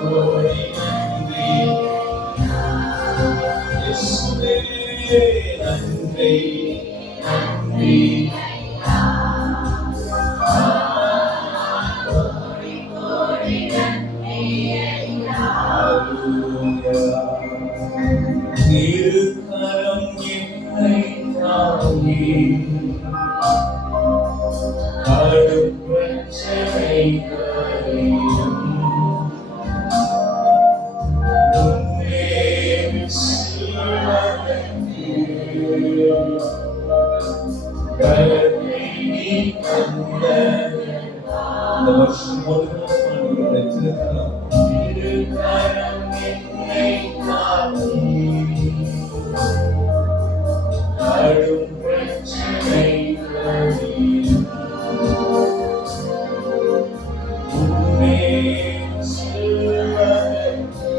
கோடி நன்றி இயேசுவே நன்றி நன்றி திருக்கரம் என்னை தாங்கி கடும் பிரச்சனைகளையும் முன்னே செல்வதற்கு பலத்தை நீ தந்த இந்த வருஷம் முதல் திருக்கரம் என்னை தாங்கி கடும் பிரச்சனைகளையும் முன்னே செல்வதற்கு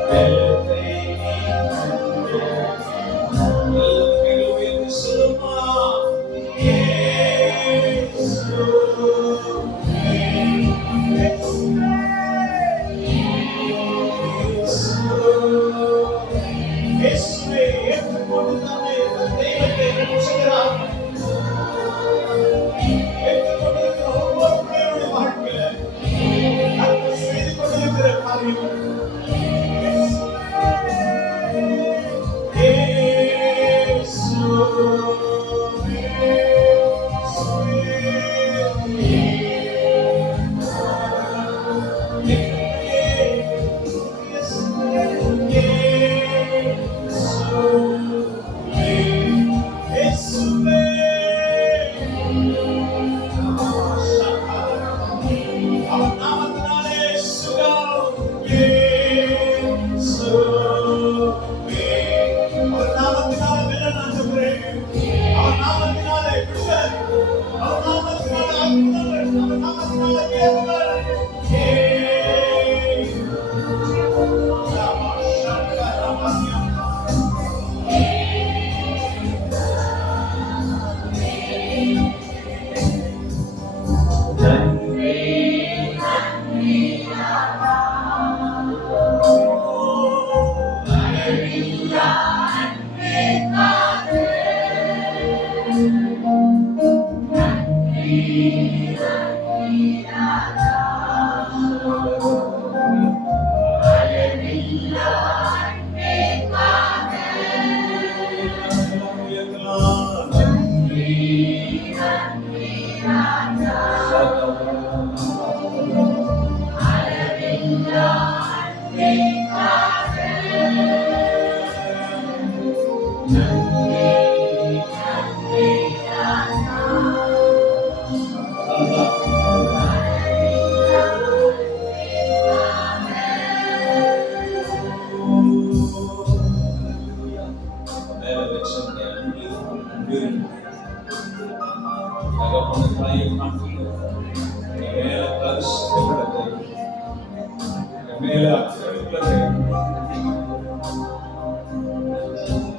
பலத்தை நீ தந்த எல்லோரும் சொல்லுமா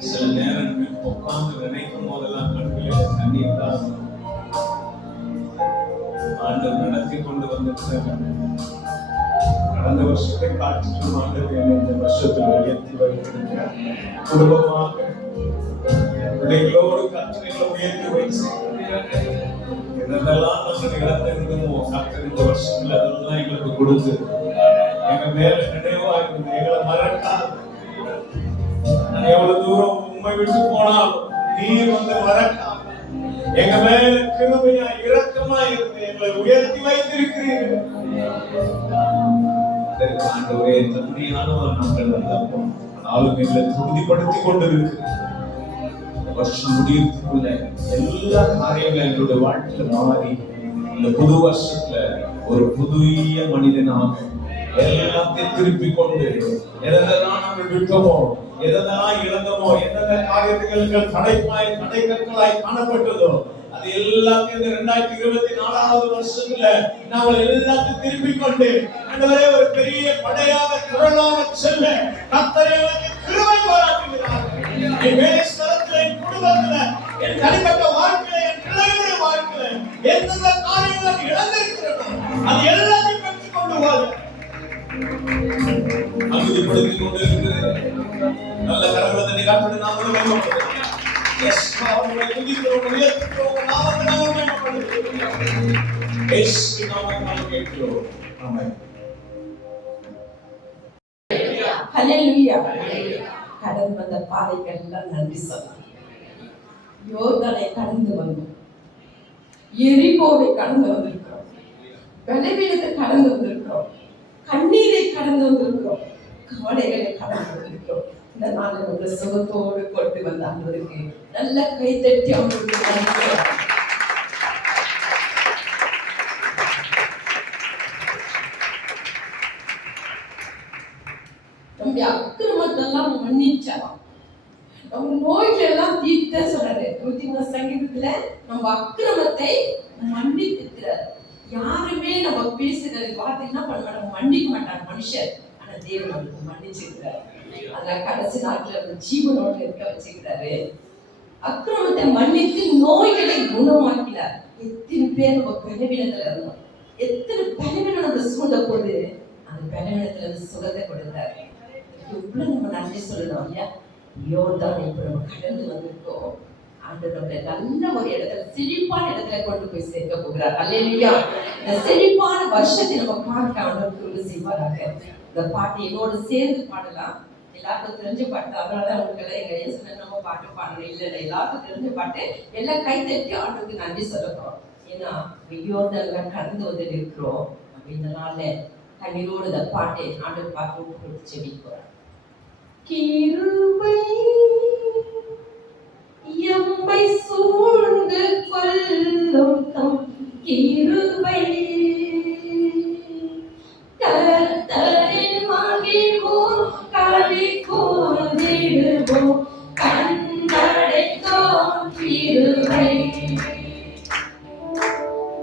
சில நேரங்களில் உட்கார்ந்து நினைக்கும் போதெல்லாம் கண்களில் தண்ணீர் தான் ஆண்டவர் நடத்தி கொண்டு வந்திருக்கிறார். கடந்த வருஷத்தை காட்டிலும் ஆண்டவர் என்னை இந்த வருஷத்தில் உயர்த்தி வைத்திருக்கிறார். குடும்பமாக பிள்ளைகளோடு கற்றங்களை உயர்த்தி வைத்து இதெல்லாம் நாங்கள் இழந்திருந்தோமோ கற்றல் இந்த வருஷத்தில் அதெல்லாம் எங்களுக்கு கொடுத்து எங்க மேல நினைவா இருந்தது. எங்களை மறக்காது. எவ்வளவு தூரம் உண்மை விட்டு போனாலும் நீர் வந்து மறக்காம எங்க மேல கிருபையா இரக்கமா இருந்து எங்களை உயர்த்தி வைத்திருக்கிறீர்கள். ஆண்டவரே தகுதியான ஒரு நாட்கள் வந்தப்போ ஆளும் எங்களை உறுதிப்படுத்தி கொண்டிருக்கிறேன். வருஷம் முடியறதுக்குள்ள எல்லா காரியங்களும் எங்களுடைய வாழ்க்கையில மாறி இந்த புது வருஷத்துல ஒரு புதிய மனிதனாக எல்லாத்தையும் திருப்பி கொண்டு எதெல்லாம் நாங்கள் விட்டோமோ எதெல்லாம் இழந்தோமோ எந்தெந்த காரியங்கள் தடைக்கற்களாய் காணப்பட்டதோ அது எல்லாத்தையும் 2024வது வருஷத்துல நாங்கள் எல்லாத்தையும் திருப்பி கொண்டு ஆண்டவரே ஒரு பெரிய படையாக திரளாக செல்ல கர்த்தர் எங்களுக்கு கிருபை பாராட்டுகிறார். என் வேலை ஸ்தலத்துல, என் குடும்பத்துல, என் தனிப்பட்ட வாழ்க்கையில, என் பிள்ளைகளுடைய வாழ்க்கையில எந்தெந்த காரியங்களை இழந்திருக்கிறோம் அது எல்லாத்தையும் உறுதிப்படுத்திக் கொண்டிருக்கிறேன். நல்ல கரங்களை காட்டு நாமளும் மகிமைப்படுத்துகிறோம். எஸ் நாமத்தை துதிக்கிறோம், உயர்த்துகிறோம், நாமத்தை நாங்கள் மகிமைப்படுத்துகிறோம். இயேசு நாமத்தில் கேட்கிறோம். ஆமென். ஹல்லேலூயா. கடந்து வந்த பாதைக்கெல்லாம் நன்றி சொல்லலாம். யோர்தானை கடந்து வந்தோம், எரிகோவை கடந்து வந்திருக்கிறோம், பலவீனத்தை கடந்து வந்திருக்கிறோம், கண்ணீரை கடந்து வந்திருக்கிறோம், கவலைகளை கடந்து வந்திருக்கிறோம். இந்த நாளில் உள்ள சுகத்தோடு கொண்டு வந்த அவருக்கு நல்ல கைத்தட்டி அவங்களுக்கு நம்முடைய அக்கிரமத்தெல்லாம் மன்னிச்சாராம், நம்ம நோய்கள் எல்லாம் தீர்த்த சொல்றாரு. 103 சங்கீதத்துல நம்ம அக்கிரமத்தை மன்னித்திருக்கிறார். யாருமே நம்ம பேசுறது பார்த்து என்ன பண்ண மாட்டாங்க, மன்னிக்க மாட்டாங்க மனுஷர். ஆனா தேவன் நமக்கு மன்னிச்சிருக்கிறார். அதுல கடைசி நாட்கள் ஜீவனோடு இருக்க வச்சுக்கிறாரு. அக்கிரமத்தை மன்னித்து நோய்களை குணமாக்கினார். எத்தனை பேர் நம்ம பலவீனத்துல இருந்தோம், எத்தனை பலவீனம் நம்ம சூழ்ந்த போது அந்த பலவீனத்துல இருந்து சுகத்தை கொடுத்தாரு. இவ்வளவு நம்ம நன்றி சொல்லணும் இல்லையா? யோர்தான் இப்ப நம்ம கடந்து வந்திருக்கோம். ஆண்டவரை நல்ல ஒரு இடத்துல செழிப்பான இடத்துல கொண்டு போய் சேர்க்க போகிறார். அல்லேலூயா. இந்த செழிப்பான வருஷத்தை நம்ம பார்க்க ஆண்டவருக்கு செய்வாராக. இந்த பாட்டு என்னோட சேர்ந்து பாடலாம். எல்லாருக்கும் தெரிஞ்ச பாட்டு, அதனாலதான் உங்களுக்கு எங்க இயேசுல நம்ம பாட்டு பாடணும் இல்லை, எல்லாருக்கும் தெரிஞ்ச பாட்டு. எல்லாம் கை தட்டி ஆண்டவருக்கு நன்றி சொல்லணும். ஏன்னா யோர்தான் கடந்து வந்து இருக்கிறோம். இந்த நாள்ல கண்ணீரோடு இந்த பாட்டை ஆண்டவர் பார்த்து கொடுத்து செவிக்கிறோம். கிருபை எம்மை சூழ்ந்து கொள்ளும் தம் கிருபை, கர்த்தரில் மகிழ்வோம், களி கூர்ந்திடுவோம், கண்டடைந்தோம் கிருபை.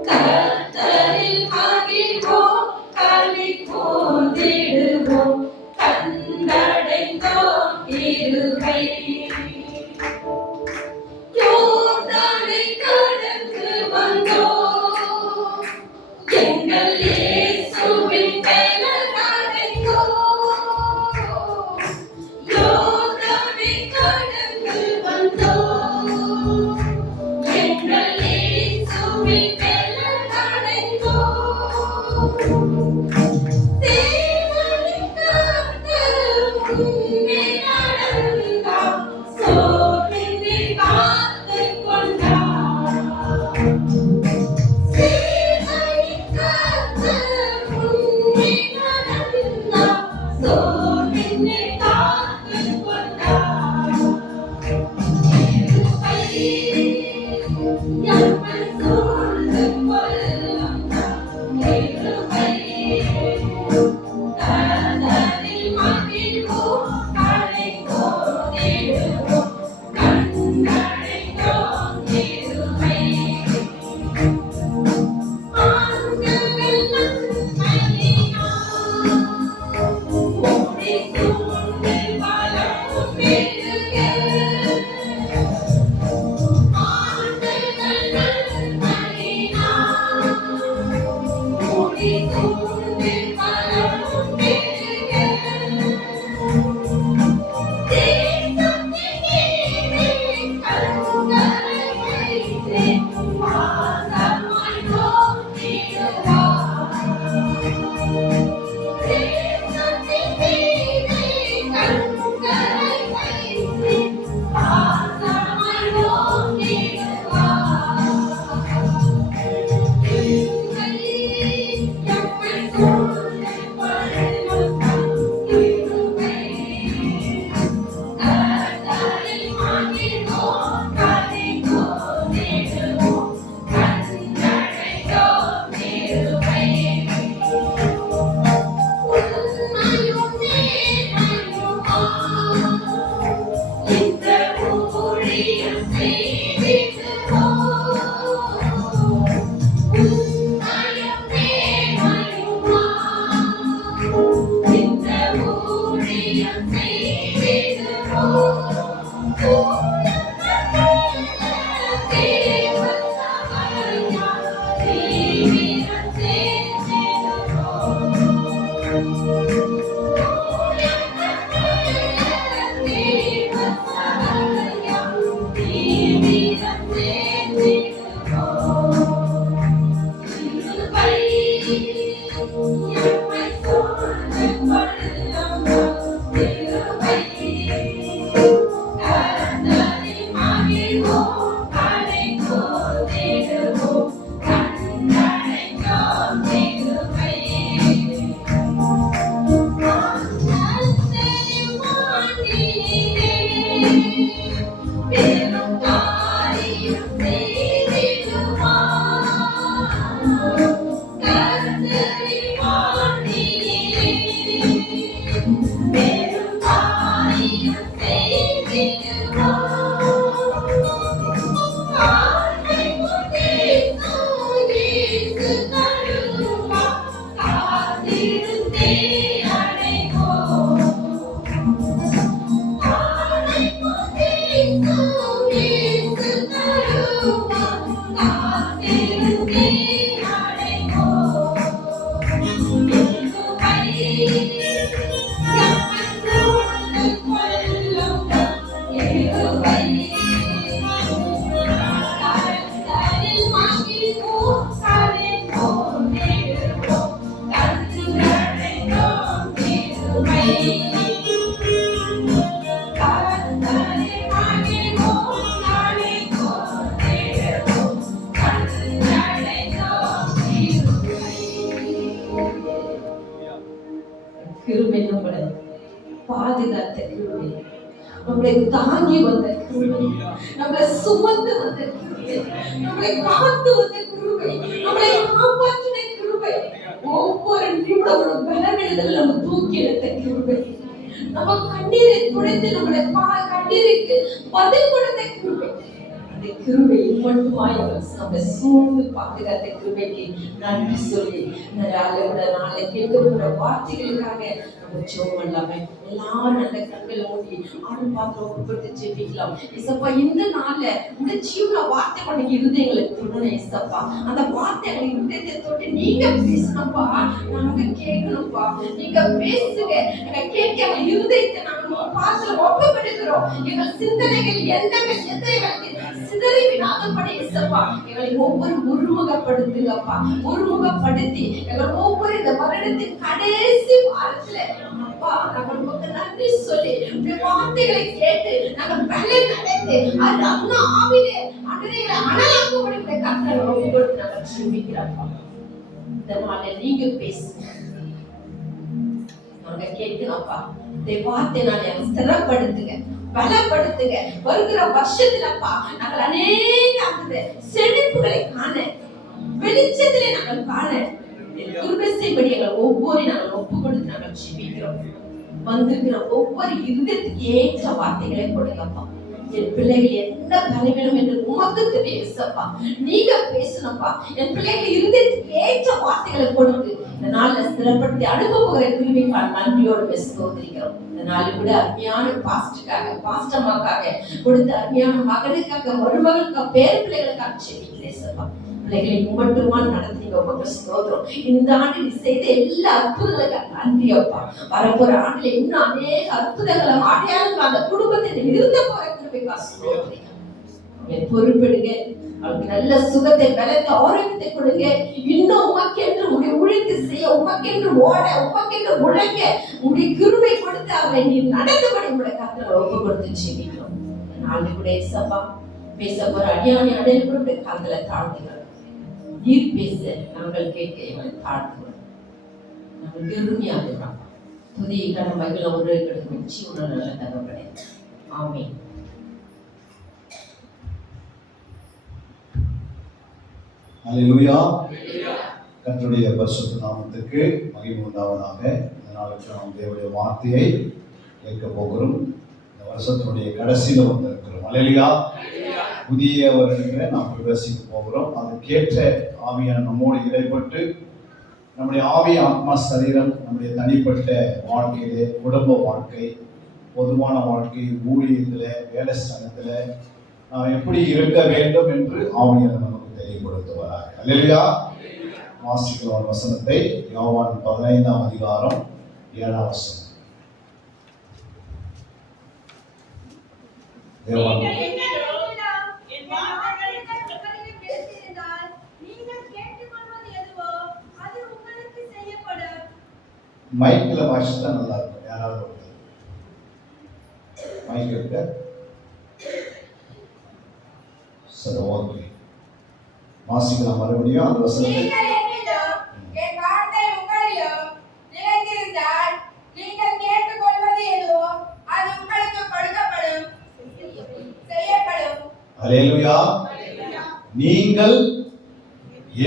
கர்த்தரில் மகிழ்வோம், களி கூர்ந்திடுவோம், கண்டடைந்தோம் கிருபை. யோர்தானை கடந்து வந்தோம், எங்கள் இயேசுவின் பெயரில் அடைந்தோம். யோர்தானை கடந்து வந்தோம், எங்கள் இயேசுவின் பெயரில் அடைந்தோம். தேவனின் கர்த்தர் முன்னே நடந்தார், சோர்வின்றி காத்துக் கொண்டார். தேவனின் கர்த்தர் முன்னே நடந்தார், சோர்வின்றி காத்துக் கொண்டார். கிருபை எம்மை சூழ்ந்து கொள்ளும் தம் கிருபை, கர்த்தரில் மகிழ்வோம், களி கூர்ந்திடுவோம், கண்டடைந்தோம் கிருபை. ஆண்டவர் நன்மையினால் மூடி சூழ்ந்து வளரும் பெருக. ஆண்டவர் நன்மையினால் மூடி சூழ்ந்து வளரும் பெருக. தேசத்தின் மீதே கண்களை வைத்து பாசமாய் நோக்கிடுவார். தேசத்தின் மீதே கண்களை வைத்து பாசமாய் நோக்கிடுவார். கிருபை எம்மை சூழ்ந்து கொள்ளும் தம் கிருபை, கர்த்தரில் மகிழ்வோம், களி கூர்ந்திடுவோம், கண்டடைந்தோம் கிருபை. உண்மையும் நேர்மையுமாய் இந்த ஊழியம் செய்திடுவோம். உண்மையும் நேர்மையுமாய் இந்த ஊழியம் செய்திடுவோம். தேவன் சபையார் தீவிரம் சேர்த்திடுவோம். ஊழியம் கிருபை நம்மளை பாதுகாத்த கிருபை, நம்மளை தாங்கி வந்த கிருபை, நம்மளை சுமந்து வந்த கிருபை, நம்மளை காத்து வந்த கிருபை, நம்மளை காப்பாற்றின கிருபை, ஒவ்வொரு நிமிடமும் பலவீனத்தில் நம்ம தூக்கி எடுத்த கிருபை, நம்ம கண்ணீரை துடைத்து நம்மளை கண்ணீருக்கு பதில் கொடுத்த கிருபை, அந்த கிருபை மட்டுமாய் நம்ம சூழ்ந்து பாதுகாத்த கிருபைக்கு நன்றி சொல்லி இந்த நாளை கேட்கப்படுற வார்த்தைகளுக்காக நம்ம ஜெபம் பண்ணலாமே. எல்லாரும் அந்த கண்களை மூடி ஆடும் பார்த்து ஒப்புப்படுத்தி ஜெபிக்கலாம். இசப்பா, இந்த நாள்ல இந்த ஜீவன வார்த்தை உனக்கு இருதயங்களுக்கு தொடணும். இசப்பா, அந்த வார்த்தை எங்களுக்கு இருதயத்தை தொட்டு நீங்க பேசணும்ப்பா, நாங்க கேட்கணும்ப்பா. நீங்க பேசுங்க, எங்க கேட்க எங்க இருதயத்தை நாங்க பார்த்து ஒப்புப்படுகிறோம். எங்கள் சிந்தனைகள் எண்ணங்கள் எங்களுக்கு சிதறி விடாதபடி இசப்பா எங்களை ஒவ்வொரு ஒருமுகப்படுத்துங்கப்பா. ஒருமுகப்படுத்தி எங்கள் ஒவ்வொரு இந்த வருடத்தின் கடைசி வாரத்துல அப்பா நாங்கள் உங்களுக்கு நன்றி சொல்லி உடைய வார்த்தைகளை கேட்டு நாங்கள் பலன் அடைந்து அது அண்ணா ஆவிலே அன்றைய அனலாக்கும்படி உடைய கர்த்தரை ஒப்புக்கொடுத்து நாங்கள் ஜெபிக்கிறோம்ப்பா. இந்த நாளை நீங்க பேசுங்க, நாங்க கேட்கிறோம்ப்பா. இந்த வார்த்தை நாளை ஸ்திரப்படுத்துங்க, பலப்படுத்துங்க. வருகிற வருஷத்துலப்பா நாங்கள் அநேக செழிப்புகளை காண, வெளிச்சத்திலே நாங்கள் காண குருபசைப்படி எங்களை ஒவ்வொரு நாங்கள் ஒப்பு கொடுத்து நாங்கள் ஜெபிக்கிறோம். வந்திருக்கிற ஒவ்வொரு இருதயத்துக்கு ஏற்ற வார்த்தைகளை கொடுங்கப்பா. என் பிள்ளைகள் என்ன பலவீனம் என்று உமக்கு தெரியுப்பா, நீங்க பேசணும்ப்பா. என் பிள்ளைகள் இருதயத்துக்கு ஏற்ற வார்த்தைகளை கொடுத்து இந்த நாள்ல ஸ்திரப்படுத்தி அனுப்ப போகிற கிருபைக்கான நன்றியோடு ஸ்தோத்திரிக்கிறோம். இந்த நாள் கூட அருமையான பாஸ்டருக்காக, பாஸ்டம்மாக்காக கொடுத்த அருமையான மகனுக்காக, மருமகளுக்காக, பேர் பிள்ளைகளுக்காக ஜெபிக்கிறேன்ப்பா. பிள்ளைகளை மட்டுமா நடத்தீங்க, உமக்கு ஸ்தோத்திரம். இந்த ஆண்டு நீ செய்த எல்லா அற்புதங்களுக்காக நன்றியப்பா. வரப்போற ஆண்டுல இன்னும் அநேக அற்புதங்களும் அடையாளங்கள் அந்த குடும்பத்தை நிறுத்த போற கிருபைக்காக ஸ்தோத்திரம். பொறுப்பெடுங்க, அவளுக்கு நல்ல சுகத்தை, பலத்தை, ஆரோக்கியத்தை கொடுங்க. இன்னும் உமக்கென்று உடைய உழைத்து செய்ய, உமக்கென்று ஓட, உமக்கென்று உழைக்க உடைய கிருபை கொடுத்து அவளை நீ நடந்தபடி உடைய கர்த்தரை ஒப்பு கொடுத்து ஜெபிக்கிறோம். நாளை கூட ஏசப்பா பேச போற அடியானி அடையில் கூட உடைய கால்களை தாழ்த்துகிறோம். நீர் பேச நாங்கள் கேட்க எங்களை தாழ்த்துகிறோம். நாங்கள் பெருமையாக புதிய கடன் மகிழ ஒரு கிடைக்கும் ஜீவன நல்ல தகவலை. ஆமென். அல்லேலூயா. கர்த்தருடைய பரிசுத்த நாமத்துக்கு மகிமை உண்டாவதாக. இந்த நாளுக்கு நாம் தேவனுடைய வார்த்தையை கேட்க போகிறோம். இந்த வருஷத்தினுடைய கடைசியில வந்திருக்கிறோம். அல்லேலூயா. புதிய வருடங்களை நாம் பிரவேசிக்க போகிறோம். அதுக்கேற்ற ஆவியான நம்மோடு இடைப்பட்டு நம்முடைய ஆவி, ஆத்மா, சரீரம், நம்முடைய தனிப்பட்ட வாழ்க்கையிலே, குடும்ப வாழ்க்கை, பொதுவான வாழ்க்கை, ஊழியத்துல, வேலை ஸ்தலத்துல நாம் எப்படி இருக்க வேண்டும் என்று ஆவியான நமக்கு தெளிவுபடுத்துவார். அல்லேலூயா. வாசிக்கிற வசனத்தை யோவான் 15ஆம் அதிகாரம் 7ஆம் வசனம். மைக்ல வாசிச்சா நல்லா இருக்கும். யாராவது மைக் இருக்க? சரி, ஓகே. வாசிக்கலாம் மறுபடியும் அந்த வசனத்தை. அல்லேலூயா. நீங்கள்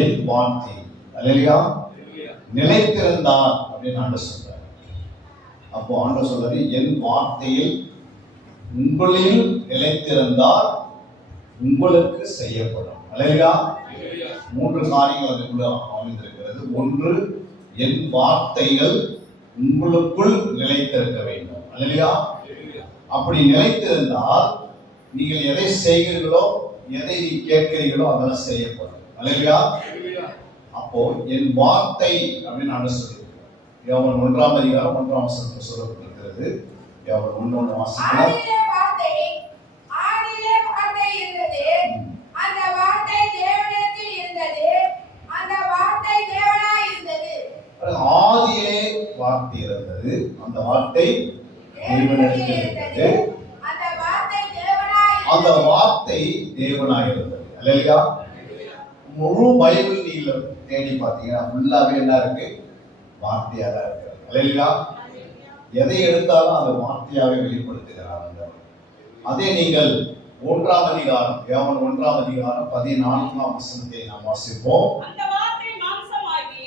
என் வார்த்தை, அல்லேலூயா, நிலைத்திருந்தால் அப்படின்னு ஆண்டவர் சொல்றார். அப்போ ஆண்டவர் சொல்றாரு, என் வார்த்தையில் உங்களில் நிலைத்திருந்தால் உங்களுக்கு செய்யப்படும். அல்லேலூயா. 3 காரியங்கள் அதுக்குள்ள அமைந்திருக்கிறது. ஒன்று, என் வார்த்தைகள் உங்களுக்குள் நிலைத்திருக்க வேண்டும். அல்லேலூயா. அப்படி நிலைத்திருந்தால் நீங்கள் எதை செய்கிறீர்களோ, எதை நீ கேட்கிறீர்களோ அதெல்லாம் செய்யப்படும். அல்லேலூயா. அப்போ என் வார்த்தை அப்படின்னு நான் சொல்லியிருக்கேன். யோவான் 1ஆம் அதிகாரம் 1ஆம் வசனத்தில் சொல்லப்பட்டிருக்கிறது. யோவான் 1:1 வாசிக்கலாம். ஆதியிலே வார்த்தை இருந்தது, அந்த வார்த்தை தேவனிடத்தில் இருந்தது, அந்த வார்த்தை தேவனாய் இருந்தது. ஆதியிலே வார்த்தை இருந்தது, அந்த வார்த்தை தேவனிடத்தில் இருந்தது, அந்த வார்த்தை தேவனாய் இருந்தது. அந்த வார்த்தை தேவனாய் இருந்தது. அல்லேலூயா. முழு பைபிள் நீங்க தேடி பார்த்தீங்கன்னா ஃபுல்லாவே என்ன இருக்கு? வார்த்தையா தான் இருக்கு. அல்லேலூயா. எதை எடுத்தாலும் அந்த வார்த்தையாவே வெளிப்படுத்துகிறார். அதே நீங்கள் 1ஆம் அதிகாரம் யோவான் 1ஆம் அதிகாரம் 14ஆம் வசனத்தை நாம் வாசிப்போம். அந்த வார்த்தை மாம்சமாகி,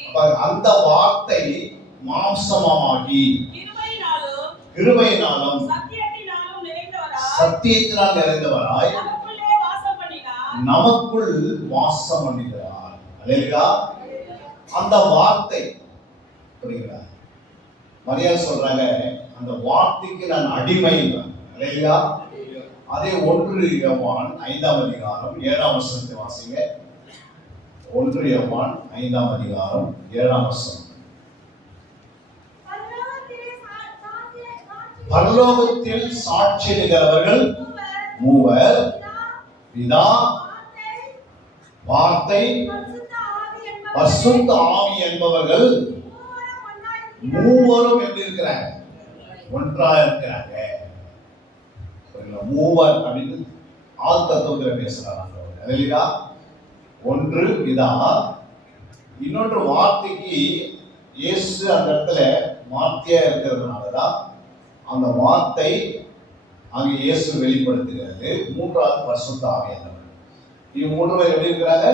அந்த வார்த்தை மாம்சமாகி கிருபையினாலும் சத்தியத்தினால் நிறைந்தவராய் நமக்குள் வாசம் பண்ணுகிறார். அல்லேலூயா. அந்த வார்த்தை புரியுங்களா? மரியாதை சொல்றாங்க, அந்த வார்த்தைக்கு நான் அடிமை. அல்லேலூயா. அதே 1 யோவான் 5ஆம் அதிகாரம் 7ஆம் வசனத்தை வாசிங்க. 1 யோவான் 5ஆம் அதிகாரம் 7ஆம் வசனம். பரலோகத்தில் சாட்சியிடுகிறவர்கள் மூவர், பிதா, வார்த்தை, பரிசுத்த ஆவி என்பவர்கள் மூவரும் எப்படி இருக்கிறாங்க? ஒன்றா இருக்கிறாங்க. மூவர் அப்படின்னு ஆள் தத்துவத்தில் பேசுறாங்க. அல்லேலூயா. ஒன்று பிதா, இன்னொன்று வார்த்தைக்கு இயேசு அந்த இடத்துல வார்த்தையா இருக்கிறதுனாலதான் அந்த வார்த்தை அங்க இயேசு வெளிப்படுத்துகிறது. மூன்றாவது பரிசுத்த ஆவியானவர். இவங்க மூன்று பேர் எப்படி இருக்கிறாங்க?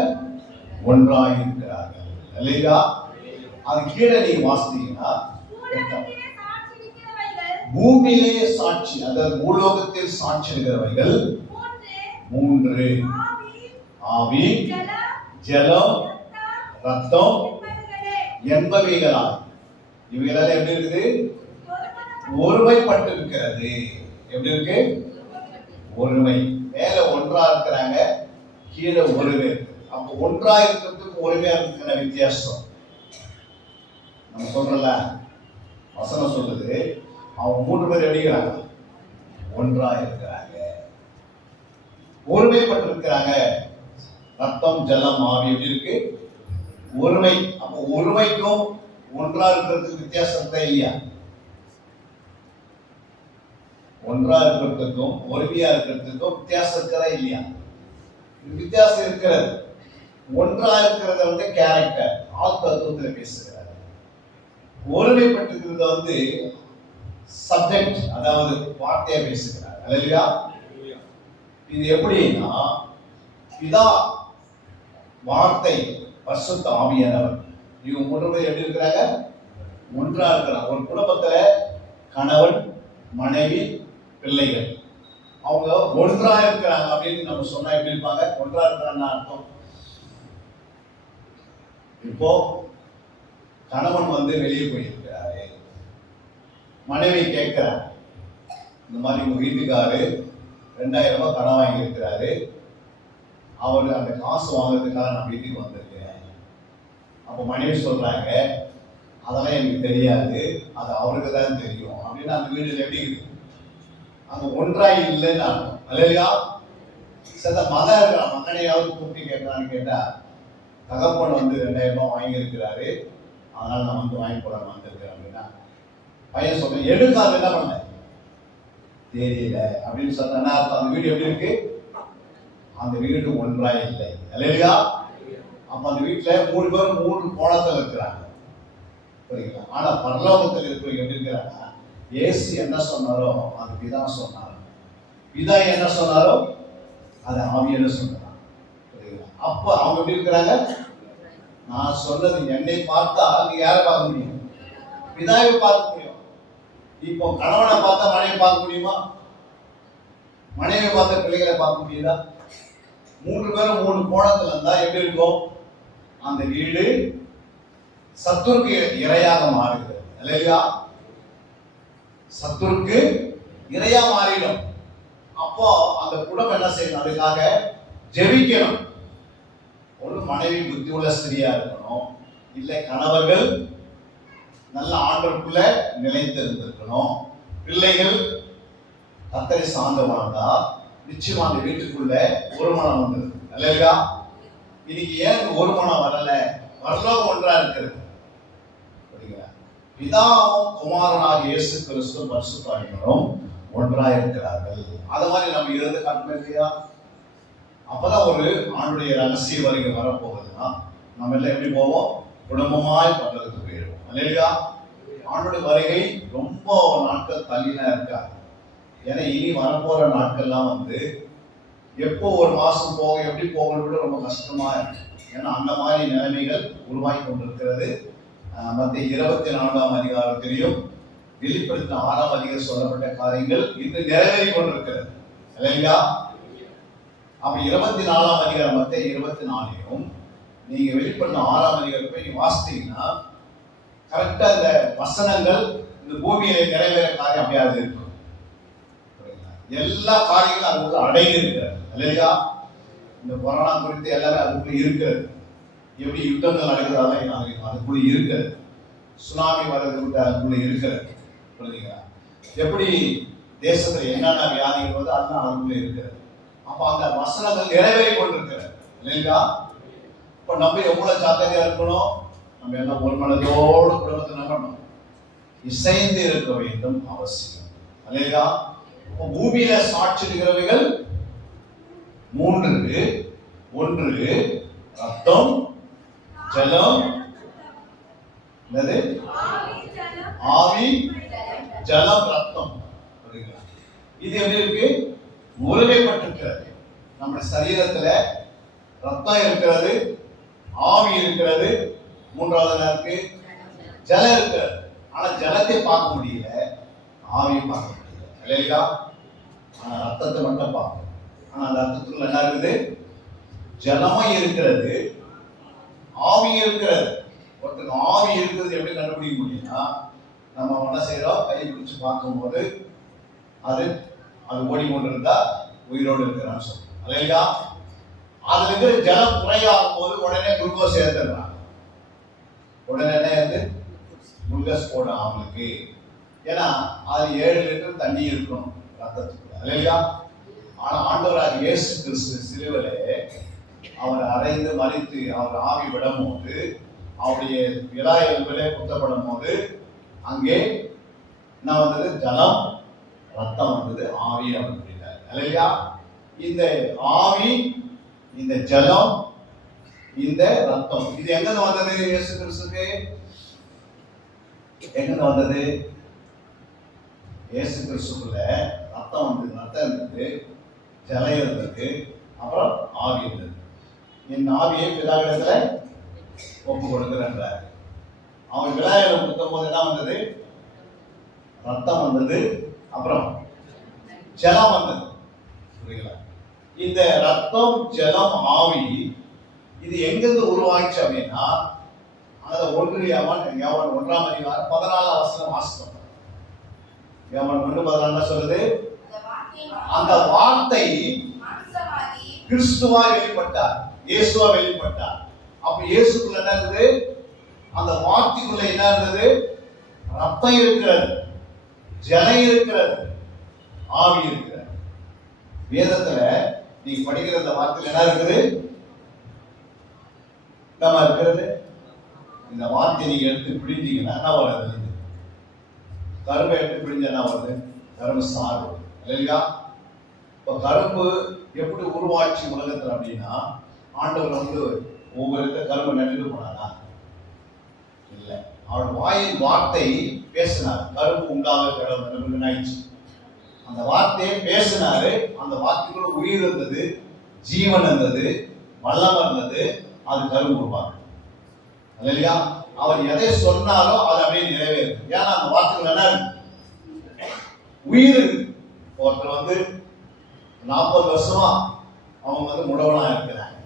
ஒன்றாக இருக்கிறார்கள். அல்லேலூயா. அது கீழே நீங்க வாசித்தீங்கன்னா பூமியிலே சாட்சி, அதாவது பூலோகத்தில் சாட்சி இருக்கிறவைகள் 3 ஆவி, ஜலம், ரத்தம் என்பவைகளால் இவைகளால் எப்படி இருக்குது? ஒருமைப்பட்டு இருக்கிறது. எப்படி இருக்கு? ஒருமை. மேல ஒன்றா இருக்கிறாங்க, கீழே ஒருமை. அப்ப ஒன்றா இருக்கிறதுக்கு ஒருமையா இருக்கிற வித்தியாசம் நம்ம சொல்றல. வசனம் சொல்லுது, அவங்க 3 பேர் எப்படிங்கிறாங்க? ஒன்றா இருக்கிறாங்க, ஒருமைப்பட்டு இருக்கிறாங்க. ரத்தம், ஜலம், ஆவி எப்படி இருக்கு? ஒருமை. அப்ப ஒருமைக்கும் ஒன்றா இருக்கிறதுக்கு வித்தியாசம் தான் இல்லையா? ஒன்றா இருக்கிறதுக்கும் ஒருமையா இருக்கிறதுக்கும் வித்தியாசம் இருக்கிறதா இல்லையா? வித்தியாசம் இருக்கிறது. ஒன்றா இருக்கிறத கேரக்டர், ஆள் தத்துவத்தில் பேசுகிறார். ஒருமைப்பட்டிருக்கிறது சப்ஜெக்ட், அதாவது வார்த்தையா பேசுகிறார். அல்லேலூயா. இது எப்படின்னா, பிதா, வார்த்தை, பரிசுத்த ஆவியானவர், இவங்க 3 பேர் எப்படி இருக்கிறாங்க? ஒன்றா இருக்கிறாங்க. ஒரு குடும்பத்துல கணவன், மனைவி, பிள்ளைகள் அவங்க ஒன்றா இருக்கிறாங்க அப்படின்னு நம்ம சொன்னா எப்படி இருப்பாங்க? ஒன்றா இருக்கிறான்னு அர்த்தம். இப்போ கணவன் வெளியே போயிருக்கிறாரு, மனைவி கேட்கிறார், இந்த மாதிரி உங்க வீட்டுக்காரு 2000 ரூபாய் கடன் வாங்கி இருக்கிறாரு, அவரு அந்த காசு வாங்குறதுக்காக நான் வீட்டுக்கு வந்திருக்கிறேன். அப்போ மனைவி சொல்றாங்க, அதெல்லாம் எனக்கு தெரியாது, அது அவருக்கு தான் தெரியும் அப்படின்னு. அந்த வீடுல எப்படி இருக்கு? அங்க ஒன்றாய் இல்லைன்னு அர்த்தம். அல்லேலூயா. சில மகன் இருக்கிறான், மகனையாவது கூப்பிட்டு கேட்கறான்னு கேட்டா, தகப்பன் 2000 ரூபாய் வாங்கி இருக்கிறாரு, அதனால நான் வாங்கி போடாம வந்திருக்கிறேன் அப்படின்னா, பையன் சொல்றேன், எடுக்காது என்ன பண்ண தெரியல அப்படின்னு சொன்னா அந்த வீடு எப்படி இருக்கு? அந்த வீடு ஒன்றாய் இல்லை. அல்லேலூயா. அப்ப அந்த வீட்டுல 3 பேரும் 3 கோணத்துல இருக்கிறாங்க. புரியுங்களா? ஆனா பரலோகத்தில் இருக்கிறவங்க எப்படி இருக்கிறாங்க? இயேசு என்ன சொன்னாரோ அது பிதா சொன்னார், பிதா என்ன சொன்னாரோ அது ஆவியான சொன்னார். புரியுங்களா? அப்ப அவங்க எப்படி இருக்கிறாங்க? நான் சொன்னது, என்னை பார்த்தா நீங்க யாரை பார்க்க முடியும்? பிதாவை பார்க்க முடியும். இப்போ கணவனை பார்த்தா மனைவி பார்க்க முடியுமா? மனைவி பார்த்த பிள்ளைகளை பார்க்க முடியுதா? 3 பேரும் 3 கோணத்துல இருந்தா எப்படி இருக்கும்? அந்த வீடு சத்துருக்கு இரையாக மாறுகிறது. அல்லேலூயா. சத்துருக்கு இரையா மாறிடும். அப்போ அந்த குடும்பம் என்ன செய்யணும்? அதுக்காக ஜெபிக்கணும். ஒரு மனைவி புத்தி உள்ள ஸ்திரியா இருக்கணும், இல்லை கணவர்கள் நல்ல ஆண் ஆண்டவருக்குள்ள நிலைத்திருந்திருக்கணும். பிள்ளைகள் கர்த்தரை சார்ந்து வாழ்ந்தா நிச்சயமா அந்த வீட்டுக்குள்ள ஒரு மனம் வந்தது. அல்லையா? இன்னைக்கு ஏன் ஒரு மனம் வரல? பரலோகம் ஒன்றா இருக்கிறது. பிதாவும் குமாரனாகிய இயேசு கிறிஸ்து பரிசுத்த ஆவியானவரும் ஒன்றா இருக்கிறார்கள். அது மாதிரி நம்ம இருந்து காட்டணும் இல்லையா? அப்பதான் ஒரு ஆண்டுடைய ரகசிய வருகை வரப்போகுதுன்னா நம்ம எல்லாம் எப்படி போவோம்? குடும்பமாய் பரலோகத்துக்கு போயிடுவோம். அல்லையா? ஆண்டுடைய வருகை ரொம்ப நாட்கள் தள்ளினா இருக்காது. ஏன்னா இனி வரப்போற நாட்கள்லாம் வந்து எப்போ ஒரு மாசம் போக எப்படி போகணும் கூட ரொம்ப கஷ்டமா இருக்கு. ஏன்னா அந்த மாதிரி நிலைமைகள் உருவாகி கொண்டிருக்கிறது. மத்திய 24ஆம் அதிகாரத்திலையும் வெளிப்படுத்தின 6ஆம் அதிகாரம் சொல்லப்பட்ட காரியங்கள் இன்று நிறைவேறி கொண்டிருக்கிறது. இல்லையா? அப்ப 24ஆம் அதிகாரம் மத்திய 24யும் நீங்க வெளிப்படுத்தின 6ஆம் அதிகாரம் போய் வாசித்தீங்கன்னா கரெக்டா இந்த வசனங்கள் இந்த பூமியில நிறைவேற காரியம் அப்படியாது இருக்கும். எல்லா காரியங்களும் அதுக்குள்ள அடங்கி இருக்கிறது. இல்லையா? இந்த கொரோனா குறித்து எல்லாமே அதுக்குள்ள இருக்கிறது. எப்படி யுத்தங்கள் நடக்குது அதுக்குள்ள இருக்கிறது. சுனாமி வர்றது அதுக்குள்ள இருக்கிறது. புரியுதுங்களா? எப்படி தேசத்துல என்னென்ன வியாதிகள் வருது அதெல்லாம் அதுக்குள்ள இருக்கிறது. அப்ப அந்த வசனங்கள் நிறைவேறி கொண்டிருக்கிறது. இல்லைங்களா? இப்ப நம்ம எவ்வளவு ஜாக்கிரதையா இருக்கணும்? நம்ம எல்லாம் ஒரு மனதோடு குடும்பத்தை நம்பணும், இசைந்து இருக்க வேண்டும் அவசியம். இல்லைங்களா? பூமியில சாட்சிடுகிறவைகள் 3. 1 ரத்தம், ஜலம், ஆவி, ஜலம், ரத்தம். இது எப்படி இருக்கு? முறைமைப்பட்டிருக்கிறது. நம்ம சரீரத்துல ரத்தம் இருக்கிறது, ஆவி இருக்கிறது, 3வது இருக்கு ஜலம் இருக்கிறது. ஆனா ஜலத்தை பார்க்க முடியல, ஆவியை பார்க்க முடியல. இல்லையா? ஆனா ரத்தத்தை மட்டும் பார்க்கணும். ஆனா அந்த ரத்தத்துக்குள்ள என்ன இருக்குது? ஜலமும் இருக்கிறது, ஆவி இருக்கிறது. ஒருத்தருக்கு ஆவி இருக்கிறது எப்படி கண்டுபிடிக்க முடியும்னா நம்ம என்ன செய்யறோம்? கை பிடிச்சு பார்க்கும்போது அது ஓடிக்கொண்டிருந்தா உயிரோடு இருக்கிறான்னு சொல்றோம். இல்லையா? அதுல இருக்கிற ஜலம் குறையாகும் போது உடனே குளுக்கோஸ் சேர்த்துடுறாங்க. உடனே வந்து குளுக்கோஸ் போடும் அவங்களுக்கு. ஏன்னா அது 7 லிட்டர் தண்ணி இருக்கணும் ரத்தத்துக்கு. இல்லையா? ஆனா ஆண்டவராக இயேசு கிறிஸ்து சிலுவையிலே அவர் அறைந்து மறித்து அவர் ஆவி விடும் போது, அவருடைய விலாயல்களே குத்தப்படும் போது அங்கே என்ன வந்தது? ஜலம், ரத்தம் வந்தது, ஆவி அப்படின்னார். இல்லையா? இந்த ஆவி, இந்த ஜலம், இந்த ரத்தம் இது எங்க வந்தது? இயேசு கிறிஸ்துக்கு எங்க வந்தது? இயேசு கிறிஸ்துக்குள்ள ரத்தம் வந்தது, ரத்தம் இருந்தது, ஜலம் இருந்தது, அப்புறம் ஆவி இருந்தது. என் ஆவியை பிதாவிடத்துல ஒப்பு கொடுக்கிறார். அவன் விழாயில குத்தும் போது என்ன வந்தது? ரத்தம் வந்தது, அப்புறம் ஜலம் வந்தது. புரியுங்களா? இந்த ரத்தம், ஜலம், ஆவி இது எங்கிருந்து உருவாச்சு அப்படின்னா அந்த 1ஆம் அதிகாரம் 14ஆம் வசனம் வாசித்தோம். யோவான் 1:14 சொல்லுது, அந்த வார்த்தை கிறிஸ்துவா வெளிப்பட்டார், இயேசுவா வெளிப்பட்டார். அப்ப இயேசுக்குள்ள என்ன இருந்தது? அந்த வார்த்தைக்குள்ள என்ன இருந்தது? ரத்தம் இருக்கிறது, ஜலம் இருக்கிறது, ஆவி இருக்கிறது. வேதத்துல நீங்க படிக்கிற அந்த வார்த்தையில என்ன இருக்குது? நம்ம இருக்கிறது. இந்த வார்த்தையை நீங்க எடுத்து பிடிச்சீங்கன்னா என்ன வருது? கரும்பை எடுத்து பிடிஞ்ச என்ன வருது? கரும்பு சாறு. இல்லையா? இப்ப கரும்பு எப்படி உருவாச்சு உலகத்துல அப்படின்னா ஆண்டவர் வந்து ஒவ்வொரு கரும்பு நட்டு போனாரா? இல்லை. அவருடைய வாயின் வார்த்தை பேசினார். கரும்பு உண்டாக கடவுள் ஆயிடுச்சு. அந்த வார்த்தையை பேசினாரு. அந்த வார்த்தைக்குள்ள உயிர் இருந்தது, ஜீவன் இருந்தது, வல்லம் இருந்தது. அது கரும்பு உருவாக்கு. இல்லையா? அவர் எதை சொன்னாரோ அது அப்படியே நிறைவேறும். ஏன்னா அந்த வார்த்தைகள் என்ன உயிர். ஒருத்தர் வந்து 40 வருஷமா அவங்க வந்து முடவனா இருக்கிறாங்க.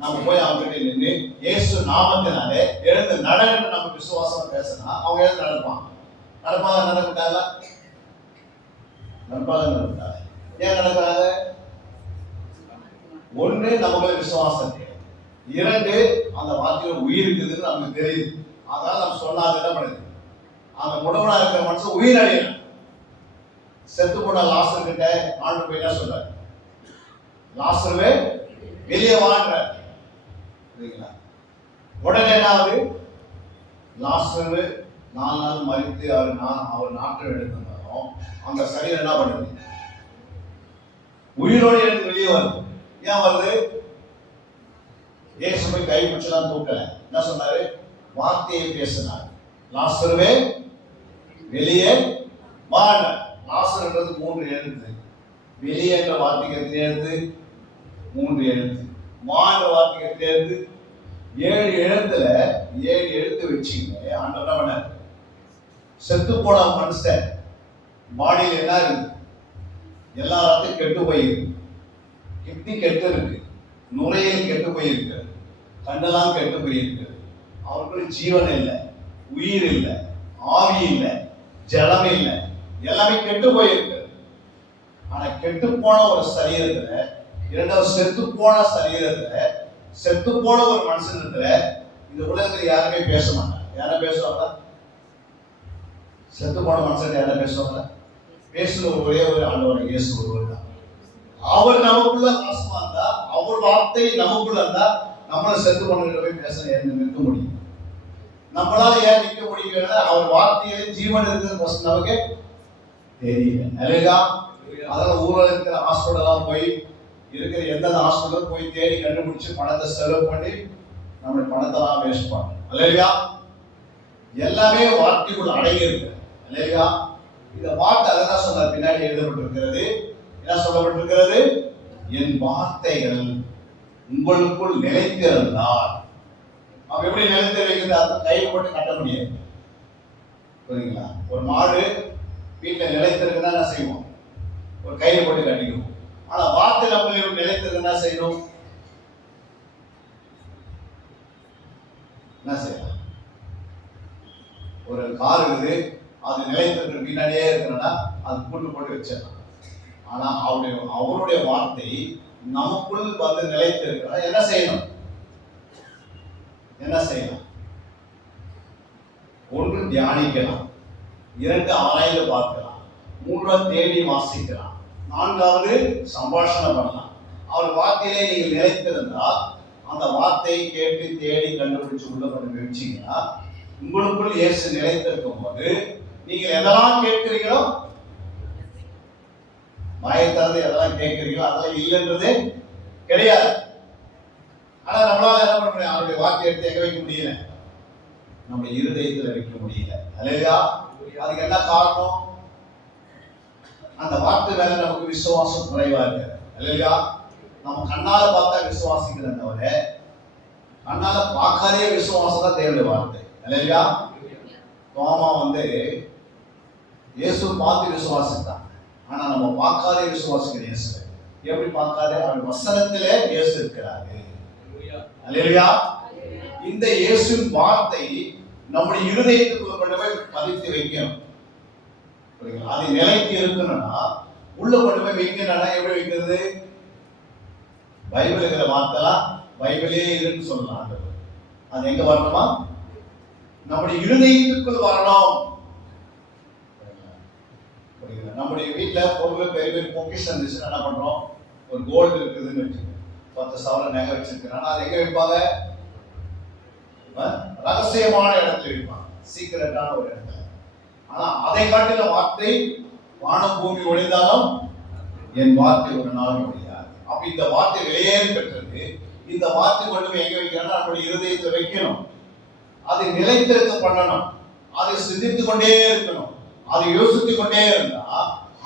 நம்ம போய் அவங்க கிட்ட நின்று இயேசு நாமத்தினாலே எழுந்து நடன்னு நம்ம விசுவாசம் பேசினா அவங்க எழுந்து நடப்பாங்க. நடப்பாங்க? நடந்துட்டாங்க. ஏன் நடக்கிறாங்க? 1 நமக்கு விசுவாசம் இருக்கு, 2 அந்த வார்த்தையில உயிர் இருக்குதுன்னு நமக்கு தெரியுது. அதனால நம்ம சொன்னாது என்ன பண்ணுது? அந்த முடவனா இருக்கிற மனுஷன் உயிர் அடையலாம். செத்து போன லாசர் கிட்ட ஆண்டு போய் என்ன சொல்றாரு? லாசருவே வெளியே வாங்குறாரு. சரிங்களா? உடனே என்ன ஆகுது? லாசரு 4 நாள் மறித்து அவர் நாட்டம் எடுத்திருந்தாலும் அந்த சரீரம் என்ன பண்ணுது? உயிரோடு எடுத்து வெளியே வருது. ஏன் வருது? இயேசு போய் கை பிடிச்சலாம் தூக்கல. என்ன சொன்னாரு? வார்த்தையை பேசினார். லாசருவே வெளியே வாங்க. லாசர்ன்றது 3 எழுத்து. வெளியே என்ற வார்த்தைக்கு எத்தனை எழுத்து? 3 எழுத்து. வான்ற வார்த்தைக்கு எத்தனை எழுத்து? 7 எழுத்துல 7 எழுத்து வச்சுங்க. ஆண்டவர் என்ன பண்ணார்? செத்து போன மனுஷன் பாடியில் என்ன இருக்கு? எல்லா இடத்தையும் கெட்டு போயிருக்கு. கிட்னி கெட்டு இருக்கு, நுரையீரல் கெட்டு போயிருக்கு, கண்ணெல்லாம் கெட்டு போயிருக்கு. அவர்களுக்கு ஜீவன் இல்லை, உயிர் இல்லை, ஆவி இல்லை, ஜலம் இல்லை, எல்லாமே கெட்டு போயிருக்கு. ஆனா கெட்டு போன ஒரு சரீரத்துல, இரண்டாவது செத்து போன சரீரத்துல, செத்து போன ஒரு மனுஷனத்துல இந்த உலகத்துல யாருமே பேச மாட்டாங்க. யாரும் பேசுவாங்க? செத்து போன மனுஷன் யாரும் பேசுவாங்க? பேசுற ஒரே ஒரு ஆண்டவர் இயேசு ஒருவர் தான். அவர் நமக்குள்ள வாசமா இருந்தா, அவர் வார்த்தை நமக்குள்ள இருந்தா, நம்மள செத்து போனவங்க போய் பேச நிற்க முடியும். நம்மளால ஏன் நிற்க முடியல? அவர் வார்த்தையில ஜீவன் இருக்கிறது நமக்கு தெரியல. இல்லையா? அதனால ஊரில் இருக்கிற ஹாஸ்பிட்டலாம் போய் இருக்கிற எந்தெந்த ஹாஸ்பிட்டலும் போய் தேடி கண்டுபிடிச்சு பணத்தை செலவு பண்ணி நம்மளுடைய பணத்தெல்லாம் வேஸ்ட் பண்ணணும். இல்லையா? எல்லாமே வார்த்தைக்குள் அடங்கி இருக்கு. இல்லையா? இந்த வார்த்தை அதான் சொன்னார், பின்னாடி எழுதப்பட்டிருக்கிறது. என்ன சொல்லப்பட்டிருக்கிறது? என் வார்த்தைகள் உங்களுக்குள் நிலைத்திருந்தால். அப்ப எப்படி நிலைத்திருக்கிறது? கையில் போட்டு கட்ட முடியாது. புரியுங்களா? ஒரு மாடு வீட்டுல நிலைத்திருக்குன்னா என்ன செய்வோம்? ஒரு கையில போட்டு கட்டிக்குவோம். ஆனா வார்த்தை நம்ம நிலைத்திருக்குன்னா செய்யணும், என்ன செய்யலாம்? ஒரு கார் இருக்குது, அது நிலைத்திருக்கிற பின்னாடியே இருக்கிறனா அது கூட்டு போட்டு வச்சிடலாம். ஆனா அவருடைய வார்த்தை நமக்குள் வந்து நிலைத்திருக்கிறா. என்ன செய்யணும்? என்ன செய்யலாம்? 1 தியானிக்கலாம், 2 ஆராய்ந்து பார்க்கலாம், 3 தேடி வாசிக்கலாம், 4வது சம்பாஷணம் பண்ணலாம். அவர் வார்த்தையிலே நீங்கள் நிலைத்திருந்தால் அந்த வார்த்தையை கேட்டு தேடி கண்டுபிடிச்சு உள்ள பண்ணி வச்சீங்கன்னா உங்களுக்குள் இயேசு நிலைத்திருக்கும் போது நீங்கள் எதெல்லாம் கேட்கிறீங்களோ, வாயத்தாந்து எதெல்லாம் கேட்கிறீங்களோ அதெல்லாம் இல்லைன்றதே கிடையாது. ஆனா நம்மளால என்ன பண்ண முடியும்? அவருடைய வார்த்தையை எடுத்து எங்க வைக்க முடியல? நம்ம இருதயத்துல வைக்க முடியல. இல்லையா? அதுக்கு என்ன காரணம்? அந்த வார்த்தை மேல நமக்கு விசுவாசம் குறைவா இருக்கு. இல்லையா? நம்ம கண்ணால பார்த்தா விசுவாசிக்கிறத தவிர கண்ணால பார்க்காதே விசுவாசம் தான் தேவனுடைய வார்த்தை. இல்லையா? தோமா இயேசு பார்த்து விசுவாசித்தான். ஆனா நம்ம பார்க்காதே விசுவாசிக்கிற இயேசு. எப்படி பார்க்காதே? அவர் வசனத்திலே இயேசு இருக்கிறாரு. அல்லேலூயா. இந்த இயேசுவின் வார்த்தை நம்முடைய இருதயத்துக்குள்ள கொண்டு போய் பதித்து வைக்கணும். அது நிலைத்து இருக்கணும்னா உள்ள கொண்டு போய் வைக்கணும்னா எப்படி வைக்கிறது? பைபிள் இருக்கிற வார்த்தைலாம் பைபிளே இல்லைன்னு சொல்லலாம். அது எங்க வரணுமா? நம்முடைய இருதயத்துக்குள் வரணும். நம்முடைய வீட்டுல பொருள் பெரிய பெரிய பொக்கிஷம் இருந்துச்சுன்னா என்ன பண்றோம்? ஒரு கோல்டு இருக்குதுன்னு வச்சுக்கோங்க, 10 சவரன் நகை வச்சிருக்கிறாங்க. அது எங்க வைப்பாங்க? ரகசியமான இடத்துல வைப்பாங்க, சீக்கிரட்டான ஒரு இடத்துல. ஆனா அதை காட்டின வார்த்தை வானம் பூமி ஒழிந்தாலும் என் வார்த்தை ஒரு நாள் ஒழியாது. அப்ப இந்த வார்த்தை வெளியேறி பெற்றது. இந்த வார்த்தை கொண்டு போய் எங்க வைக்கணும்னா நம்முடைய இருதயத்துல வைக்கணும். அதை நிலைத்திருக்க பண்ணணும், அதை சிந்தித்துக் கொண்டே இருக்கணும், அதை யோசித்துக் கொண்டே இருந்தா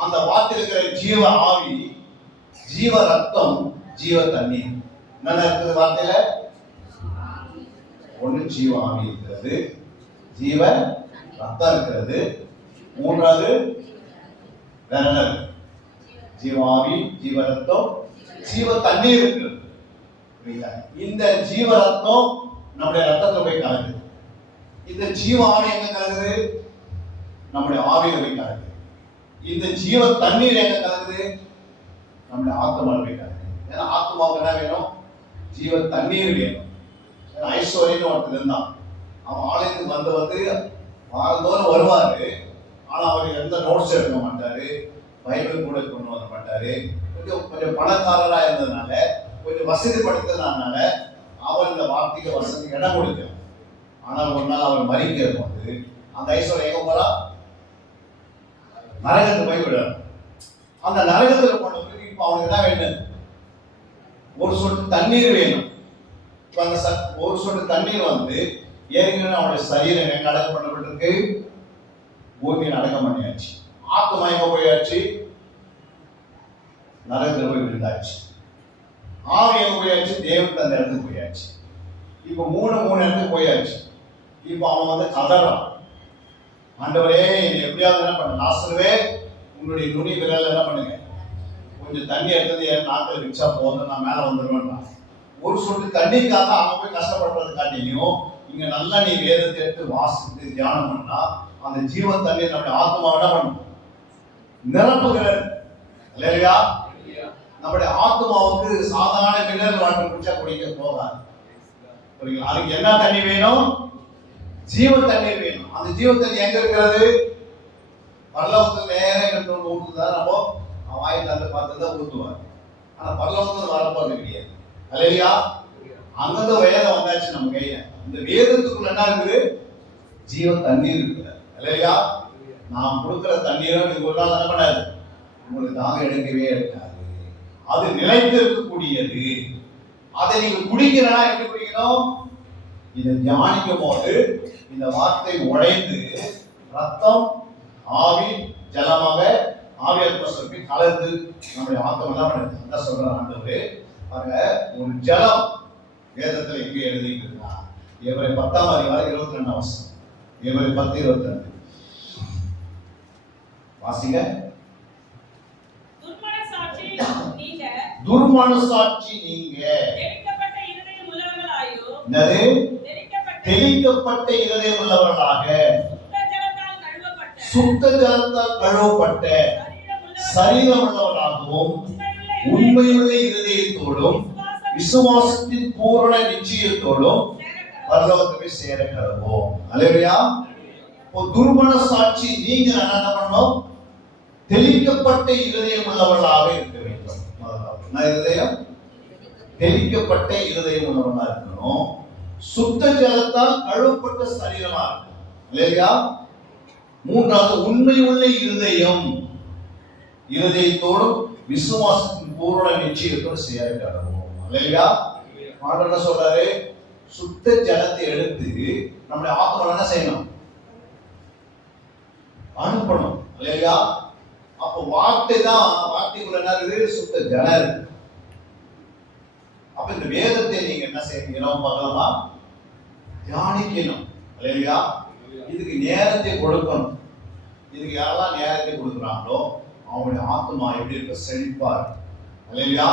அந்த வார்த்தையில் இருக்கிற ஜீவ ஆவி, ஜீவ ரத்தம், ஜீவ தண்ணீர். என்ன இருக்குது வார்த்தையில? 1 ஜீவ ஆவி இருக்கிறது, ஜீவ ரத்தம் இருக்கிறது, 3வது வேற என்ன? ஜீவ ஆவி, ஜீவ ரத்தம், ஜீவ தண்ணீர் இருக்கிறது. இந்த ஜீவ ரத்தம் நம்முடைய ரத்தத்தை போய் கலக்குது. இந்த ஜீவ ஆவி எங்க கலக்குது? நம்முடைய ஆவியில போய் கலக்குது. இந்த ஜீவ தண்ணீர் எங்க கலக்குது? நம்முடைய ஆத்மாவில் போய் கலக்குது. ஏன்னா ஆத்மாவுக்கு என்ன வேணும்? ஜீவ தண்ணீர் வேணும். ஐஸ்வர்யன்னு ஒருத்தர் இருந்தான். அவன் ஆலயத்துக்கு வந்து வாரந்தோறும் வருவாரு. படிப்பாரு. ஆனா அவர் எந்த நோட்ஸ் எடுக்க மாட்டாரு, பைபிள் கூட கொண்டு வர மாட்டாரு. கொஞ்சம் பணக்காரரா இருந்ததுனால, கொஞ்சம் வசதி படுத்ததுனால அவர் இந்த வார்த்தைக்கு வசதி இடம் கொடுக்கிறார். ஆனால் ஒரு நாள் அவர் மறிக்கிற போது அந்த ஐஸ்வர்யம் எங்க போறா? நரகத்துக்கு போய் விடுறார். அந்த நரகத்துல போன பிறகு இப்ப அவனுக்கு என்ன வேணும்? ஒரு சொட்டு தண்ணீர் வேணும். இப்ப அந்த ஒரு சொட்டு தண்ணீர் வந்து ஏற்கனவே அவனுடைய சரீரம் எங்க அடக்கம் பண்ணப்பட்டிருக்கு? பூமியில் அடக்கம் பண்ணியாச்சு. ஆத்மா எங்க போயாச்சு? நரகத்தில் போய் விழுந்தாச்சு. ஆவி எங்க போயாச்சு? தேவன் அந்த இடத்துக்கு போயாச்சு. இப்ப மூணு இடத்துக்கு போயாச்சு. இப்ப அவன் வந்து கதறான், ஆண்டவரே என்னை எப்படியாவது என்ன பண்ண, லாசருவே உன்னுடைய நுனி விரல் என்ன பண்ணுங்க, கொஞ்சம் தண்ணி எடுத்தது என் நாக்கில் வச்சா போதும், நான் மேல வந்துடுவேன். ஒரு சொட்டு தண்ணிக்காக அவன் போய் கஷ்டப்படுறது காட்டிலையும் இங்க நல்லா நீ வேதத்தை எடுத்து வாசித்து தியானம் பண்ணா அந்த ஜீவன் தண்ணீர் நம்முடைய ஆத்மா என்ன பண்ணும்? நிரப்புகிறது. இல்லையா? நம்முடைய ஆத்மாவுக்கு சாதாரண மினரல் வாட்டர் குடிச்சா குடிக்க போகாது. புரியுங்களா? அதுக்கு என்ன தண்ணி வேணும்? ஜீவ தண்ணீர் வேணும். அந்த ஜீவ தண்ணி எங்க இருக்கிறது? பரலோகத்துக்கு நேரம் கண்டு ஊற்றுதான். நம்ம வாய் தந்து பார்த்து தான் ஊற்றுவார். ஆனா பரலோகத்துக்கு வரப்போறது கிடையாது. இல்லையா? அங்கிருந்து வேதம் வந்தாச்சு நம்ம கையில. இந்த வேதத்துக்குள்ள என்ன இருக்குது? ஜீவ தண்ணீர் இருக்குது. இல்லையா? நாம் கொடுக்கிற தண்ணீரும் நீங்க ஒரு நாள் என்ன பண்ணாது, உங்களுக்கு தாக எடுக்கவே எடுக்காது. அது நிலைத்து இருக்கக்கூடியது. அதை நீங்க குடிக்கிறனா எப்படி குடிக்கணும்? இதை தியானிக்கும் போது இந்த வார்த்தை உடைந்து ரத்தம் ஆவி ஜலமாக ஆவியாத்மா சொல்லி கலந்து நம்முடைய ஆத்மா எல்லாம் பண்ணுது. என்ன சொல்ற ஆண்டவரே பாருங்க, ஒரு ஜலம் வேதத்துல எங்க எழுதிட்டு இருக்கா? எவரை 10ஆம் அதிகாரம் 22 வசனம். எவரை 10:22 வாசிங்க. துர்மனசாட்சி நீங்க தெளிக்கப்பட்ட இருதயம் உள்ளவர்களாக சுத்த ஜலத்தால் கழுவப்பட்ட சரீரம் உள்ளவர்களாகவும் உண்மையுள்ள இருதயத்தோடும் விசுவாசத்தின் பூரண நிச்சயத்தோடும் பரலோகத்துக்கு சேர கடவோம். அல்லேலூயா. துர்மனசாட்சி நீங்க என்ன பண்ணணும்? தெளிக்கப்பட்ட இருதயம் உள்ளவர்களாக இருக்க வேண்டும். இருதயம் தெளிக்கப்பட்ட இருதயம் உள்ளவர்களா இருக்கணும். சுத்த ஜலத்தால் கழுவப்பட்ட சரீரமா இருக்கணும். இல்லையா? மூன்றாவது உண்மையுள்ள இருதயம், இருதயத்தோடும் விசுவாசத்தின் பூரண நிச்சயத்தோடு சேர கடவோம். இல்லையா? ஆண்டவர் என்ன சொல்றாரு? சுத்த ஜலத்தை எடுத்து நம்முடைய ஆத்மாவை என்ன செய்யணும்? அனுப்பணும். இல்லையா? அப்ப வார்த்தை தான், வார்த்தைக்குள்ள என்ன இருக்குது? சுத்த ஜலம் இருக்கு. அப்ப இந்த வேதத்தை நீங்க என்ன செய்யணும்? பார்க்கலாமா? தியானிக்கணும். இல்லையா? இதுக்கு நேரத்தை கொடுக்கணும். இதுக்கு யாரெல்லாம் நேரத்தை கொடுக்குறாங்களோ அவங்களுடைய ஆத்மா எப்படி இருக்க? செழிப்பா இருக்கு. இல்லையா?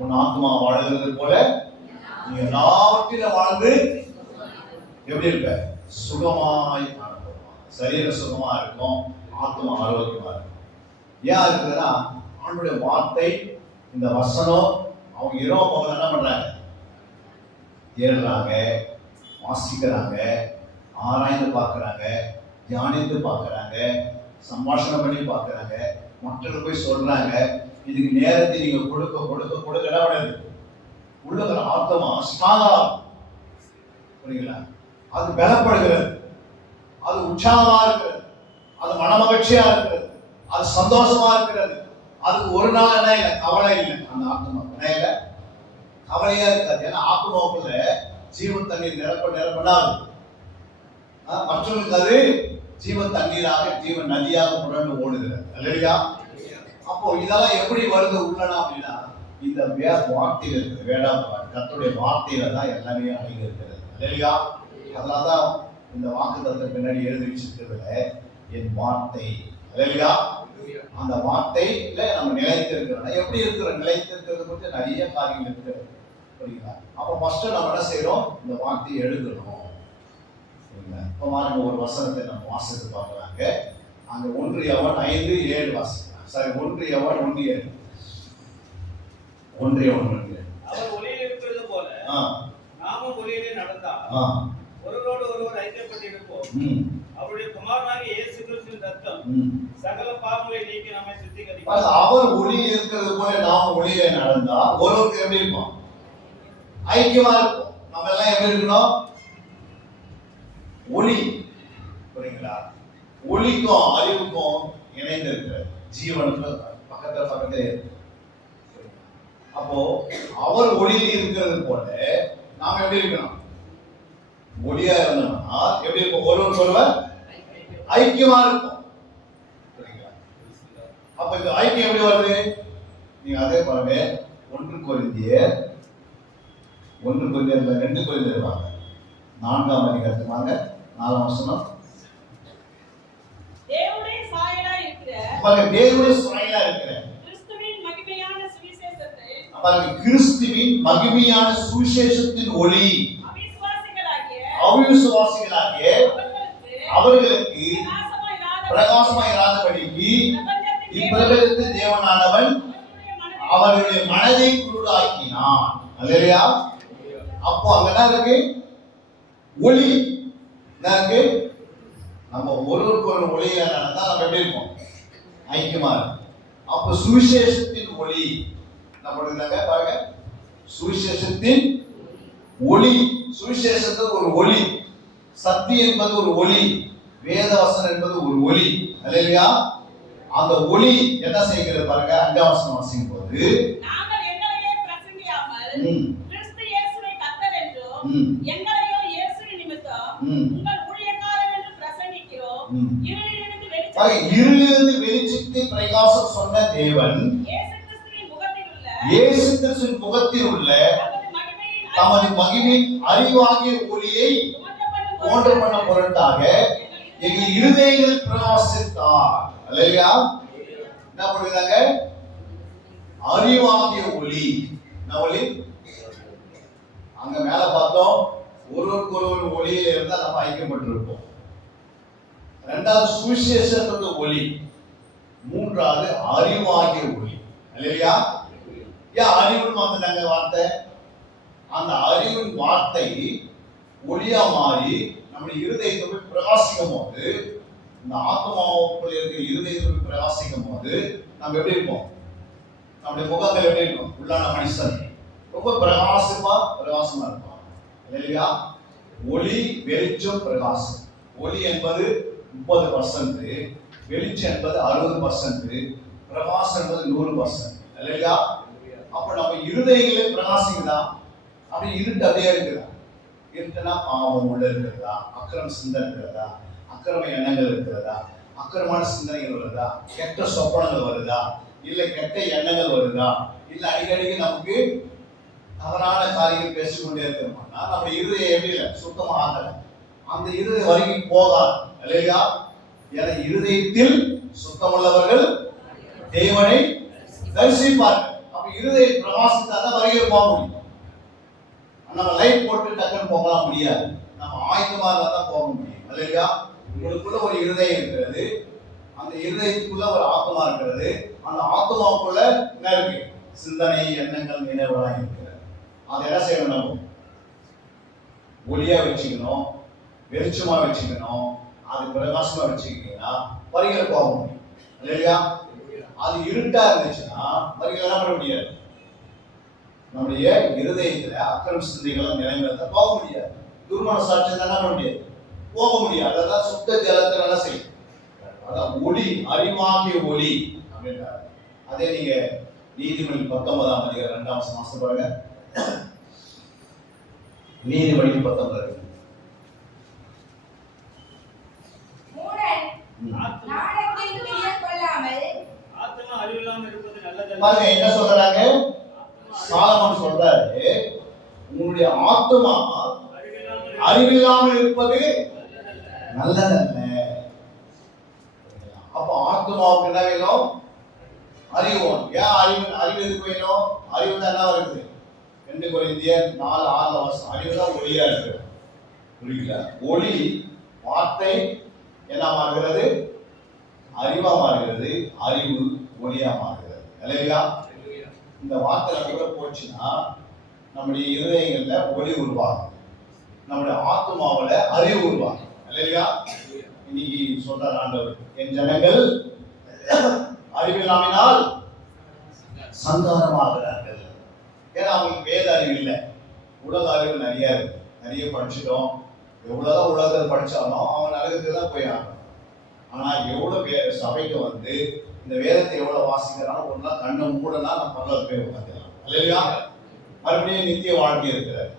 உன் ஆத்மா வாழ்கிறது போல நீ எல்லாவற்றிலும் வாழ்ந்து எப்படி இருக்க? சுகமாய் காணப்படும். சரீர சுகமா இருக்கும், ஆத்மா ஆரோக்கியமா இருக்கும். ஏன் இருக்குதுன்னா ஆண்டவருடைய வார்த்தை, இந்த வசனம் அவங்க இரவு பகல் என்ன பண்றாங்க? தேடுறாங்க, வாசிக்கிறாங்க, ஆராய்ந்து பார்க்கறாங்க, தியானித்து பார்க்கறாங்க, சம்பாஷணம் பண்ணி பார்க்கறாங்க, மற்றவங்க போய் சொல்றாங்க. இதுக்கு நேரத்தை நீங்க கொடுக்க கொடுக்க கொடுக்க என்ன பண்ணுது? உள்ளுகிற ஆத்மா ஸ்ட்ராங்கா, புரியுங்களா? அது பலப்படுகிறது, அது உற்சாகமா இருக்கிறது, அது மனமகிழ்ச்சியா இருக்கிறது, அது சந்தோஷமா இருக்கிறது. அதுக்கு ஒரு நாள் என்ன இல்லை? கவலை இல்லை. அந்த ஆத்மா என்ன இல்லை? கவலையா இருக்காது. ஏன்னா ஆத்மாவுக்குள்ள ஜீவன் தண்ணீர் நிரப்பனாது. மற்றவர்களுக்கு அது ஜீவன் தண்ணீராக, ஜீவன் நதியாக புரண்டு ஓடுகிறது. இல்லையா? அப்போ இதெல்லாம் எப்படி வருது உள்ளனா அப்படின்னா இந்த வார்த்தையில் இருக்குது. வேடாம் கர்த்தருடைய வார்த்தையில தான் எல்லாமே அடங்கி இருக்கிறது. இல்லையா? அதனாலதான் இந்த வாக்குத்தத்தத்துக்கு பின்னாடி எழுதி வச்சிருக்கிறதுல என் வார்த்தை. இல்லையா? அந்த வார்த்தையில நம்ம நிலைத்து இருக்கிறோம். எப்படி இருக்கிற நிலைத்து இருக்கிறது கொஞ்சம் நிறைய காரியங்கள் இருக்கு. புரியுங்களா? அப்ப ஃபர்ஸ்ட் நம்ம என்ன செய்யறோம்? இந்த வார்த்தையை எழுதணும். இப்போ பாருங்க, ஒரு வசனத்தை நம்ம வாசித்து பார்க்கலாங்க. அங்க 1 யோவான் 5:7 வாசிக்கலாம். சாரி, 1 யோவான் 1:7. 1 யோவான் 1:7. அவர் ஒளியில் இருக்கிறது போல நாமும் ஒளியிலே நடந்தால் ஒருவரோடு ஒருவர் ஐக்கியப்பட்டிருப்போம். அவருடைய குமாரனாகிய இயேசு சகல பாவங்களை நீக்கி நம்மை சுத்திகரிக்கும். பாருங்க, அவர் ஒளியில் இருக்கிறது போல நாம் ஒளியில நடந்தா ஒருவருக்கு எப்படி இருப்போம்? ஐக்கியமா இருக்கும். நம்ம எல்லாம் எப்படி இருக்கணும்? ஒளி. புரியுங்களா? ஒளிக்கும் அறிவுக்கும் இணைந்து இருக்கிற ஜீவனுக்கு பக்கத்துல இருக்கு. அப்போ அவர் ஒளியில் இருக்கிறது போல நாம் எப்படி இருக்கணும்? ஒளியா இருந்தோம்னா எப்படி இருக்கும்? ஒருவர் சொல்லுவார் ஐக்கியமா இருக்கும். அப்ப இந்த ஐக்கியம் எப்படி வருது? நீங்க அதே பாருங்க, 1 கொரிந்தியர் 2 கொரிந்தியர் வாங்க, 4ஆம் அதிகாரத்துக்கு வாங்க, 4ஆம் வசனம். தேவனுடைய சாயலாய் இருக்கிற பாருங்க, தேவனுடைய சாயலா இருக்கிற கிறிஸ்துவின் மகிமையான சுவிசேஷத்தை பாருங்க, கிறிஸ்துவின் மகிமையான சுவிசேஷத்தின் ஒளி அவிசுவாசிகளாகிய அவர்களுக்கு பிரகாசமாய் இராதபடிக்கு இப்பிரபஞ்சத்தின் தேவனானவன் அவர்களுடைய மனதை குருடாக்கினான். அல்லேலூயா. அப்போ அங்க என்ன இருக்கு? ஒளி என்ன இருக்கு? நம்ம ஒருவருக்கு ஒரு ஒளியில நடந்தா நம்ம எப்படி இருப்போம்? ஐக்கியமா இருக்கும். அப்போ சுவிசேஷத்தின் ஒளி நம்ம பாருங்க, சுவிசேஷத்தின் ஒளி. சுவிசேஷத்துக்கு ஒரு ஒளி, சக்தி என்பது ஒரு ஒளி, வேதவசனம் என்பது ஒரு ஒளி. அல்லேலூயா. அந்த ஒளி என்ன செய்கிறது பாருங்க, 5ஆம் வசனம் வாசிக்கும் போது, நாங்கள் எங்களையே பிரசங்கியாமல் கிறிஸ்து இயேசுவை கர்த்தர் என்றும் எங்களையோ இயேசுவின் நிமித்தம் உங்கள் ஊழியக்காரர் என்று பிரசங்கிக்கிறோம். இருளிலிருந்து வெளிச்சத்தை பிரகாசம் சொன்ன தேவன் இயேசு கிறிஸ்துவின் முகத்தில் உள்ள தமது மகிமையின் அறிவாகிய ஒளியை தோன்ற பண்ண பொருட்டாக எங்கள் இருதயங்கள் பிரகாசித்தார். அல்லேலூயா. என்ன பண்ணுறாங்க? அறிவாகிய ஒளி. என்ன ஒளி? அங்க மேல பார்த்தோம், ஒருவருக்கு ஒருவர் ஒளியில இருந்தா நம்ம ஐக்கியப்பட்டிருப்போம். 2வது சுவிசேஷத்தோட ஒளி. 3வது அறிவாகிய ஒளி. அல்லேலூயா. ஏன் அறிவுன்னு வந்துட்டாங்க வார்த்தை? அந்த அறிவின் வார்த்தை ஒளியா மாறி நம்முடைய இருதயத்தை போய் பிரகாசிக்கும் போது, இந்த ஆத்மாவுக்குள்ள இருக்கிற இருதயத்தை போய் பிரகாசிக்கும் போது நம்ம எப்படி இருப்போம்? நம்முடைய முகங்கள் எப்படி இருக்கும்? உள்ளான மனுஷன் ரொம்ப பிரகாசமா இருப்பான். இல்லையா? ஒளி, வெளிச்சம், பிரகாசம். ஒளி என்பது 30%, வெளிச்சம் என்பது 60%, பிரகாசம் என்பது 100%. இல்லையா? அப்ப நம்ம இருதயங்களே பிரகாசிக்குதா? அப்படி இருட்டு அப்படியே இருக்குதா? இருட்டுனா பாவம் உள்ள இருக்கிறதா, அக்கிரம சிந்தனை இருக்கிறதா, அக்கிரம எண்ணங்கள் இருக்கிறதா, அக்கிரமான சிந்தனைகள் வருதா, கெட்ட சொப்பனங்கள் வருதா, இல்ல கெட்ட எண்ணங்கள் வருதா, இல்ல அடிக்கடிக்கு நமக்கு தவறான காரியங்கள் பேசிக்கொண்டே இருக்கிறோம்னா நம்ம இருதயம் எப்படி இல்லை? சுத்தமா ஆகல. அந்த இருதயம் வரைக்கும் போகாது. இல்லையா? என இருதயத்தில் சுத்தமுள்ளவர்கள் தேவனை தரிசிப்பார்கள். அப்ப இருதய பிரகாசத்தாதான் வரையில் போக முடியும். நம்ம லைட் போட்டு டக்குன்னு போகலாம் முடியாது. நம்ம ஆயுதமா இருந்தா தான் போக முடியும். இல்லையா? உங்களுக்குள்ள ஒரு இருதயம் இருக்கிறது, அந்த இருதயத்துக்குள்ள ஒரு ஆத்மா இருக்கிறது, அந்த ஆத்மாவுக்குள்ள என்ன இருக்கு? சிந்தனை, எண்ணங்கள், நினைவுலாம் இருக்கிறது. அதை என்ன செய்யணும்? நம்ம ஒளியா வச்சுக்கணும், வெளிச்சமா வச்சுக்கணும், அது பிரகாசமா வச்சுக்கிட்டீங்கன்னா வரிகள் போக முடியும். இல்லையா? அது இருட்டா இருந்துச்சுன்னா வரிகள் என்ன பண்ண முடியாது. நம்முடைய இருதயத்துல அக்கிரம சிந்தைகளும் நிலைமையில போக முடியாது. துர்மன சாட்சி என்ன பண்ண முடியாது, போக முடியாது. அதான் சுத்த ஜலத்தை நல்லா செய்யும். அதான் ஒளி, அறிவாகிய ஒளி அப்படின்றாரு. அதே நீங்க நீதிமொழி 19ஆம் அதிகாரம் 2ஆம் வசனம் பாருங்க. நீதிமொழி 19. பாருங்க என்ன சொல்றாங்க? சாலமோன் சொல்றாரு, உன்னுடைய ஆத்மா அறிவில்லாமல் இருப்பது நல்லதல்ல. அப்ப ஆத்மாவுக்கு என்ன வேணும்? அறிவு. ஏன் அறிவு எதுக்கு வேணும்? அறிவு தான் என்ன இருக்குது? 2 கொரிந்தியர் 4:6 அறிவு தான் ஒளியா இருக்கு. புரியுங்களா? ஒளி வார்த்தை என்ன மாறுகிறது? அறிவா மாறுகிறது. அறிவு ஒளியா மாறுகிறது. இல்லையா? இந்த வார்த்தை நம்ம போச்சுன்னா நம்முடைய இருதயங்கள்ல ஒளி உருவாகும், நம்முடைய ஆத்மாவில அறிவு உருவாகும். இல்லையா? இன்னைக்கு சொல்றார் ஆண்டவர், என் ஜனங்கள் அறிவில்லாமையினால் சங்காரமாகிறார்கள். ஏன்னா அவங்களுக்கு வேத அறிவு இல்லை, உலக அறிவு நிறைய இருக்கு. நிறைய படிச்சிட்டோம், எவ்வளவுதான் உலகத்தை படிச்சாலும் அவன் நரகத்துக்கு தான் போய் ஆகணும். ஆனா எவ்வளவு சபைக்கு வந்து இந்த வேதத்தை எவ்வளவு வாசிக்கிறானோ ஒரு நாள் கண்ணை மூடனா நம்ம பரலோகத்துக்கு போய் உட்காந்துக்கலாம். இல்லையா? மறுபடியும் நித்திய வாழ்க்கை இருக்கிறார்,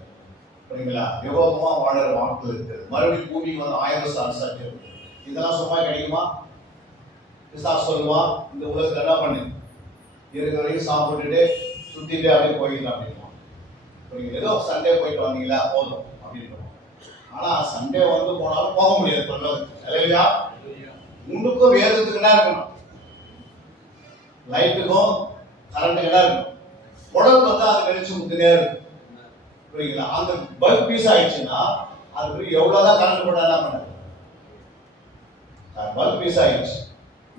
சரிங்களா? யோகமா வாழற வாழ்க்கை இருக்கிறது. மறுபடியும் பூமிக்கு வந்து 1000 வருஷம் அரசாட்சி இருக்கு. இதெல்லாம் சும்மா கிடைக்குமா? பிசாசு சொல்லுவான், இந்த உலகத்துல என்ன பண்ணு, இருக்கிற வரைக்கும் சாப்பிட்டுட்டு சுத்திட்டு அப்படியே போயிடலாம் அப்படின்வான். சரிங்களா? ஏதோ சண்டே போயிட்டு வந்தீங்களா போதும் அப்படின்னு. ஆனா சண்டே வந்து போனாலும் போக முடியாது பரலோகத்துக்கு. இல்லையா? முன்னுக்கும் வேதத்துக்கு என்ன இருக்கணும், லைட்டுக்கும் கரண்ட்டுக்கு என்ன இருக்கணும், உடல் பார்த்தா அது வெளிச்சு முத்துனே இருக்கும். புரியுங்களா? அந்த பல்ப் பீஸ் ஆயிடுச்சுன்னா அதுக்கு எவ்வளவுதான் கரண்ட் போட்டா என்ன பண்ணாது? பல்ப் பீஸ் ஆயிடுச்சு,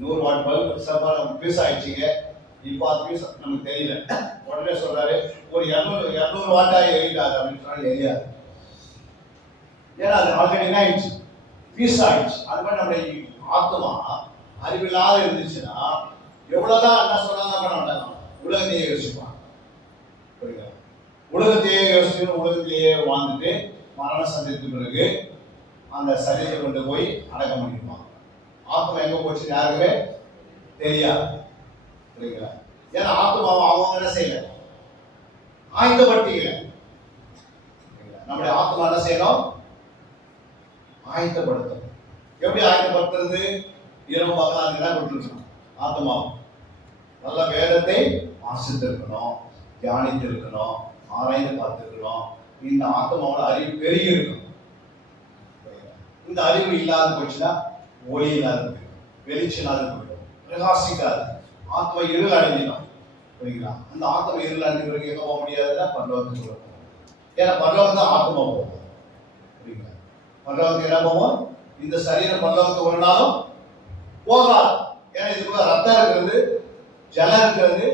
100 வாட் பல்ப் பீஸ் ஆயிடுச்சுங்க. இப்போ அது பீஸ் நமக்கு தெரியல, உடனே சொல்றாரு ஒரு 200 வாட்டா எரியாது அப்படின்னு சொன்னாலும் எரியாது. ஏன்னா அது ஆல்ரெடி என்ன ஆயிடுச்சு, பீஸ் ஆயிடுச்சு. அது மாதிரி நம்முடைய ஆத்மா அறிவில்லாத இருந்துச்சுன்னா எவ்வளவுதான் என்ன சொன்னாலும் பண்ண மாட்டாங்க, உலகத்தையே யோசிப்பாங்க. புரியுதா? உலகத்தையே யோசிச்சு உலகத்திலேயே வாழ்ந்துட்டு மரணம் சந்தித்த பிறகு அந்த சரீரத்தை கொண்டு போய் அடக்கம் பண்ணிருப்பாங்க. ஆத்மா எங்க போச்சுன்னு யாருக்குமே தெரியாது. புரியுங்களா? ஏன்னா ஆத்மாவை அவங்க என்ன செய்யல, ஆயத்தப்படுத்திக்கல. நம்முடைய ஆத்மா என்ன செய்யணும், ஆயத்தப்படுத்தணும். எப்படி ஆயத்தப்படுத்துறது? இரவு பகல் அது என்ன கொடுத்துருக்கணும், ஆத்மாவை நல்ல வேதத்தை வாசித்திருக்கணும், தியானித்திருக்கணும், ஆராய்ந்து பார்த்திருக்கணும். இந்த ஆத்மாவோட அறிவு பெருகி இருக்கணும். இந்த அறிவு இல்லாத போச்சுன்னா ஒளி இல்லாத போயிடும், வெளிச்சம் இல்லாத போயிடும், பிரகாசிக்காது, ஆத்மா இருள் அடைஞ்சிடும். புரியுங்களா? அந்த ஆத்மா இருள் அடைஞ்ச பிறகு எங்க போக முடியாதுன்னா பரலோகத்துக்கு போகும். ஏன்னா பரலோகம் தான் ஆத்மா போகும். புரியுங்களா? பரலோகத்துக்கு என்ன போவோம், இந்த சரீரம் பரலோகத்துக்கு ஒரு நாளும் போகாது. ஏன்னா இதுக்குள்ள ரத்தம் இருக்கிறது, ஜலம் இருக்கிறது,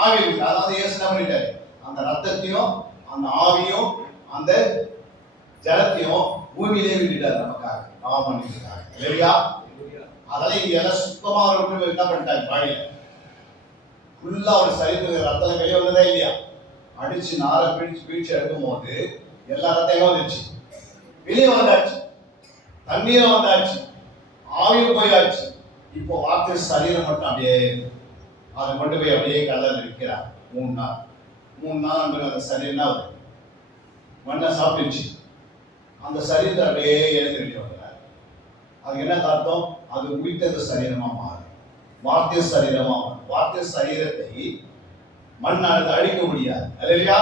ஆவி இருக்கு. அதாவது இயேசு என்ன பண்ணிட்டாரு, அந்த ரத்தத்தையும் அந்த ஆவியும் அந்த ஜலத்தையும் பூமியிலே விட்டுட்டாரு நமக்காக, பாவம் பண்ணிட்டாங்க. இல்லையா? அதனால இங்க எல்லாம் சுத்தமா விட்டு என்ன பண்ணிட்டாங்க, பாடியில ஃபுல்லா ஒரு சரீரத்துக்கு ரத்தம் வெளியே வந்ததா இல்லையா? அடிச்சு நார பீழ்ச்சி எடுக்கும் போது எல்லா ரத்தம் வந்துச்சு, வெளியே வந்தாச்சு, தண்ணீரை வந்தாச்சு, ஆவியும் போயாச்சு. இப்போ வார்த்தை சரீரம் மட்டும் அப்படியே அதை கொண்டு போய் அப்படியே கடலில் இருக்கிறார். 3 நாள் அந்த சரீரம் மண்ணை சாப்பிட்டுச்சு. அந்த சரீரத்தை அப்படியே எழுந்திருக்க வந்தார். அதுக்கு என்ன அர்த்தம், அது உயிர்த்த சரீரமா மாறும், வார்த்தை சரீரமா மாறும். வார்த்தை சரீரத்தை மண் அழிக்க முடியாது. இல்லையா?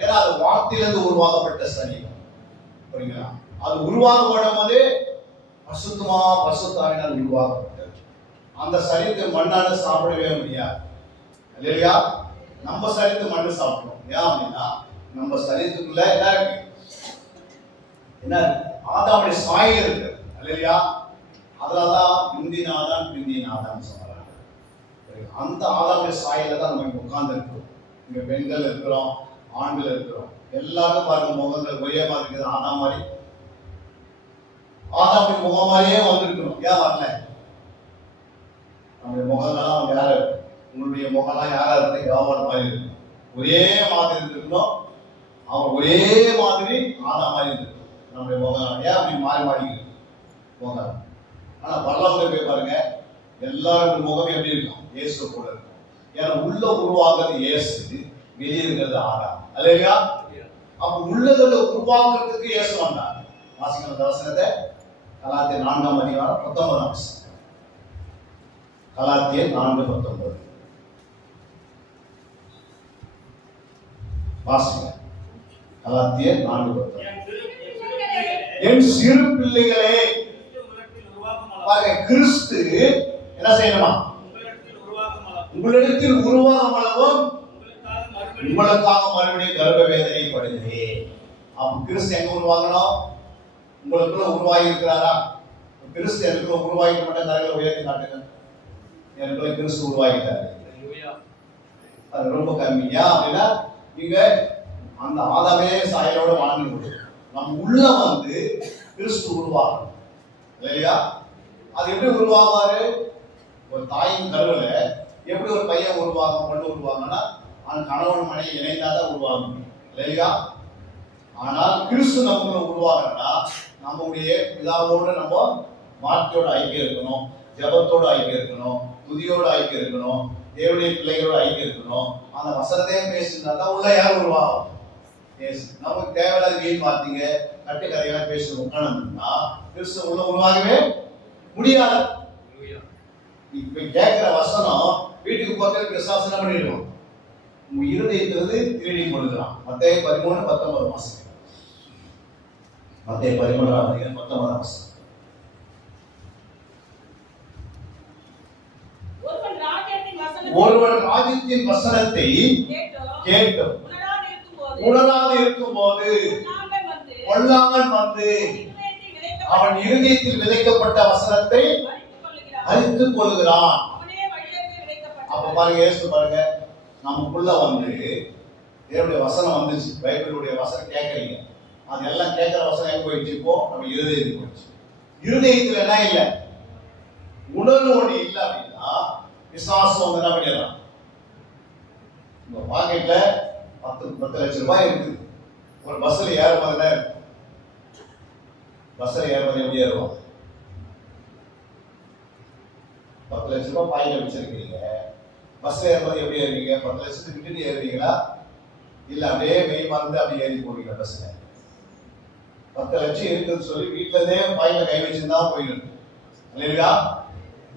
ஏன்னா அது வார்த்தையிலிருந்து உருவாக்கப்பட்ட சரீரம். புரியுங்களா? அது உருவாக்கப்படும் போது பரிசுத்தாவினால் உருவாக்கப்பட்டது. அந்த சரீரத்தை மண்ணால சாப்பிடவே முடியாது. இல்லையா? நம்ம சரீரத்தை மண்ணு சாப்பிடுவோம். ஏன் அப்படின்னா நம்ம சரீரத்துக்குள்ள என்ன இருக்கு, என்ன ஆதாமுடைய சாயல் இருக்கு. இல்லையா? அதனாலதான் பிந்தின ஆதாம் சொல்றாங்க. அந்த ஆதாமுடைய சாயல தான் நம்ம உட்கார்ந்து இருக்கிறோம். இங்க பெண்கள் இருக்கிறோம், ஆண்கள் இருக்கிறோம். எல்லாரும் பாருங்க முகங்கள் ஒரே மாதிரி இருக்குது. ஆதாமுடைய முகம் மாதிரியே வந்திருக்கணும். ஏன் வரல? நம்முடைய முகங்கள்லாம் யாரு, உங்களுடைய முகம்லாம் யாரா இருக்கு, யோவான் மாதிரி இருக்கு. ஒரே மாதிரி இருக்கணும். அவன் ஒரே மாதிரி ஆதா மாதிரி இருக்கு. நம்முடைய முகம் ஏன் அப்படி மாறி இருக்கு முகம்? ஆனா பரலோகத்துல போய் பாருங்க, எல்லாருடைய முகம் எப்படி இருக்கும், இயேசு போல இருக்கும். ஏன்னா உள்ள உருவாக்குறது இயேசு, வெளியே இருக்கிறது ஆதாம். அல்லையா? அப்ப உள்ளதுல உருவாக்குறதுக்கு இயேசு வந்தார். வாசிக்கிற தரிசனத்தை கலாத்தியர் 4ஆம் அதிகாரம் 19ஆம் வசனம். கலாத்தியர் 4:19 வாசிங்க. கலாத்தியர் 4:19. என் சிறு பிள்ளைகளே, கிறிஸ்து என்ன செய்யணுமா, உங்களிடத்தில் உருவாகும் அளவும் உங்களுக்காக மறுபடியும் கர்ப்ப வேதனை படுகிறேன். அப்ப கிறிஸ்து எங்க உருவாகணும், உங்களுக்குள்ள உருவாகி இருக்கிறாரா? கிறிஸ்து எனக்குள்ள உருவாகி மட்டும் கரைகளை உயர்த்தி காட்டுங்க. எனக்குள்ள கிறிஸ்து உருவாகிட்டாரு, அது ரொம்ப கம்மி. ஏன் அப்படின்னா நீங்க அந்த ஆதாமே சாயலோட வாழ்ந்து நம்ம உள்ள வந்து கிறிஸ்து உருவாகணும். இல்லையா? அது எப்படி உருவாவாரு? ஒரு தாயின் கருவில எப்படி ஒரு பையன் உருவாகும், பொண்ணு உருவாங்கன்னா அந்த கணவன் மனைவி இணைந்தாதான் உருவாகும் இல்லையா? ஆனால் கிறிஸ்து நமக்குள்ள உருவாகணும்னா நம்முடைய பிதாவோடு நம்ம வார்த்தையோட ஐக்கியம் இருக்கணும், ஜபத்தோட ஐக்கியம் இருக்கணும், துதியோட ஐக்கியம் இருக்கணும், தேவனுடைய பிள்ளைகளோட ஐக்கியம் இருக்கணும். அந்த வசனத்தையே பேசினா தான் உள்ள யார் உருவாகும்? நமக்கு தேவையில்லாத வீண் பார்த்தீங்க கட்டு கதையெல்லாம் பேசி உட்காந்துன்னா கிறிஸ்து உள்ள உருவாகவே முடியாது. இப்ப கேட்கிற வசனம் வீட்டுக்கு போகிறது விசுவாசம் பண்ணிடுவோம். உங்க இருதயத்திலிருந்து திருடி கொள்கிறான். மத்தேயு 13:19 வாசிங்க. மத்தேயு 13:19 வாசிங்க. ஒருவன் ராஜ்யத்தின் வசனத்தை கேட்டு உணராது இருக்கும்போது கொள்ளாமல் வந்து அவன் இருதயத்தில் விதைக்கப்பட்ட வசனத்தை அழித்துக் கொள்கிறான். அப்ப பாருங்க, இயேசு பாருங்க, நமக்குள்ள வந்து தேவனுடைய வசனம் வந்துச்சு, பைபிளுடைய வசனம் கேட்கறீங்க, அது எல்லாம் கேட்கிற வசனம் எங்க போயிடுச்சு? இப்போ நம்ம இருதயத்துக்கு போயிடுச்சு. இருதயத்துல என்ன இல்லை? உணர்வு ஒண்ணு இல்லை அப்படின்னா விசுவாசம் வந்து என்ன பண்ணிடலாம்? உங்க பாக்கெட்ல 10 லட்சம் ரூபாய் இருக்குது. ஒரு பஸ்ல ஏறும்போது பஸ்ல ஏறும்போது எப்படி ஏறுவோம்? 10 லட்சம் ரூபாய் பாயில வச்சிருக்கீங்க. பஸ்ல ஏறும்போது எப்படி ஏறுவீங்க? 10 லட்சத்துக்கு விட்டுட்டு ஏறுவீங்களா, இல்ல அப்படியே மெய் மறந்து அப்படி ஏறி போவீங்களா? பஸ்ல 10 லட்சம் இருக்குன்னு சொல்லி வீட்டுல இருந்தே பாயில கை வச்சிருந்தா போயிடும் இல்லையா?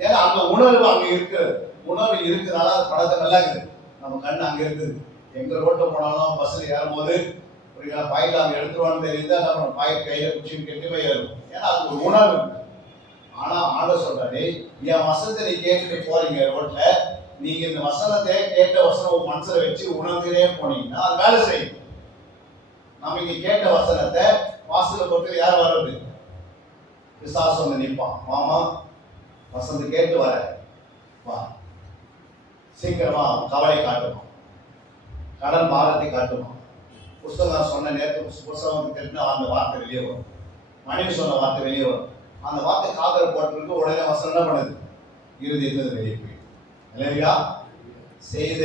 ஏன்னா அந்த உணர்வு அங்க இருக்கு. உணர்வு இருக்குனால அது படத்தை நல்லா இருக்குது. நம்ம கண்ணு அங்க இருக்குது. எங்க ரோட்ட போனாலும் பஸ்ல ஏறும்போது ஒரு பாயில அங்க எடுத்துருவான்னு தெரியுது, நம்ம பாய் கையில குச்சி கெட்டி போய் ஏறும். ஏன்னா அது ஒரு உணர்வு இருக்கு. ஆனா ஆண்டவர் சொல்றாரு, என் வசனத்தை நீ கேட்டுட்டு போறீங்க ரோட்ல, நீங்க இந்த வசனத்தை கேட்ட வசனம் மனசுல வச்சு உணர்ந்துட்டே போனீங்கன்னா அது வேலை செய்யும். நம்ம இங்க கேட்ட வசனத்தை வாசல பொறுத்து யார் வர்றது? பிசாசு வந்து நிற்பான். மாமா வசனத்தை கேட்டு வர வா, சீக்கிரமா கவலை காட்டுமா, கடன் பாரத்தை காட்டுமா, புஸ்தகம் சொன்ன நேரத்துக்கு புஸ்தகம் திட்டினா அந்த வார்த்தை வெளியே வரும், மனைவி சொன்ன வார்த்தை வெளியே வரும். அந்த வார்த்தை காதல் போட்டிருக்கு, உடனே வசனம் என்ன பண்ணுது? இருதயத்தில் வெளியே போயிடும் இல்லையா? செய்த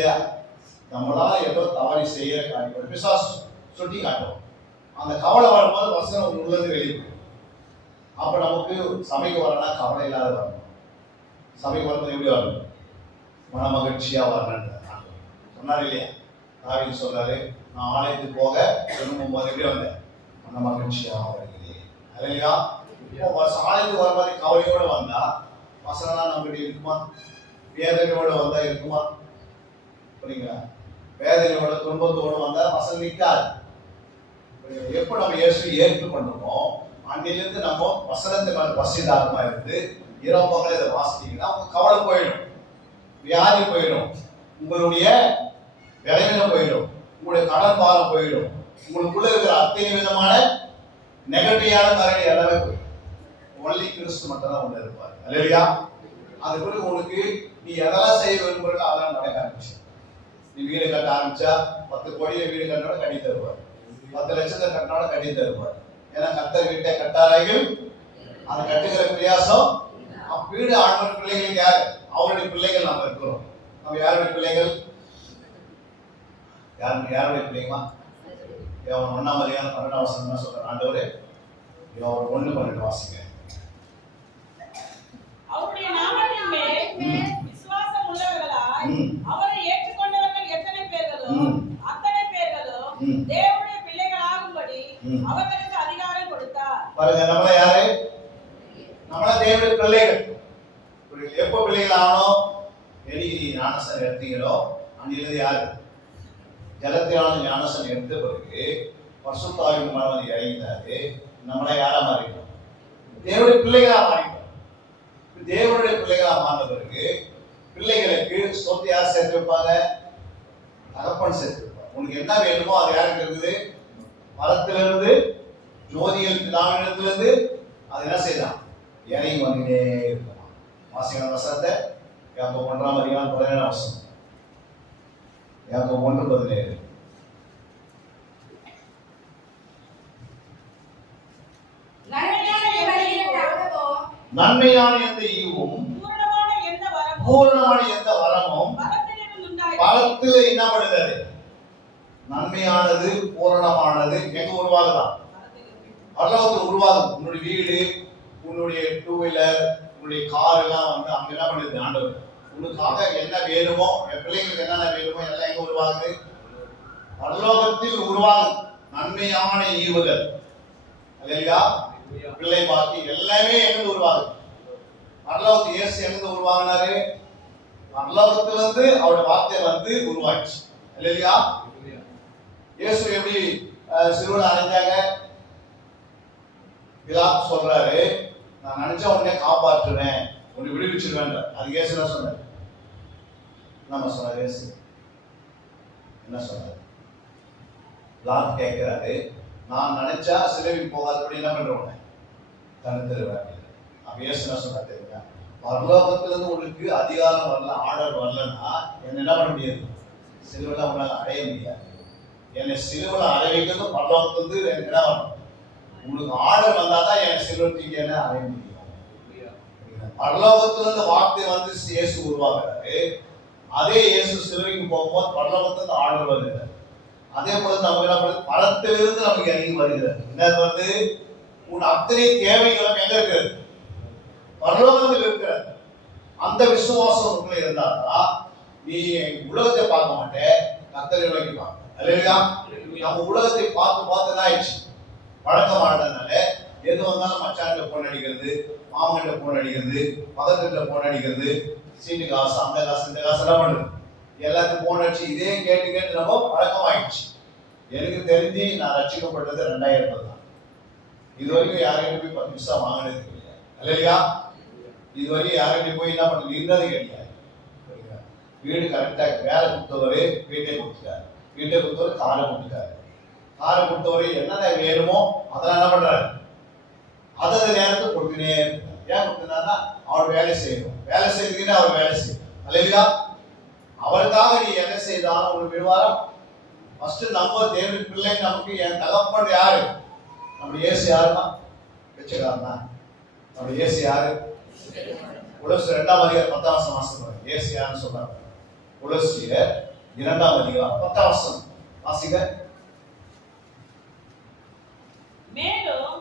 நம்மளால ஏதோ தவறி செய்யற காரியம் பிசாசு சுட்டி காட்டும். அந்த கவலை வரும்போது வசனம் உள்ளது வெளியே போயிடும். அப்ப நமக்கு சபைக்கு வரனா கவலை இல்லாத வரணும். சபைக்கு வரும்போது எப்படி வரணும்? மன மகிழ்ச்சியா வரணும் சொன்னார் இல்லையா? தாவீது சொல்றாரு, நான் ஆலயத்துக்கு போக விரும்பும் போது எப்படி வந்தேன்? மன மகிழ்ச்சியா வருகிறேன் இல்லையா? இப்போ ஆலயத்துக்கு வரும்போது கவலையோட வந்தா வசனம் நம்மகிட்ட இருக்குமா? வேதனையோட வந்தா இருக்குமா? புரியுங்களா? வேதனையோட துன்பத்தோடு வந்தா வசனம் நிற்காது. எப்போ நம்ம இயேசு ஏற்று பண்ணுமோ அன்னிலிருந்து நம்ம வசனத்தை மேல பசிதாரமா இருந்து இரவு பகல இதை வாசித்தீங்கன்னா உங்க கவலை போயிடும், வியாதி போயிடும், உங்களுடைய விளைவின போயிடும், உங்களுடைய கடன் பாரம் போயிடும், உங்களுக்குள்ள இருக்கிற அத்தனை விதமான நெகட்டிவான காரணம் எல்லாமே போயிடும். ஒன்லி கிறிஸ்து மட்டும் தான் ஒண்ணு இருப்பாரு இல்லையா? அது பிறகு உனக்கு நீ எதெல்லாம் செய்ய விரும்புறோ அதெல்லாம் நடக்க ஆரம்பிச்சு. நீ வீடு கட்ட ஆரம்பிச்சா 10 கோடியில வீடு கட்டினோட கட்டி தருவார், 10 லட்சத்தை கட்டினோட கட்டி தருவார். ஏன்னா கர்த்தர் வீட்டை கட்டாராய்கள் அந்த கட்டுகிற பிரயாசம். வீடு ஆண்டவர் பிள்ளைகளுக்கு யாரு? அவருடைய பிள்ளைகள் நம்ம இருக்கிறோம். நம்ம யாருடைய பிள்ளைகள்? யாருடைய பிள்ளைங்களா? யோவான் 1:12 சொல்ற ஆண்டவரே, யோவான் 1:12 வாசிங்க. அவருடைய நாமத்தின் மேல் விசுவாசம் உள்ளவர்களாய் அவரை ஏற்றுக்கொண்டவர்கள் எத்தனை பேர்களோ அத்தனை பேர்களோ தேவனுடைய பிள்ளைகள் ஆகும்படி அவர்களுக்கு அதிகாரம் கொடுத்தார். பாருங்க, நம்மள யாரு? நம்மள தேவனுடைய பிள்ளைகள். எப்போ பிள்ளைகள் ஆனோம்? எரிகிரி ஞானசன் எடுத்தீங்களோ அன்னிலிருந்து யாரு? ஜலத்தினால ஞானசன் எடுத்த பிறகு பரிசுத்தாவின் மனதை இறங்கினாரு. நம்மளை யாரா மாறிட்டோம்? தேவனுடைய பிள்ளைகளா மாறிட்டோம். தேவனுடைய பிள்ளைகளா மாறின பிறகு பிள்ளைகளுக்கு சொத்து யார் சேர்த்து வைப்பாங்க? தகப்பன் சேர்த்து வைப்பாங்க. உனக்கு என்ன வேணுமோ அது யாருக்கு இருக்குது? மரத்திலிருந்து ஜோதிகள் பிதாவினிடத்திலிருந்து அது என்ன செய்யலாம்? இறங்கி வந்துட்டே இருக்கலாம். வாசிக்கிற வசனத்தை யாக்கோபு 1:17 யாக்கோபு 1:17. நன்மையான எந்த ஈவும் பூரணமான எந்த வரமும் பூரணமான எந்த வரமும் பலத்திலிருந்து உண்டாகிறது. பலத்துல என்ன பண்ணுது? நன்மையானது பூரணமானது எங்க உருவாகுதான்? பரலோகத்தில் உருவாகும். உன்னுடைய வீடு, உன்னுடைய டூ வீலர், உன்னுடைய கார் எல்லாம் வந்து அங்க என்ன பண்ணுது ஆண்டவர்? உனக்காக என்ன வேணுமோ, என் பிள்ளைங்களுக்கு என்னென்ன வேணுமோ எல்லாம் எங்க உருவாகுது? பரலோகத்தில் உருவாகும் நன்மையான ஈவுகள். இல்லையா? பிள்ளை பாக்கி எல்லாமே எங்க உருவாகுது? பரலோகத்தில் இயேசு எங்க உருவாகினாரு? பரலோகத்துல இருந்து அவருடைய வார்த்தை வந்து உருவாச்சு. இல்லையா? இயேசு எப்படி சிலுவையில் அறைஞ்சாங்க? பிலாத்து சொல்றாரு, நான் நினைச்ச உடனே காப்பாற்றுவேன், உன்னை விடுவிச்சிருவேன். அது இயேசு என்ன சொன்னார்? நம்ம சொன்னார் இயேசு என்ன சொன்னார்? பிலாத்து கேட்கிறாரு, நான் நினைச்சா சிலுவைக்கு போகாதபடி என்ன பண்றேன்? தடுத்துருவேன். அப்ப இயேசு என்ன சொன்னார் தெரியுமா? பரலோகத்துல இருந்து உங்களுக்கு அதிகாரம் வரல, ஆர்டர் வரலன்னா என்ன என்ன பண்ண முடியாது? சிலுவையில உங்களால் அடைய முடியாது. என்னை சிலுவையில் அடைய வைக்கிறது பரலோகத்திலிருந்து என்ன வரணும்? உங்களுக்கு ஆர்டர் வந்தாதான் என் சிலுவைக்கு என்ன அடைய முடியும். பரலோகத்திலிருந்து வார்த்தை வந்து இயேசு உருவாக்குறாரு. அதே இயேசு சிலுவைக்கு போகும்போது பரலோகத்திலிருந்து ஆர்டர் வருகிறார். அதே போல நம்ம என்ன பண்ணுறது? பரத்திலிருந்து நமக்கு இறங்கி வருகிறது. என்ன வந்து உன் அத்தனை தேவைகளும் எங்க இருக்கிறது? பரலோகத்தில் இருக்கிறது. அந்த விசுவாசம் உள்ள இருந்தால்தான் நீ உலகத்தை பார்க்க மாட்டேன், கர்த்தரை நோக்கி பார்க்க. அல்லேலூயா. நம்ம உலகத்தை பார்த்து பார்த்து என்ன ஆயிடுச்சு? பழக்கமானதுனால எது வந்தாலும் மச்சான்கிட்ட போன் அடிக்கிறது, மாமன்கிட்ட போன் அடிக்கிறது, பக்கத்துல போன் அடிக்கிறது, சீட்டு காசு, அந்த காசு, இந்த காசு என்ன பண்ணுது? எல்லாத்துக்கும் போன் அடிச்சு இதே கேட்டு கேட்டு நம்ம பழக்கமாயிடுச்சு. எனக்கு தெரிஞ்சு நான் ரட்சிக்கப்பட்டது 2010 தான். இது வரைக்கும் யார்கிட்ட போய் 10 பைசா வாங்கினது கிடையாது. அல்லையா? இது வரைக்கும் யார்கிட்ட போய் என்ன பண்ணது இருந்தது கிடையாது. வீடு கரெக்டா வேலை கொடுத்தவரு வீட்டை கொடுத்துட்டாரு, வீட்டை கொடுத்தவரு காரை கொடுத்துட்டாரு, காரை கொடுத்தவரு என்னென்ன வேணுமோ அதெல்லாம் என்ன பண்றாரு? அதை நேரத்துக்கு கொடுத்துனே இருக்காரு. ஏன் கொடுத்தனா அவர் வேலை செய்யணும், வேலை செய்யறதுக்குன்னு அவர் வேலை செய்யணும். அல்லையா? அவருக்காக நீ என்ன செய்தாலும் உங்களுக்கு விடுவாரா? ஃபர்ஸ்ட் நம்ம தேவன் பிள்ளை, நமக்கு என் தகப்பன் யாரு? நம்ம இயேசு யாருன்னா பிச்சைக்காரனா? நம்ம இயேசு யாரு? உலோசியர் 2ஆம் அதிகாரம் 10ஆம் வசனம் வாசிங்க. இயேசு யாருன்னு சொல்றாங்க. உலோசியர் 2ஆம் அதிகாரம் 10ஆம் வசனம் வாசிங்க.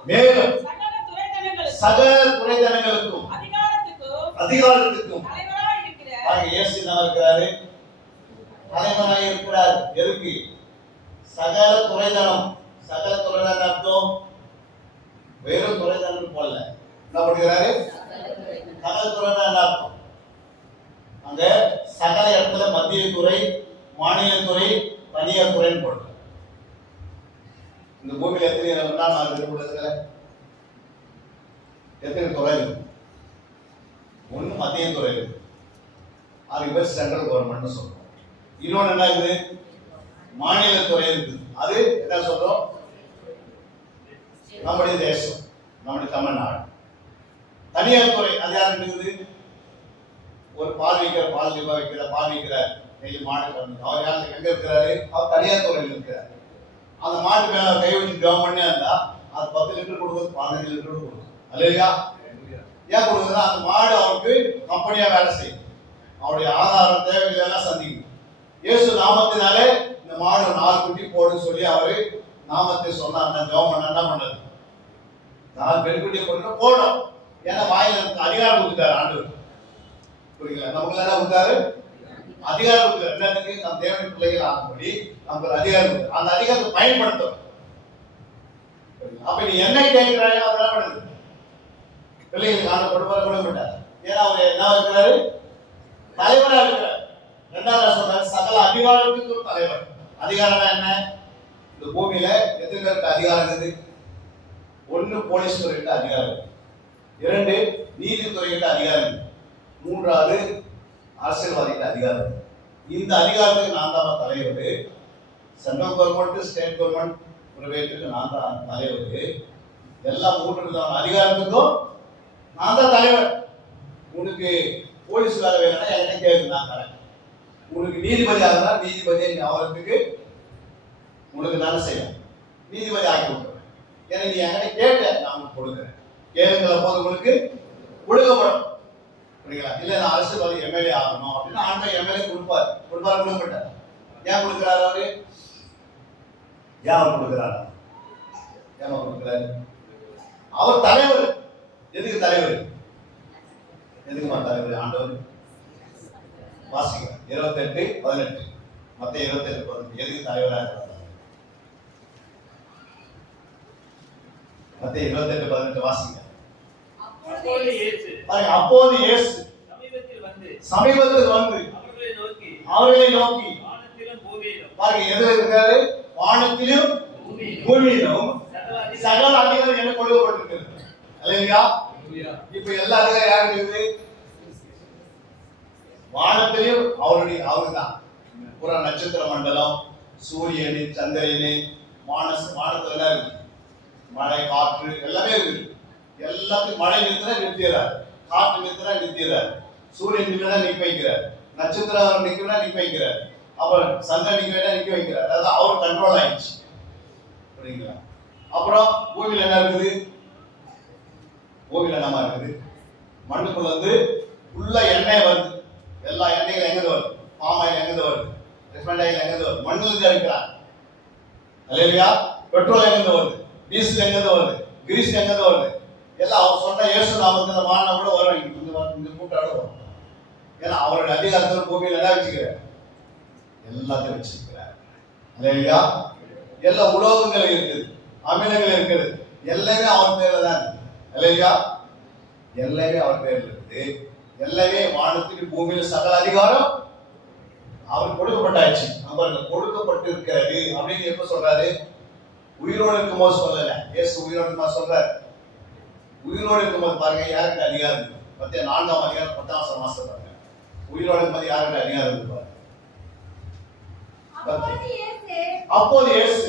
மேலும் சகல துரைத்தனங்களுக்கும் அதிகாரத்துக்கும் இயேசு என்ன இருக்கிறாரு? தலைவனாக இருக்கிறார். எதுக்கு? சகல துரைதனம். சகல துரைதனம் அர்த்தம் வெறும் துரைதனம் போல. என்ன பண்ணுகிறாரு? சகல துரைதனம் அர்த்தம் அங்க சகல இடத்துல மத்திய துறை, மாநில துறை, தனியார் துறைன்னு போடுறாங்க. இந்த பூமியில எத்தனை துறை இருக்கு? ஒண்ணு மத்திய துறை இருக்கு, அதுக்கு பேர் சென்ட்ரல் கவர்மெண்ட் சொல்றோம். இன்னொன்னு என்ன இருக்குது? மாநில துறை இருக்குது. அது என்ன சொல்றோம்? நம்முடைய தேசம், நம்முடைய தமிழ்நாடு. தனியார் துறை அது யாரு இருக்குது? ஒரு பால் விற்கிற பால் விற்கிறார், மாடு கறந்து அவர் யாரு எங்க இருக்கிறாரு? அவர் தனியார் துறையில் இருக்கிறார். அந்த மாட்டு மேல கை வச்சு ஜெபம் பண்ணி இருந்தா அது 10 லிட்டர் கொடுக்குறது, 15 லிட்டர் கொடுக்கும். அல்லையா? ஏன் கொடுக்குதுன்னா அந்த மாடு அவருக்கு கம்பெனியா வேலை செய்யும், அவருடைய ஆதாரம் தேவைகளெல்லாம் சந்திக்கும். இயேசு நாமத்தினாலே இந்த மாடு 4 குட்டி போடுன்னு சொல்லி அவரு நாமத்தை சொன்னார். ஜெபம் பண்ண என்ன பண்ணது? 4 பெண் குட்டியை போடணும். ஏன்னா வாயில அதிகாரம் கொடுத்துட்டாரு ஆண்டவர். புரியுங்களா? நமக்கு என்ன கொடுத்தாரு? அதிகாரம் கொடுத்தாரு. என்னத்துக்கு? நம் தேவனுடைய பிள்ளைகள் ஆகும்படி நமக்கு அதிகாரம் கொடுத்தாரு. அந்த அதிகாரத்தை பயன்படுத்தும். அப்ப நீ என்ன கேட்கிறாயோ அதெல்லாம் பண்ணுது. பிள்ளைகளுக்கு ஆண்டு கொடுக்க மாட்டார். ஏன்னா அவர் என்ன இருக்கிறாரு? தலைவராக இருக்கிறார். 2வது சொல்றாரு சகல அதிகாரத்துக்கு ஒரு தலைவர். அதிகாரம் என்ன? இந்த பூமியில எத்தனை பேருக்கு அதிகாரம் இருக்குது? 1 போலீஸ் துறைக்கு அதிகாரம், 2 நீதித்துறைக்கு அதிகாரம், 3வது அரசியல்வாதிக்கு அதிகாரம். இந்த அதிகாரத்துக்கு நான் தான் தலைவர். சென்ட்ரல் கவர்மெண்ட், ஸ்டேட் கவர்மெண்ட், பிரைவேட்டுக்கு நான் தான் தலைவர். எல்லா 3 விதமான அதிகாரத்துக்கும் நான் தான் தலைவர். உனக்கு போலீஸ் வேலை வேணும்னா என்கிட்ட கேட்கு, நான் தரேன். உனக்கு நீதிபதி ஆகுனா நீதிபதியை நீ அவருக்கு உனக்கு தானே செய்வேன், நீதிபதி ஆக்கி விட்டுருவேன். ஏன்னா நீ என்கிட்ட கேட்ட நான் உனக்கு கொடுக்குறேன். கேளுங்கிற போது உங்களுக்கு கொடுக்கப்படும். புரியுங்களா? இல்ல நான் அரசியல்வாதி எம்எல்ஏ ஆகணும் அப்படின்னா ஆண்டவர் எம்எல்ஏ கொடுப்பார். கொடுக்க மாட்டார். ஏன் கொடுக்கிறாரு அவரு? ஏன் அவர் கொடுக்கிறாரு? ஏன் கொடுக்கிறாரு? அவர் தலைவர். எதுக்கு தலைவர்? எதுக்குமா தலைவர்? ஆண்டவர் வாசிங்க 28:18 மத்திய 28:18 எதுக்கு தலைவராக இருக்கிறார்? மத்திய 28:18 வாசிங்க. அப்பொழுது இயேசு அப்போது இயேசு சமீபத்தில் வந்து அவர்களை நோக்கி வானத்திலும் பூமியிலும் பாருங்க எதுல இருக்காரு? வானத்திலும் பூமியிலும் சகல அதிகாரம் என்ன கொடுக்கப்பட்டிருக்கிறது. அல்லேலூயா. இப்ப எல்லா அதிகாரம் யாருக்கு இருக்குது? வானத்திலும் அவருதான். புற நட்சத்திர மண்டலம், சூரியனு, சந்திரனு, வானத்துல எல்லாம் இருக்கு. மழை, காற்று எல்லாமே இருக்குது. எல்லாத்தையும் மழை நிறுத்தினா நிறுத்திடுறாரு, காற்று நிறுத்தினா நிறுத்திடுறாரு, சூரியன் நிற்கனா நிக்க வைக்கிறார், நட்சத்திரம் நிற்கனா நிக்க வைக்கிறார், அப்புறம் சந்திரன் நிக்க நிக்க வைக்கிறார். அதாவது அவர் கண்ட்ரோல் ஆயிடுச்சு. புரியுங்களா? அப்புறம் பூமியில என்ன இருக்குது? பூமியில என்னமா இருக்குது? மண்ணுக்குள்ள வந்து உள்ள எண்ணெய் வருது. எல்லா எண்ணெய்களும் எங்கிருந்து வருது? பாமாயில் எங்கிருந்து வருது? ரிஃபைண்ட் ஆயில் எங்கிருந்து வருது? மண்ணுல இருந்து எடுக்கிறார். அல்லேலூயா. பெட்ரோல் எங்கிருந்து வருது? டீசல் எங்கிருந்து வருது? கிரீஸ் எங்கிருந்து வருது? எல்லாம் அவர் சொன்ன இயேசு நாமத்துல வாழ கூட வரும். இந்த கூட்டாட வரும். ஏன்னா அவருடைய அதிகாரத்தில் பூமியில என்ன வச்சுக்கிறார்? எல்லாத்தையும் வச்சிருக்கிறார். அல்லேலூயா. எல்லா உலோகங்கள் இருக்குது, அமிலங்கள் இருக்குது, எல்லாமே அவர் பேர்ல தான் இருக்கு. அல்லேலூயா. எல்லாமே அவர் பேர்ல இருக்குது. எல்லாமே வானத்துக்கு பூமியில சகல அதிகாரம் அவர் கொடுக்கப்பட்டாச்சு. அவருக்கு கொடுக்கப்பட்டு இருக்கிறது அப்படின்னு எப்ப சொல்றாரு? உயிரோடு இருக்கும்போது சொல்லல. இயேசு உயிரோடு இருக்கும்போது சொல்றாரு. உயிரோடு இருக்கும்போது பாருங்க யாருக்கு அதிகாரம் இருக்கு? 4ஆம் அதிகாரம் 10ஆம் மாசம் பாருங்க. உயிரோடு இருக்கும்போது யாருக்கு அதிகாரம் இருக்கு பாருங்க. அப்போது இயேசு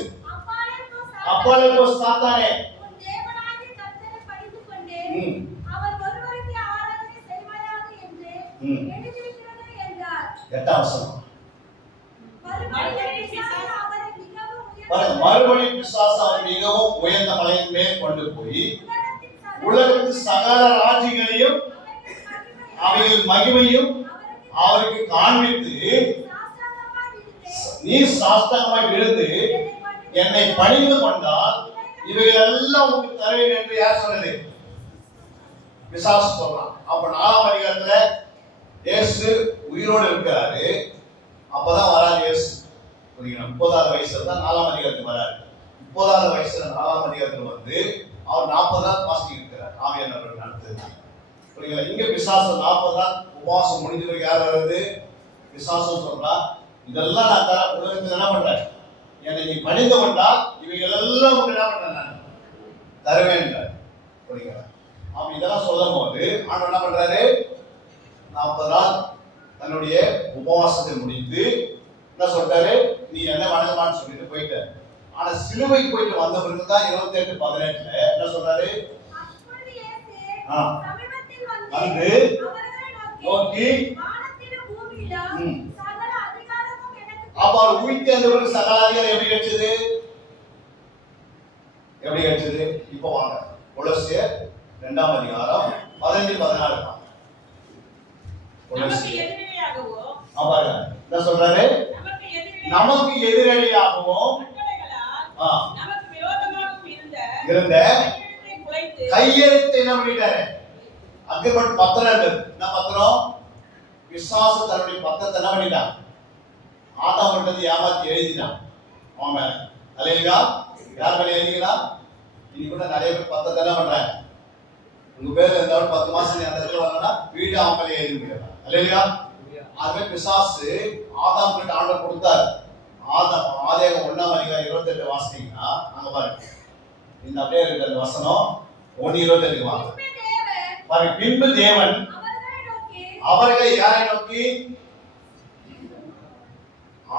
அப்பாலே போ சாத்தானே, உன் தேவனாகிய கர்த்தரை பணிந்துகொண்டே அவர் ஒருவருக்கே ஆராதனை செய்வாயாக என்று எழுதியிருக்கிறது என்றார். 8ஆம் வசனம். மறுபடியும் பிசாசு அவரை மிகவும் உயர்ந்த மலையின் மேல் கொண்டு போய் உலகத்து சகல ராஜ்யங்களையும் அவைகள் மகிமையும் அவருக்கு காண்பித்து நீ சாஸ்தாங்கமாய் விழுந்து என்னை பணிந்து கொண்டால் இவைகள் எல்லாம் உங்களுக்கு தருவேன் என்று யார் சொன்னது? பிசாசு சொல்றான். அப்ப 4ஆம் அதிகாரத்துல இயேசு உயிரோடு இருக்கிறாரு. அப்பதான் வராது இயேசு. 30வது வயசுல தான் 4ஆம் அதிகாரத்துக்கு வராரு. 30வது வயசுல 4ஆம் அதிகாரத்துல வந்து அவர் 40 நாள் பாஸ்டிங் இருக்கிறார். ஆவியானவர் நடத்துது. புரியுங்களா? இங்க பிசாசு 40 நாள் உபவாசம் முடிஞ்ச பிறகு யார் வருது? பிசாசு சொல்றா, இதெல்லாம் நான் தர உலகத்துக்கு என்ன பண்றேன்? என்னை நீ பணிந்து கொண்டால் இவைகள் எல்லாம் உங்களுக்கு என்ன பண்றேன்? நான் தருவேன். புரியுங்களா? அப்ப இதெல்லாம் சொல்லும் போது ஆண்டவர் என்ன பண்றாரு? 40 நாள் தன்னுடைய உபவாசத்தை முடித்து என்ன சொல்றாரு? நீ என்ன வணங்கமான்னு சொல்லிட்டு போயிட்டாரு. ஆனா சிலுவை போயிட்டு வந்த பிறகுதான் 28:18 என்ன சொல்றாரு? வந்து நோக்கி அவர் உயிர்த்து அந்த சகல அதிகாரம் எப்படி கிடைச்சது? எப்படி கிடைச்சது? இப்ப வாங்க கொலோசியர் 2ஆம் அதிகாரம் 15-14 நமக்கு எதிரியாகவோ பாருங்க என்ன சொல்றாரு? நமக்கு எதிரடியாகவும் நமக்கு விரோதமாகவும் இருந்த கையெழுத்தை என்ன பண்ணிட்டாரு? அக்ரிமெண்ட் பத்திரம். என்ன பத்திரம்? பிசாசு தன்னுடைய பத்திரத்தை என்ன பண்ணிட்டான்? ஆதாம் கிட்ட ஏமாத்தி எழுதிட்டான். ஆமா. அல்லேலூயா. யார் மேல எழுதிக்கலாம்? இன்னைக்கு கூட நிறைய பேர் பத்திரத்தை என்ன பண்றாங்க? உங்க பேர்ல இருந்தாலும் 10 மாசம் அந்த இடத்துல வரணும்னா வீடு அவன் மேல எழுதி முடியாது. அல்லேலூயா. அதுவே பிசாசு ஆதாம் கிட்ட ஆர்டர் கொடுத்தாரு. ஆதியாகமம் 1ஆம் அதிகாரம் 28 வாசித்தீங்கன்னா அங்க பாருங்க. இந்த அப்படியே இருக்கிற அந்த வசனம் 1:28 வாங்க. பாருங்க. பின்பு தேவன் அவர்களை யாரை நோக்கி?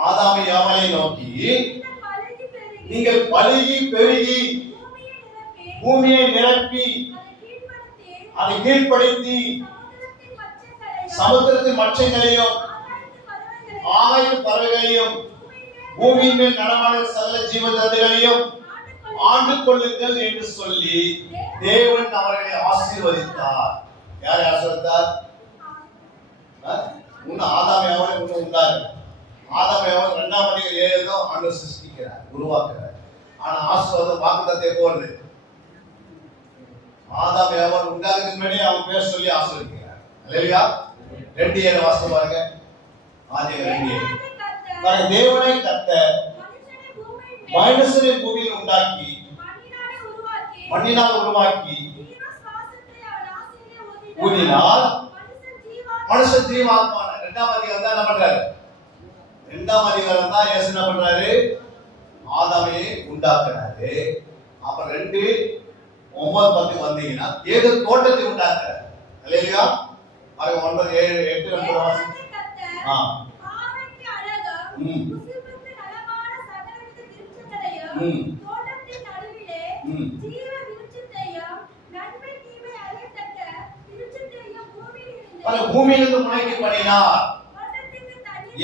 ஆதாமை யாவலை நோக்கி நீங்கள் பலுகி பெருகி பூமியை நிரப்பி அதை கீழ்ப்படுத்தி சமுத்திரத்தின் மச்சங்களையும் ஆகாயத்து பறவைகளையும் பூமியின் மேல் நடமாடும் சகல ஜீவ ஜந்துக்களையும் ஆண்டு கொள்ளுங்கள் என்று சொல்லி தேவன் அவர்களை ஆசீர்வதித்தார். யாரை ஆசீர்வதித்தார்? இன்னும் ஆதாம் ஏவாளை இன்னும் உண்டாரு. ஆதாம் ஏவாள் 2ஆம் அதிகாரம் 7 தான் ஆண்டவர் சிருஷ்டிக்கிறார், உருவாக்குறார். ஆனா ஆசீர்வாதம் வாக்குத்தத்தத்தை போறது. ஆதாம் ஏவாள் உண்டாகிறதுக்கு முன்னாடி அவன் பேர் சொல்லி ஆசீர்வதிக்கிறார். அல்லேலூயா. 2:7 வாசித்து பாருங்க. ஆதியாகமம் 2:7. பாருங்க, தேவனை கர்த்தர் மனுஷனை பூமியில் உண்டாக்கி மண்ணினால் உருவாக்கி ஊதினால் மனுஷன் ஜீவாத்மான. 2ஆம் அதிகாரம் தான் என்ன பண்றாரு? 2ஆம் அதிகாரம் தான் இயேசு என்ன பண்றாரு? ஆதாமை உண்டாக்குறாரு. அப்ப 2:9-10 வந்தீங்கன்னா ஏதோ தோட்டத்தை உண்டாக்குறாரு. அல்லேலூயா. பாருங்க 9, 7, 8 2 வாசி. பூமியிலிருந்து முளைக்கு பண்ணினார்.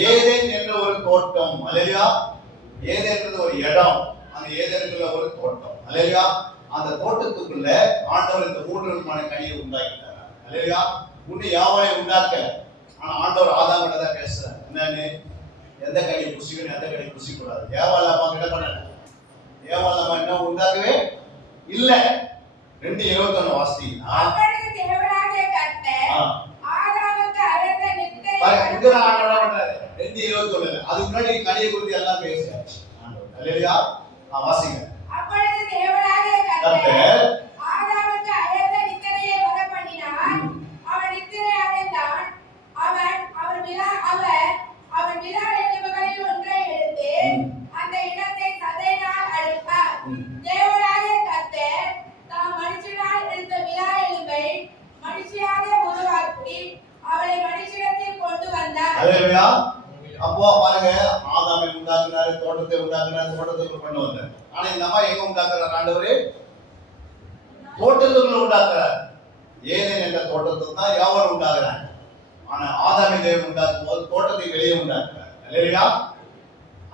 ஏதேன் என்ற ஒரு தோட்டம். அல்லேலூயா. ஏதேன் என்பது ஒரு இடம். அந்த ஏதேனுக்குள்ள ஒரு தோட்டம். அல்லேலூயா. அந்த தோட்டத்துக்குள்ள ஆண்டவர் இந்த 3 விதமான கனியை உண்டாக்கிட்டார். அல்லேலூயா. முன்ன யாவாளை உண்டாக்க, ஆனா ஆண்டவர் ஆதாமிட்ட தான் பேசுறார். என்னன்னு? எந்த கனி புசிக்கணும், எந்த கனி புசிக்கூடாது. ஏவாள் அம்மா கிட்ட பண்ணல. ஏவாள் அம்மா என்ன உண்டாக்கவே இல்ல. 2:21 வாசித்தீங்கன்னா அதுக்கு முன்னாடி கனியை குறித்து எல்லாம் பேசுறாரு ஆண்டவர். அல்லேலூயா. வாசிங்க. அப்பொழுது தேவனாகிய கர்த்தர் ஆதாமுக்கு அயர்ந்த நித்திரையை வரப்பண்ணினார். அவன் நித்திரை அடைந்தான். அவன் விலா எலும்புகளில் ஒன்றை எடுத்து அந்த இடத்தை சதையினால் அடைத்தார். தேவனாகிய கர்த்தர் தாம் மனுஷனால் எடுத்த விலா எலும்பை மனுஷியாக உருவாக்கி அவளை மனுஷனிடத்தில் கொண்டு வந்தார். அல்லேலூயா. அப்போ பாருங்க, ஆதாமை உண்டாக்குனாரு, தோட்டத்தை உண்டாக்குனாரு, தோட்டத்துக்குள்ள கொண்டு வந்தார். ஆனா இந்த அம்மா எங்க உண்டாக்குறாரு? ஆண்டவரே தோட்டத்துக்குள்ள உண்டாக்குறார். ஏதேன் என்ற தோட்டத்தை தான் யாவர் உண்டாக்குறாங்க. ஆனா ஆதாமை தேவன் உண்டாக்கும் போது தோட்டத்தை வெளியே உண்டாக்குறார். அல்லேலூயா.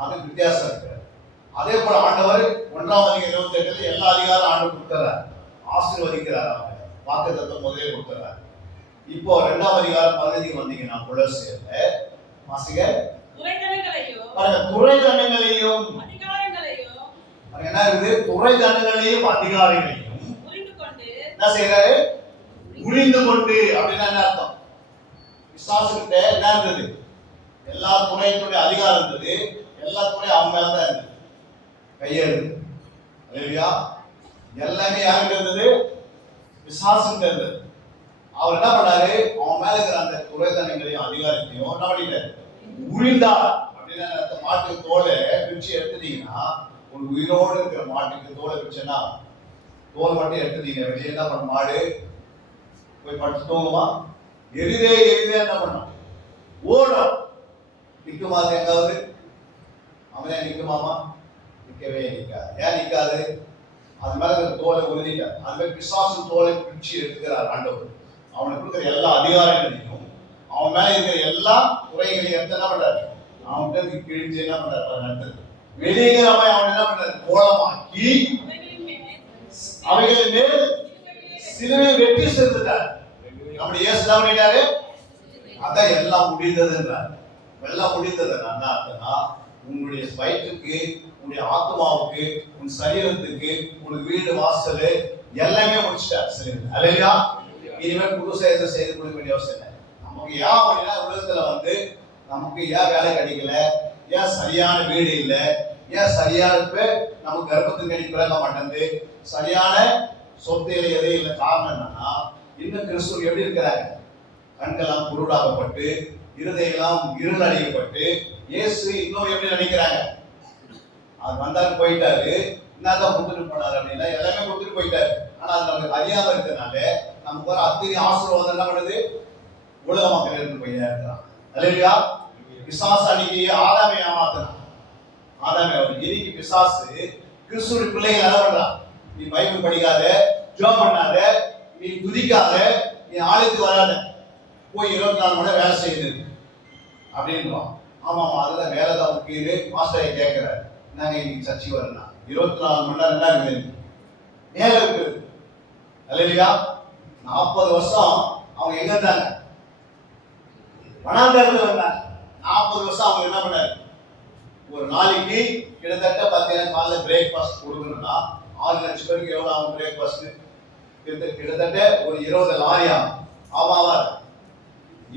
அதுக்கு வித்தியாசம் இருக்கு. அதே போல ஆண்டவர் 1ஆம் அதிகாரம் 28 எல்லா அதிகாரம் ஆண்டு கொடுக்கிறார், ஆசீர்வதிக்கிறார். அவங்க வாக்குத்தத்தம் முதலே கொடுக்கிறார். இப்போ 2ஆம் அதிகாரம் 15 வந்தீங்கன்னா கொலோசியர்ல வாசிங்க. துறை தண்டங்களையும் என்ன இருக்குது? துறை தண்டங்களையும் அதிகாரிகளையும் என்ன செய்யறாரு? புரிந்து கொண்டு. அப்படின்னா என்ன அர்த்தம்? விசுவாசத்திட்ட என்ன இருந்தது? எல்லா துறையினுடைய அதிகாரம் இருந்தது. எல்லா துறையும் அவங்க மேல தான் இருந்தது, கையெழுத்து. அல்லேலூயா. எல்லாமே யாருக்கு இருந்தது? விசுவாசத்திட்ட இருந்தது. அவர் என்ன பண்ணாரு? அவன் மேல இருக்கிற அந்த துறை தண்டங்களையும் அதிகாரத்தையும் என்ன பண்ணிட்டாரு? உரிந்தார். அப்படின்னா மாட்டுக்கு தோலை பிரிச்சு எடுத்துட்டீங்கன்னா, ஒரு உயிரோடு இருக்கிற மாட்டுக்கு தோலை பிரிச்சுன்னா தோல் மட்டும் எடுத்துட்டீங்க, வெளியே என்ன பண்ண? மாடு போய் படுத்து தூங்குமா? எரிதே என்ன பண்ணும்? ஓடும். நிக்குமா? எங்காவது அவனே நிக்குமாமா? நிக்கவே நிக்காது. ஏன் நிக்காது? அது மேல இருக்கிற தோலை உறுதிட்டார். அது மாதிரி பிசாசு தோலை பிரிச்சு எடுத்துக்கிறார் ஆண்டவர். அவனுக்கு இருக்கிற எல்லா அதிகாரங்களையும் அவன் மேல இருக்கிற எல்லா துறைகளையும் எடுத்து என்ன பண்றாரு? அவன்கிட்ட கிழிச்சு என்ன பண்றாரு? வெளியே அவன் என்ன பண்றாரு? கோலமாக்கி அவைகளின் மேல் சிலுவை வெட்டி செலுத்திட்டார். அப்படி இயேசு என்ன பண்ணிட்டாரு? அதான் எல்லாம் முடிந்ததுன்றார். எல்லாம் முடிந்தது என்ன அர்த்தம்னா, உங்களுடைய வயிற்றுக்கு, உங்களுடைய ஆத்மாவுக்கு, உன் சரீரத்துக்கு, உனக்கு வீடு வாசல் எல்லாமே முடிச்சிட்டார். சரி, அல்லேலூயா. இனிமேல் புதுசா எதுவும் செய்து கொடுக்க வேண்டிய அவசியம் இல்லை. நமக்கு ஏன் அப்படின்னா, உலகத்துல நமக்கு ஏன் வேலை கிடைக்கல, ஏன் சரியான வீடு இல்லை, ஏன் சரியான நமக்கு கர்ப்பத்துக்கு அடி பிறக்க மாட்டேங்குது, சரியான சொத்து எதையும் இல்லை. காரணம் என்னன்னா, இன்னும் கிறிஸ்துவ எப்படி இருக்கிறாங்க? கண்கெல்லாம் குருடாகப்பட்டு, இருதையெல்லாம் இருள் அடிக்கப்பட்டு, இயேசு இன்னும் எப்படி நினைக்கிறாங்க? அவர் வந்தாரு, போயிட்டாரு, என்னதான் கொடுத்துட்டு போனாரு அப்படின்னா எல்லாமே கொடுத்துட்டு போயிட்டாரு. ஆனா அது நமக்கு அறியாம இருக்கிறதுனால நமக்கு வர அத்தனை ஆசீர்வாதம் என்ன பண்ணுது? உலக மக்கள் இருந்து போய் இருக்கிறான். அல்லேலூயா. பிசாசு அன்னைக்கு ஆதாமை ஏமாத்தினான். ஆதாமை இன்னைக்கு பிசாசு கிறிஸ்துவின் பிள்ளைகள் என்ன பண்றான்? நீ பைபிள் படிக்காத, ஜெபம் பண்ணாத, நீ துதிக்காத, நீ ஆலயத்துக்கு வராத, போய் 24 மணி நேரம் வேலை செய்யுது அப்படின்றான். ஆமாமா, அதுதான் வேலை தான் முக்கியம். மாஸ்டரை கேட்கிறாரு, நாங்க இன்னைக்கு சர்ச்சைக்கு வரணும், 24 மணி நேரம் என்ன இருக்குது? வேலை இருக்குது. அல்லேலூயா. 40 வருஷம் அவங்க எங்க இருந்தாங்க? வனாந்தரத்துல வந்தாங்க. 40 வருஷம் அவங்க என்ன பண்ணாரு? ஒரு நாளைக்கு கிட்டத்தட்ட பார்த்தீங்கன்னா காலைல பிரேக்ஃபாஸ்ட் கொடுக்கணும்னா 6 லட்சம் பேருக்கு எவ்வளவு ஆகும் பிரேக்ஃபாஸ்ட்? கிட்டத்தட்ட ஒரு 20 லாரி ஆகும். ஆமாவா?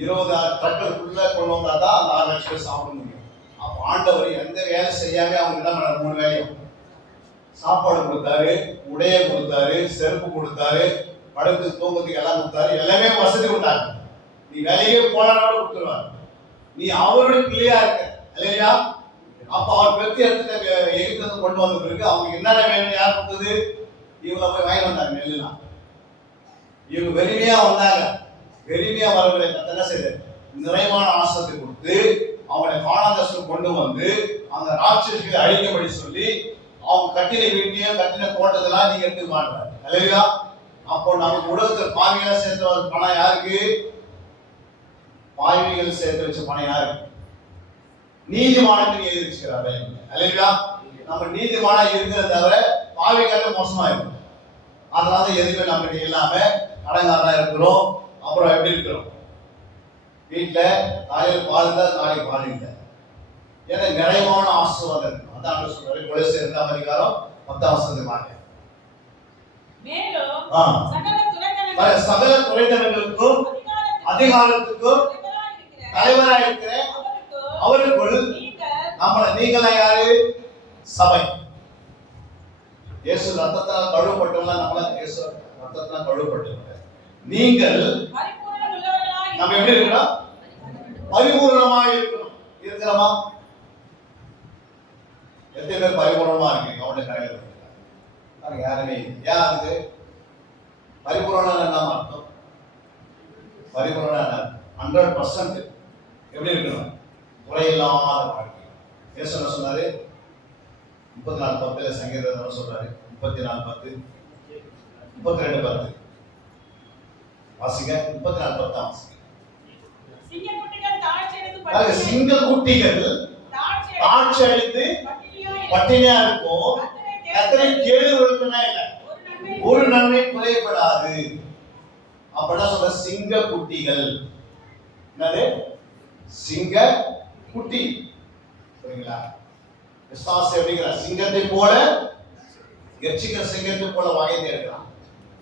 20 ட்ரக்குக்குள்ள கொண்டு வந்தாதான் அந்த 6 லட்சம் பேர் சாப்பிட முடியும். அப்போ ஆண்டவர் எந்த வேலை செய்யாம அவங்க என்ன பண்ணாரு? 3 வேலையும் சாப்பாடு கொடுத்தாரு, உடைய கொடுத்தாரு, செருப்பு கொடுத்தாரு, படுத்து தூக்கத்துக்கு எல்லாம் கொடுத்தாரு, எல்லாமே வசதி கொடுத்தாரு. நீ வேலையே போனாலும் கொடுத்துருவாரு. நீ அவருடைய பிள்ளையா இருக்க இல்லையா? அப்ப அவர் பெற்று எடுத்துட்டு எகிப்து கொண்டு வந்த பிறகு அவங்க என்னென்ன வேணும் யார் கொடுத்தது? இவங்க போய் வாங்கி வந்தாங்க நெல்லுலாம். இவங்க வெறுமையா வந்தாங்க. வெறுமையா வரவங்களை என்ன செய்யுது? நிறைவான ஆசத்தை கொடுத்து அவங்களை காணாந்தஸ்து கொண்டு வந்து அந்த ராட்சசிகளை அழிக்கும்படி சொல்லி அவங்க கட்டின வீட்டையும் கட்டின தோட்டத்தெல்லாம் நீங்க எடுத்துக்க மாட்டாங்க இல்லையா? அப்போ நமக்கு உலகத்தில் பாவிகளை சேர்த்து பணம் யாருக்கு? பாவிகள் சேர்த்து வச்ச பணம் யாருக்கு? நீதிமானுக்கு எழுதி வச்சுக்கிறாங்க இல்லையா? நம்ம நீதிமானா இருக்கிறத தவிர பாவிகள் மோசமா இருக்கும். அதனால எதுவுமே நம்மகிட்ட இல்லாம கடங்காரா இருக்கிறோம். அப்புறம் எப்படி இருக்கிறோம்? வீட்டுல காலையில் பால் இருந்தா நாளைக்கு பால் இல்லை. ஏன்னா நிறைவான ஆசீர்வாதம் இருக்கும். அதான் சொல்றாரு கொலோசியர் 2ஆம் அதிகாரம் 10ஆம் வசனத்துக்கு சகல துறைத்தனங்களுக்கும் அதிகாரத்துக்கும் தலைவராக இருக்கிற அவருக்குள் நீங்களா யாரு? சபை. இயேசு ரத்தத்தால் கழுவப்பட்டவங்க நம்மள இயேசு ரத்தத்தால் கழுவப்பட்டவங்க. நீங்கள் நம்ம எப்படி இருக்கணும்? பரிபூர்ணமாக இருக்கணும். இருக்கிறோமா? எத்தனை பேர் பரிபூர்ணமா இருக்கீங்க? அவனுடைய கரையில் இருக்காங்க யாருமே. ஏன் அதுக்கு பரிபூர்ணம் என்ன அர்த்தம்? பரிபூர்ணம் என்ன? 100% எப்படி இருக்கணும்? குறையில்லாத வாழ்க்கை. இயேசு என்ன சொன்னாரு? 34:10 சங்கீதம் சொல்றாரு. 34:10 32:10 வாசிங்க. 34:10 வாசிங்க. சிங்க குட்டிகள் தாட்சி அடித்து பட்டினியா இருக்கும். எத்தனை கேடு இருக்குன்னா இல்ல, ஒரு நன்மை குறையப்படாது. அப்படின்னா சொல்ற சிங்க குட்டிகள். என்னது? சிங்க குட்டி. சரிங்களா? விசுவாசி அப்படிங்கிற சிங்கத்தை போல எச்சிக்கிற சிங்கத்தை போல வாங்கிட்டே இருக்கலாம்.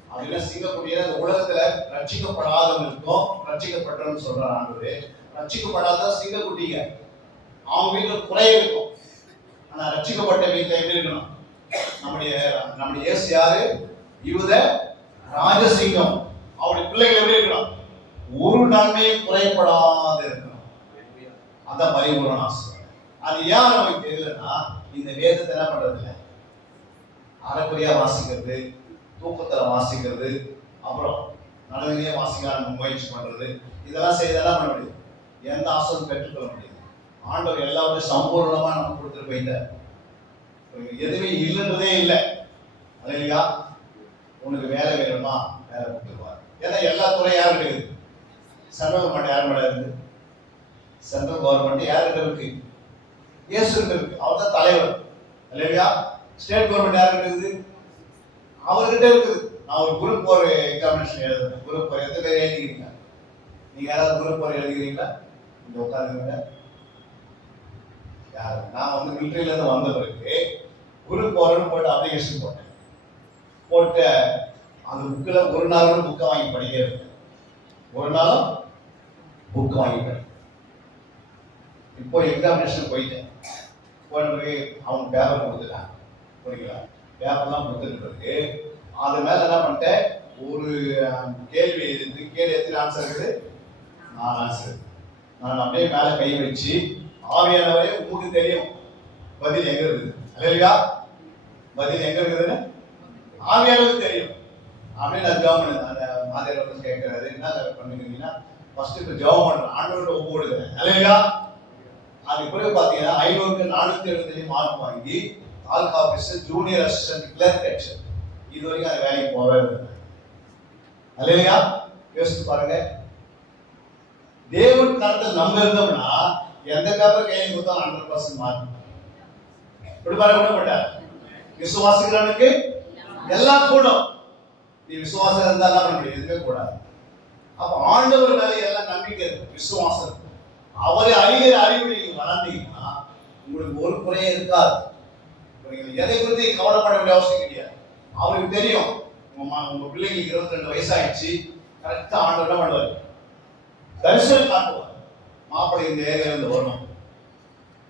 அப்படின்னா சிங்கக்குட்டியை இந்த உலகத்துல ரட்சிக்கப்படாதவங்களுக்கும் ரட்சிக்கப்பட்டவன்னு சொல்றாரு ஆண்டவரே. ரட்சிக்கப்படாத சிங்கக்குட்டிங்க அவங்க வீட்டுல குறை இருக்கும். ஆனா ரட்சிக்கப்பட்ட வீட்டுல எப்படி இருக்கணும்? நம்முடைய இயேசு யாரு? யூத ராஜசிங்கம். அவருடைய பிள்ளைகள் எப்படி இருக்கணும்? ஒரு நன்மையும் குறைப்படாத இருக்கணும். அந்த பரிபூரண ஆசீர்வாதம். அது ஏன் நமக்கு தெரியலன்னா இந்த வேதத்தை என்ன பண்றது இல்லை, அரைக்குறையா வாசிக்கிறது, தூக்கத்துல வாசிக்கிறது, அப்புறம் நல்லதுலயே வாசிக்க முயற்சி பண்றது, இதெல்லாம் செய்தெல்லாம் பண்ண முடியும். எந்த ஆசீர்வாதம் பெற்றுக்கொள்ள முடியாது. ஆண்டவர் எல்லாத்தையும் சம்பூர்ணமா நமக்கு கொடுத்துட்டு போயிட்டார். எதுவுமே இல்லைன்றதே இல்லை. இல்லையா? உனக்கு வேலை வேணுமா? வேலை கொடுத்துருவார். ஏன்னா எல்லா துறையும் யாரு இருக்குது? சென்ட்ரல் கவர்மெண்ட் யார் மேல இருக்கு? சென்ட்ரல் கவர்மெண்ட் யார்கிட்ட இருக்கு? இயேசுகிட்ட இருக்கு. அவர் தான் தலைவர். இல்லையா? ஸ்டேட் கவர்மெண்ட் யார்கிட்ட இருக்குது? அவர்கிட்ட இருக்குது. நான் ஒரு குரூப் ஒரு எக்ஸாமினேஷன் எழுதுறேன். குரூப் ஒரு எத்தனை பேர் எழுதிக்கிறீங்க? நீங்க யாராவது குரூப் ஒரு எழுதுகிறீங்களா? இந்த உட்காந்துங்க யாரு? நான் வந்து மிலிட்டரியில இருந்து வந்த பிறகு குரூப் ஒருன்னு போட்டு அப்ளிகேஷன் போட்டு அந்த புக்கில் ஒரு நாளும் புக்கை வாங்கி படிக்கிறது. ஒரு நாளும் புக் வாங்கி படி. இப்போ எக்ஸாமினேஷன் போயிட்டேன். போன பிறகு அவங்க பேப்பர் கொடுத்துட்டாங்க. புரியுங்களா? பேப்பர்லாம் கொடுத்துட்டு பிறகு அது மேல என்ன பண்ணிட்டேன், ஒரு கேள்வி எழுதி கேள்வி எத்தனை ஆன்சர் இருக்குது? 4 ஆன்சர். நான் அப்படியே மேல கை வச்சு ஆவியானவரே உங்களுக்கு தெரியும் பதில் எங்க இருக்குது. இல்லையா? பதில் எங்க இருக்குதுன்னு ஆவியானவருக்கு தெரியும். அப்படியே நான் ஜெபம் பண்ணேன். அந்த மாதிரி கேட்கிறாரு, என்ன பண்ணுங்கன்னா ஃபர்ஸ்ட் இப்போ ஜெபம் பண்றேன், ஆண்டவரோட ஒப்புடுறேன். இல்லையா? அதுக்கு பிறகு பார்த்தீங்கன்னா 500க்கு 475 மார்க் வாங்கி taluka officer junior assistant clerk ஆக்சன் இது வரைக்கும் அந்த வேலைக்கு போகவே இல்லை. இல்லையா? யோசிச்சு பாருங்க. தேவன் கருத்தில் நம்ம இருந்தோம்னா எந்த பேப்பர் கையில் கொடுத்தாலும் 100% மார்க். இப்படி பாருங்க. விசுவாசிக்கிறவனுக்கு எல்லாம் கூடும். நீ விசுவாசம் இருந்தா என்ன பண்ண முடியும்? எதுவுமே கூடாது. அப்ப ஆண்டவர் மேல எல்லாம் நம்பிக்கை இருக்கு, விசுவாசம் இருக்கு. அவரை அறிகிற அறிவு நீங்க வளர்ந்தீங்கன்னா உங்களுக்கு ஒரு குறையே இருக்காது. எதை குறித்து கவலைப்பட வேண்டிய அவசியம் கிடையாது. அவருக்கு தெரியும் உங்க பிள்ளைக்கு 22 வயசாயிடுச்சு, கரெக்டா ஆண்டவர் என்ன பண்ணுவாரு, தரிசனம் காட்டுவார். மாப்பிள்ளை இந்த ஏரியா இருந்து வரணும்.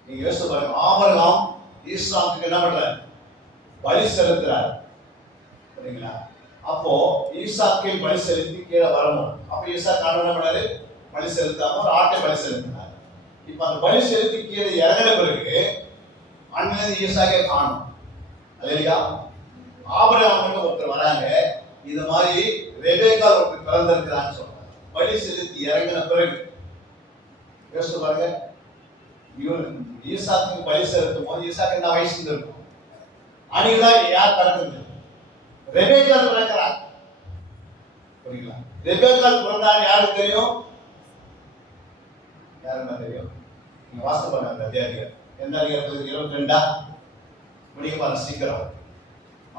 நீங்க யோசிச்சு பாருங்க, ஆபிரகாம் ஈசாக்குக்கு என்ன பண்றாரு, பலி செலுத்துறாரு. சரிங்களா? அப்போ ஈசாக்கை பலி செலுத்தி கீழே வரணும். அப்ப ஈசாக்கு ஆண்டவர் என்ன பண்ணாரு, பலி செலுத்தாம ஒரு ஆட்டை பலி செலுத்தினார். இப்ப அந்த பலி செலுத்தி கீழே இறங்கின பிறகு அண்ணன் ஈசாக்கை காணும். இல்லையா? ஆபிரகாம் ஒருத்தர் வராங்க, இது மாதிரி ரெபேக்கா ஒருத்தர் பிறந்திருக்கிறான்னு சொல்றாங்க. பலி செலுத்தி இறங்கின பிறகு யோசிச்சு பாருங்க, ஈசாக்கு பலி செலுத்தும் போது ஈசாக்கு என்ன வயசு இருக்கும்? அன்னைக்குதான் யார் பிறந்தது? ரெபேக்கா பிறக்கிறார். புரியுங்களா? ரெபேக்கா பிறந்தான்னு யாருக்கு தெரியும்? யாருன்னா தெரியும்? நீங்க வாசித்து பாருங்க அந்த அத்தியாயம். எந்த அதிகாரத்துக்கு 22 முடிக்க பாருங்க சீக்கிரம்.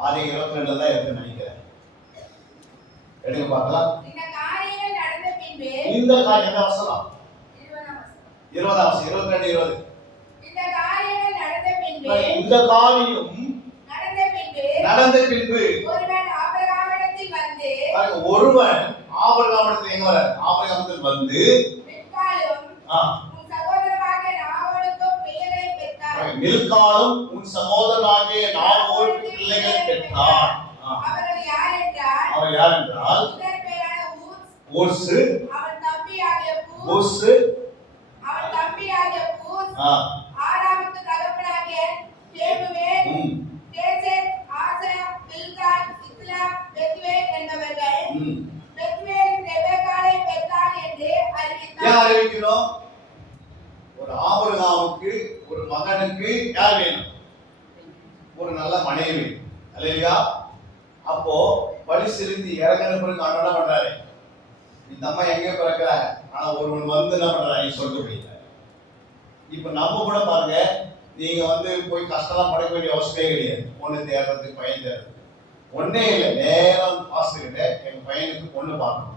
ஆதி 22 தான் இருக்குன்னு நினைக்கிறேன். எடுங்க பார்க்கலாம். இந்த காரியங்கள் நடந்த பின்பு இந்த காரியம் என்ன வசனம்? 20ஆம் வசனம். 20 22 20. இந்த காரியங்கள் நடந்த பின்பு இந்த காரியம் நடந்த பின்பு ஒருவன் ஆபிரகாமிடத்தில் வந்து ஒருவன் ஆபிரகாமிடத்தில் எங்க வர? ஆபிரகாமிடத்தில் வந்து மில்காலும் உன் சகோதரனாகிய நாகோருக்கும் பிள்ளைகளை பெற்றான். மில்காலும் உன் சகோதரனாகிய நாகோருக்கு பிள்ளைகளை பெற்றான். அவர்கள் யார் என்றால் முதற் பேரான ஊஸ், அவன் தம்பியாகிய பூஸ், ஆராமுக்கு தகப்பனாகிய கேமுவேல், கேசெத், ஆசா, பில்கான், சித்லா, பெத்துவேல் என்பவர்கள். பெத்துவேல் ரெபெக்காளை பெற்றான் என்று அறிவித்தார். யார் அறிவிக்கிறோம்? ஒரு ஆபிரகாமுக்கு ஒரு மகனுக்கு யார் வேணும்? ஒரு நல்ல மனைவி. அல்லேலூயா. அப்போ பலி செலுத்தி இறங்கின பிறகு ஆண்டவர் என்ன பண்றாரு? இந்த அம்மா எங்கே பிறக்கிறாங்க, ஆனா ஒருவன் வந்து என்ன பண்றாரு சொல்லிட்டு போயிட்டாரு. இப்ப நம்ம கூட பாருங்க, நீங்க வந்து போய் கஷ்டம்லாம் படைக்க வேண்டிய அவசியமே கிடையாது. பொண்ணு தேடுறதுக்கு, பையன் தேடுறது ஒன்னே இல்லை. நேரம் பாஸ்டர்கிட்ட எங்க பையனுக்கு பொண்ணு பார்க்கணும்.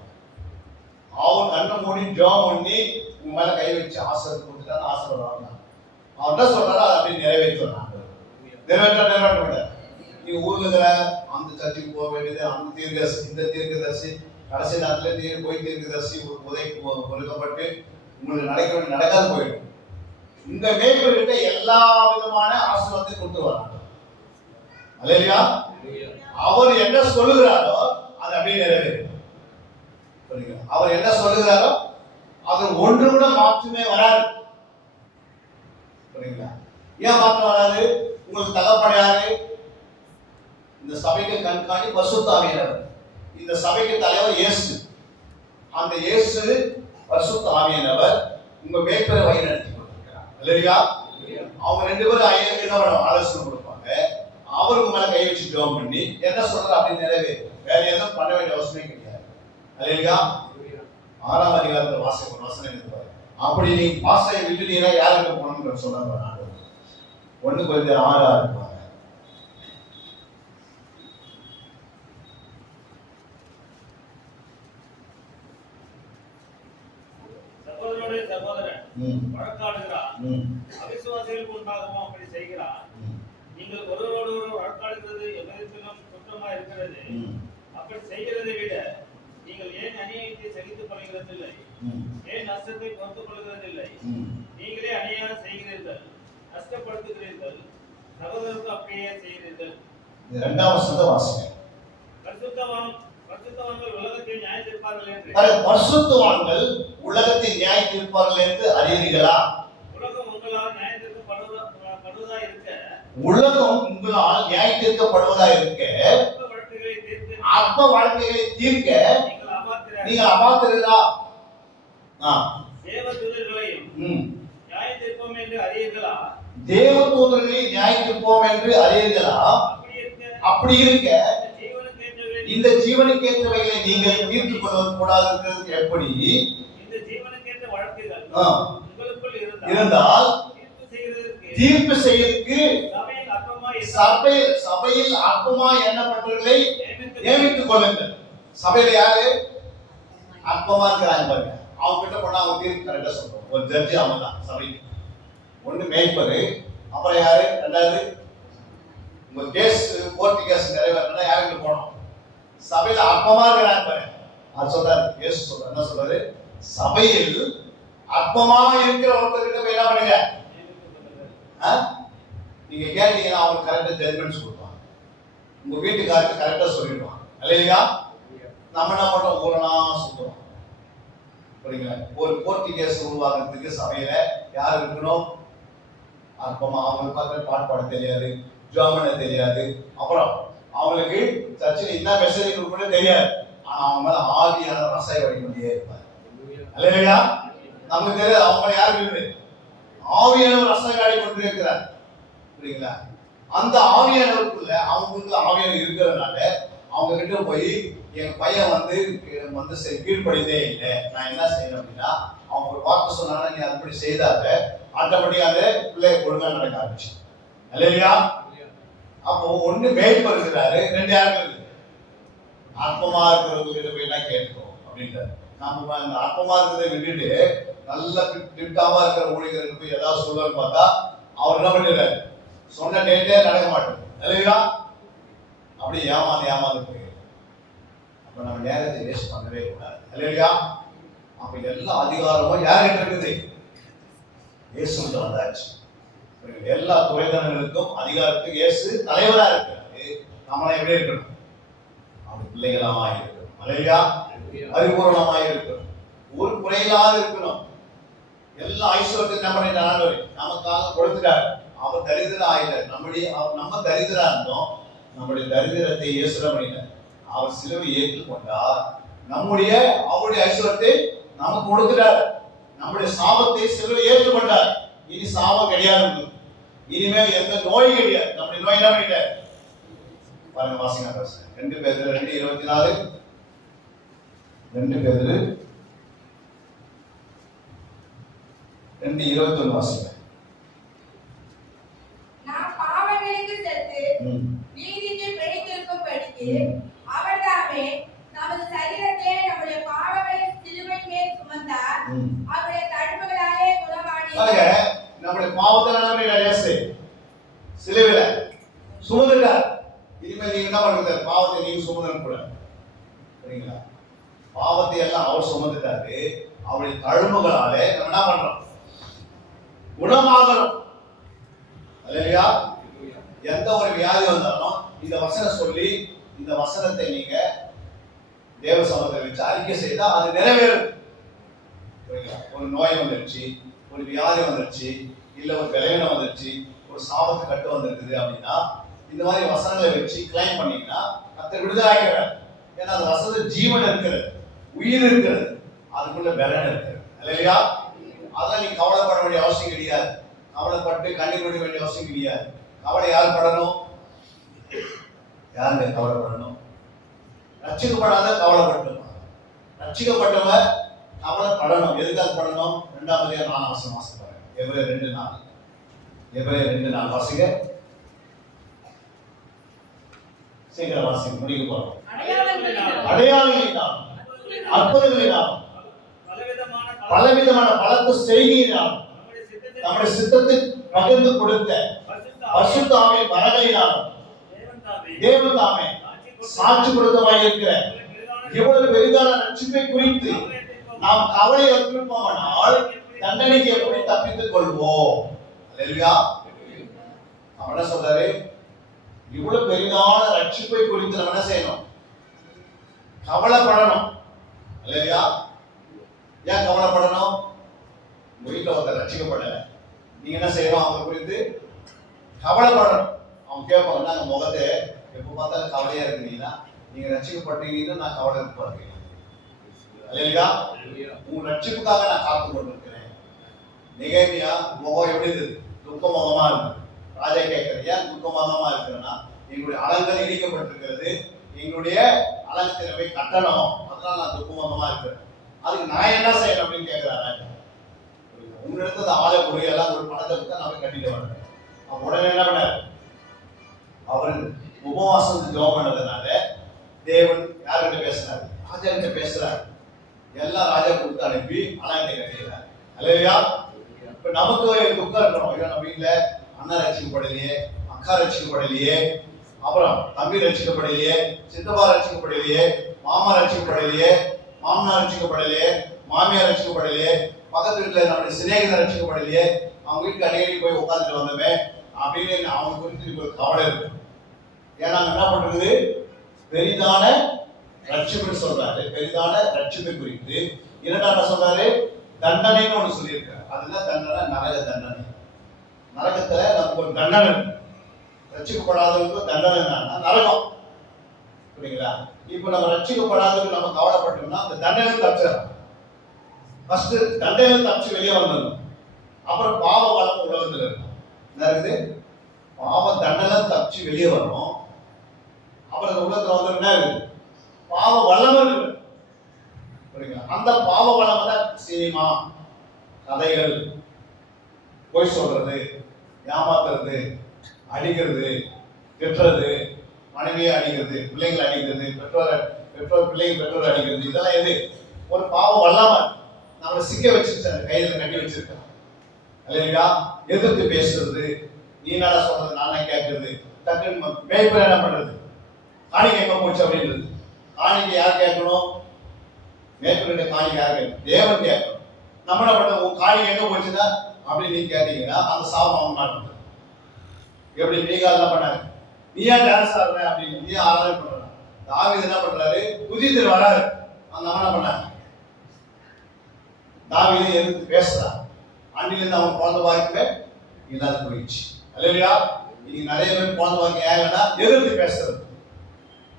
அவன் கண்ணை மூடி ஜாம் பண்ணி உங்க மேல கை வச்சு ஆசீர்வாதம் கொடுத்துட்டான்னு ஆசீர்வாதம். அவன் என்ன சொல்றாரோ அதை அப்படியே நிறைவேற்றுவாங்க. நிறைவேற்ற மாட்டார். நீங்க ஊர்ல இருக்கிற அந்த சர்ச்சுக்கு போக வேண்டியது, அந்த தீர்க்கதரிசி, இந்த தீர்க்கதரிசி, கடைசி நேரத்துல போய் தீர்க்கதரிசி உதவி கொடுக்கப்பட்டு உங்களுக்கு நடக்க வேண்டிய நடக்காது போயிடும். இந்த மேய்ப்பர்கிட்ட எல்லா விதமான ஆசீர்வாதத்தை கொடுத்து வராங்க. அல்லேலூயா. அவர் என்ன சொல்லுகிறாரோ அது அப்படியே நிறைவேறும். புரியுங்களா? அவர் என்ன சொல்லுகிறாரோ அது ஒன்று கூட மாற்றமே வராது. புரியுங்களா? ஏன் மாற்றம் வராது? உங்களுக்கு தகப்பன் யாரு? இந்த சபைக்கு கண்காணி பரிசுத்த ஆவியானவர். இந்த சபைக்கு தலைவர் இயேசு. அந்த இயேசு பரிசுத்த ஆவியானவர் உங்க மேய்ப்பரை வழி நடத்தி கொண்டிருக்கிறார். அல்லேலூயா. அவங்க 2 பேரும் என்ன பண்ணுவாங்க? ஆலோசனை கொடுப்பாங்க. அவருக்கு மேல கை வச்சு ஜெபம் பண்ணி என்ன சொல்றாரு அப்படின்னு நிறைவேறும். வேற எதுவும் பண்ண வேண்டிய அவசியமே கிடையாது. அல்லேலூயா. 6ஆம் அதிகாரத்துல வாசிக்க வசனம் இருப்பாரு. அப்படி நீ வாசனை விட்டுட்டீங்கன்னா யாருக்கு போகணும்னு சொல்றாங்க. 1 கொரிந்தியர் 6 இருப்பாங்க. சகோதரன் வழக்காடுகிறார், அவிசுவாசிகளுக்கு உண்டாகவும் அப்படி செய்கிறார். நீங்கள் ஒருவரோடு வழக்காடுகிறது எவ்விதத்திலும் குற்றமா இருக்கிறது. அப்படி செய்கிறதை விட நீங்கள் ஏன் அநியாயத்தை சகித்துக் கொள்கிறதில்லை? ஏன் நஷ்டத்தை பொறுத்துக் கொள்கிறதில்லை? நீங்களே அநியாயம் செய்கிறீர்கள், நஷ்டப்படுத்துகிறீர்கள், சகோதரருக்கு அப்படியே செய்கிறீர்கள். 2ஆம் வசனத்தை வாசிங்க. பரிசுத்தவான்கள் உலகத்தில் நியாயம் தீர்ப்பார்கள் என்று பரிசுத்தவான்கள் உலகத்தில் நியாயம் தீர்ப்பார்கள் என்று அறியீர்களா? உலகம் உங்களால் நியாயம் தீர்க்கப்படுவதா இருக்க, உலகம் உங்களால் நியாயம் தீர்க்கப்படுவதா இருக்க, அப்ப வழக்குகளை தீர்க்க நீங்கள் அபாத்திரரா? தேவதூதர்களையும் நியாயம் தீர்ப்போம் என்று அறியீர்களா? தேவதூதர்களை நியாயம் தீர்ப்போம் என்று அறியீர்களா? அப்படி இருக்க இந்த ஜீவனுக்கு ஏற்றவைகளை நீங்கள் தீர்த்துக் கொள்ள கூடாது. எப்படி? இந்த ஜீவனுக்கேற்ற வழக்குகள் உங்களுக்குள் இருந்தால் தீர்ப்பு செய்யறதுக்கு சபையில் அற்பமா எண்ணப்பட்டவர்களை நியமித்துக் கொள்ளுங்கள். சபையில யாரு? அற்பமா இருக்கிறாங்க பாருங்க, அவங்க கிட்ட போனா அவங்க தீர்ப்பு கரெக்டா சொல்றோம். ஒரு ஜட்ஜி அவங்க தான் சபைக்கு. ஒண்ணு மேய்ப்பரு, அப்புறம் யாரு, ரெண்டாவது உங்க கேஸ் கோர்ட் கேஸ் நிறைவேறனா யாருக்கு போனோம்? சபையில அற்பமா இருக்கிறாங்க பாருங்க. அது சொல்றாரு, இயேசு சொல்றாரு, என்ன சொல்றாரு? சபையில் அற்பமா இருக்கிற ஒருத்தர்கிட்ட போய் என்ன பண்ணுங்க? நீங்க கேட்டீங்கன்னா அவங்க கரெக்டா ஜட்மெண்ட்ஸ் கொடுப்பாங்க. உங்க வீட்டுக்காரருக்கு கரெக்டா சொல்லிடுவாங்க. இல்லையா? நம்ம என்ன பண்றோம்? ஊரனா சுத்துறோம். புரியுங்களா? ஒரு கோர்ட் கேஸ் உருவாக்குறதுக்கு சபையில யார் இருக்கணும்? அற்பமா, அவங்களுக்கு பார்த்து பாட்டு பாட தெரியாது, ஜெர்மனி தெரியாது, அப்புறம் அவங்களுக்கு சர்ச்சில் என்ன மெசேஜ் கொடுக்கணும் தெரியாது. ஆனா அவங்க மேல ஆவியான ரசாய் வடிக்க வேண்டியே இருப்பாங்க. இல்லையா? நமக்கு தெரியாது அவங்க யாருக்கு ஆவியான ரசாய் வாடி கொண்டு இருக்கிறார். புரியுங்களா? அந்த ஆவியானவருக்குள்ள அவங்களுக்கு ஆவியானவர் இருக்கிறதுனால அவங்க கிட்ட போய் என் பையன் வந்து கீழ்ப்படிதே இல்லை, நான் என்ன செய்யணும் அப்படின்னா, அவங்க ஒரு வார்த்தை சொன்னாங்கன்னா நீ அதுபடி செய்தாத, ஆட்டோமேட்டிக்கா அந்த பிள்ளைய கொடுக்க நடக்க ஆரம்பிச்சு. இல்லையா? அப்போ ஒண்ணு மேய்ப்பர் இருக்கிறாரு, ரெண்டு யாருக்கு இருக்கு? அற்பமா இருக்கிறவங்க கிட்ட போய் எல்லாம் கேட்கும் அப்படின்றாரு. நாம அந்த அற்பமா இருக்கிறத விட்டுட்டு நல்ல திட்டாமா இருக்கிற ஊழியர்களுக்கு போய் ஏதாவது சொல்லணும்னு பார்த்தா அவர் என்ன பண்ணிடுறாரு? சொன்ன டேட்டே நடக்க மாட்டேங்குது. இல்லையா? அப்படி ஏமாந்து போய் அப்ப நம்ம நேரத்தை வேஸ்ட் பண்ணவே கூடாது. இல்லையா? அப்ப எல்லா அதிகாரமும் யார்கிட்ட இருக்குது? இயேசுகிட்ட வந்தாச்சு. எல்லா துறைதனங்களுக்கும் அதிகாரத்துக்கு இயேசு தலைவரா இருக்கிறாரு. நம்மளை எப்படி இருக்கணும்? அப்படி பிள்ளைகளாக இருக்கணும். இல்லையா? பரிபூர்ணமாக இருக்கணும். ஒரு குறையில்லாத இருக்கணும். எல்லா ஐஸ்வர்யத்தையும் நம்ம பண்ணிட்டாரு, நமக்காக கொடுத்துட்டாரு. அவர் தரித்திரம் ஆயிட்டார். நம்ம தரித்திரா இருந்தோம், நம்முடைய தரித்திரத்தை இயேசுல பண்ணிட்டார். அவர் சிலுவை ஏற்றுக்கொண்டார். அவருடைய ஐஸ்வர்யத்தை நமக்கு கொடுத்துட்டார். நம்முடைய சாபத்தை சிலுவை ஏற்றுக்கொண்டார். இனி சாபம் கிடையாது, இனிமேல் எந்த நோய் கிடையாது. நம்முடைய நோய் என்ன பண்ணிட்டார் பாருங்க. வாசிங்க பேசுறேன். 2 பேதுரு 2:24, 2 பேதுரு 2:21 வாசிங்க. நாம் பாவங்களுக்கு செத்து நீதிக்கு பிழைத்திருக்கும்படிக்கு அவர்தாமே நமது சரீரத்திலே நம்முடைய பாவங்களை சிலுவையின் மேல் சுமந்தார். அவருடைய தழும்புகளாலே குணமானீர்கள். நம்முடைய பாவத்தை நம்ம இயேசு சிலுவையில சுமந்துட்டார். இனிமேல் நீங்க என்ன பண்ணுங்க? பாவத்தை நீங்க சுமந்தணும் கூட. சரிங்களா? பாவத்தை எல்லாம் அவர் சுமந்துட்டாரு. அவருடைய தழும்புகளாலே நம்ம என்ன பண்றோம்? குணமாகணும். இல்லையா? எந்த ஒரு வியாதி வந்தாலும் இந்த வசனம் சொல்லி, இந்த வசனத்தை நீங்க தேவ சமூகத்தை வச்சு அறிக்கை செய்தா அது நிறைவேறும். ஒரு நோய் வந்துருச்சு, ஒரு வியாதி வந்துருச்சு, இல்ல ஒரு விளைவினம் வந்துருச்சு, ஒரு சாபத்து கட்டு வந்திருக்குது அப்படின்னா இந்த மாதிரி வசனங்களை வச்சு கிளைம் பண்ணீங்கன்னா கர்த்தர் விடுதலாக்கிறார். ஏன்னா அந்த வசனத்துல ஜீவன் இருக்கிறது, உயிர் இருக்கிறது, அதுக்குள்ள பலன் இருக்கிறது. இல்லையா? அதெல்லாம் நீ கவலைப்பட வேண்டிய அவசியம் கிடையாது. கவலைப்பட்டு கண்ணீர் விட வேண்டிய அவசியம் கிடையாது. கவலை யார் படணும்? யாருங்க கவலைப்படணும்? ரட்சிக்கப்படாத கவலைப்பட்டோம். ரட்சிக்கப்பட்டவங்க கவலைப்படணும். எதுக்காக படணும்? 2 வசனம் வாசிப்பாரு. எபிரேயர் 2:4. எபிரேயர் 2:4 வாசிங்க. சீக்கிரம் வாசிங்க, முடிக்க போறோம். அடையாளங்களினால், அற்புதங்களினால், பலவிதமான பலத்த செய்கையினால், நம்முடைய சித்தத்தை பகிர்ந்து கொடுத்த பரிசுத்த ஆவியின் வரங்களினால் தேவன் தாமே சாட்சி கொடுத்தமாய் இருக்கிற இவ்வளவு பெரிதான ரட்சிப்பை குறித்து நாம் கவலை இருப்போமானால் தண்டனைக்கு எப்படி தப்பித்துக் கொள்வோம்? அல்லேலூயா. அவர் என்ன சொல்றாரு? இவ்வளவு பெரிதான ரட்சிப்பை குறித்து நம்ம என்ன செய்யணும்? கவலைப்படணும். அல்லேலூயா. ஏன் கவலைப்படணும்? வீட்டில் ஒருத்தர் ரட்சிக்கப்படல, நீங்க என்ன செய்யணும்? அவங்க குறித்து கவலைப்படணும். அவங்க கேட்பாங்க, நாங்க முகத்தை எப்ப பார்த்தாலும் கவலையா இருக்கிறீங்கன்னா நீங்க ரட்சிக்கப்பட்டீங்கன்னா நான் கவலை இருப்பேன். அல்லேலூயா. உங்க ரட்சிப்புக்காக நான் காத்து கொண்டிருக்கிறேன். நெகேமியா முகம் எப்படி இருக்கு? துக்க முகமா இருக்கு. ராஜா கேட்கிறேன், ஏன் துக்க முகமா இருக்கிறேன்னா எங்களுடைய அலங்கல் இடிக்கப்பட்டிருக்கிறது, எங்களுடைய அலங்கத்தை போய் கட்டணும், அதனால நான் துக்க முகமா இருக்கிறேன். அதுக்கு நான் என்ன செய்யணும் அப்படின்னு கேட்கிறார் ராஜா. உங்களிடத்துல ஆளை கொடு, எல்லாம் ஒரு பணத்தை கொடுத்தா நான் போய் கட்டிட்டு வரேன். அப்ப உடனே என்ன பண்ணாரு? அவர் உபவாசம் ஜெபம் பண்ணதுனால தேவன் யார்கிட்ட பேசுறாரு? ராஜா கிட்ட பேசுறாரு. எல்லாம் ராஜா கொடுத்து அனுப்பி அனாதை கட்டிடுறாரு. அல்லேலூயா. இப்ப நமக்கு துக்கம் இருக்கணும். ஐயோ நம்ம வீட்டுல அண்ணன் ரட்சிக்கப்படலையே, அக்கா ரட்சிக்கப்படலையே, அப்புறம் தம்பி ரட்சிக்கப்படலையே, சித்தப்பா ரட்சிக்கப்படலையே, மாமா ரட்சிக்கப்படலையே, மாமனார் ரட்சிக்கப்படலையே, மாமியார் ரட்சிக்கப்படலையே, பக்கத்து வீட்டுல நம்மளுடைய சிநேகிதர் ரட்சிக்கப்படலையே, அவங்க வீட்டுக்கு அடிக்கடி போய் உட்காந்துட்டு வந்தோமே அப்படின்னு அவங்க குறித்து ஒரு கவலை இருக்கு. ஏன்னா என்ன பண்றது, பெரிதான ரட்சிப்பு சொல்றாரு. பெரிதான ரட்சிப்பை குறித்து இரண்டாவது சொல்றாரு, தண்டனைன்னு ஒண்ணு சொல்லியிருக்காரு. அதுதான் தண்டனை, நரக தண்டனை. நரகத்துல நமக்கு ஒரு தண்டனை, ரட்சிக்கப்படாதவங்களுக்கு தண்டனை என்னன்னா நரகம். புரியுங்களா? இப்ப நம்ம ரட்சிக்கப்படாதவங்க நம்ம கவலைப்பட்டோம்னா அந்த தண்டனை தப்பிச்சிடலாம். ஃபர்ஸ்ட் தண்டனை தப்பிச்சு வெளியே வந்துடணும். அப்புறம் பாவ வளம் உலகத்துல இருக்கும். என்ன இருக்குது? பாவ தண்டனை தப்பிச்சு வெளியே வரணும். அப்புறம் இந்த உலகத்துல வந்து என்ன இருக்குது? பாவ வளம் இருக்கு. புரியுங்களா? அந்த பாவ வளம் தான் சினிமா, கதைகள், பொய் சொல்றது, ஏமாத்துறது, அடிக்கிறது, திட்டுறது, மனைவியை அடிக்கிறது, பிள்ளைங்களை அடிக்கிறது, பெற்றோர் பிள்ளைங்க அடிக்கிறது, இதெல்லாம் எது? ஒரு பாவ வல்லாம நம்மளை சிக்க வச்சிருச்சு, அந்த கையில கட்டி வச்சிருக்கான். இல்லையா? எதிர்த்து பேசுறது, நீ என்ன சொல்றது, நானே கேட்கறது, டக்குன்னு மேய்ப்பர் என்ன பண்றது, காணிக்கை எங்க போச்சு அப்படின்றது. காணிக்கை யார் கேட்கணும்? மேய்ப்பர்கிட்ட காணிக்கை யார் கேட்கணும்? தேவன் கேட்கணும். நம்ம என்ன பண்றது, உன் காணிக்கை எங்க போச்சுன்னா அப்படின்னு நீ கேட்டீங்கன்னா அந்த சாபம் அவங்க மாட்டோம். எப்படி மீகால் என்ன பண்ணாங்க, நீ ஏன் டான்ஸ் ஆடுற அப்படின்னு நீ ஆராதனை பண்ற. தாவீது என்ன பண்றாரு, புதியத்தில் வராரு. அந்த அம்மா என்ன பண்ணாங்க, தாவீதை எதிர்த்து பேசுறான். அன்னிலிருந்து அவன் குழந்தை வாய்ப்பே இல்லாத போயிடுச்சு. அல்லையா? இன்னைக்கு நிறைய பேர் குழந்தை வாய்க்க ஏன்னா எதிர்த்து பேசுறது,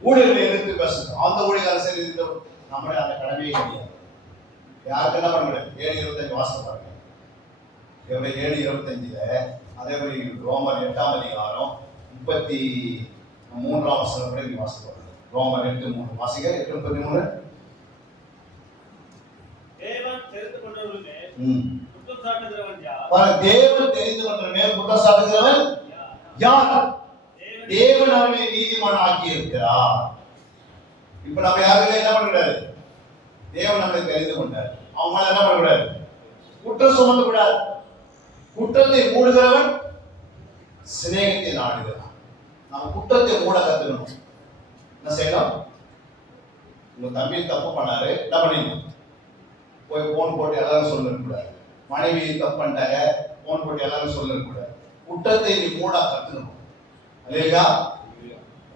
ஊழியர்களை எதிர்த்து பேசுறது. அந்த ஊழியர் சரி, நம்மளே அந்த கடமையே கிடையாது. யாருக்கு என்ன பண்ண முடியாது. 7:25 வாசம் பாருங்க. 7:25 அதே மாதிரி ரோமர் 8ஆம் அதிகாரம் 33ஆம் வசனம் கூட நீ வாசிக்க பாருங்க. ரோமர் 8:3 வாசிக்க. 8:33 தேவன் தெரிந்து கொண்டவர்களே குற்றம் சாட்டுகிறவன் யார்? தேவன் தெரிந்து கொண்டவனே குற்றம் சாட்டுகிறவன் யார்? தேவன் அவனை நீதிமான் ஆக்கி இருக்கிறார். இப்ப நம்ம யாருமே என்ன பண்ணக்கூடாது, தேவன் நம்மளை தெரிந்து கொண்டார். அவங்க மேல என்ன பண்ணக்கூடாது, குற்றம் சுமந்த கூடாது. குற்றத்தை மூடுகிறவன் சிநேகத்தை நாடுகிறான். நம்ம குற்றத்தை மூட கத்துக்கணும். என்ன செய்யலாம்? உங்க தம்பி தப்பு பண்ணாரு, என்ன பண்ணீங்க, போய் போன் போட்டு எல்லாரும் சொல்லக்கூடாது. மனைவி தப்பு பண்ணிட்டாங்க, போன் போட்டு எல்லாரும் சொல்லக்கூடாது. குற்றத்தை நீ மூட கத்துக்கணும். இல்லையா?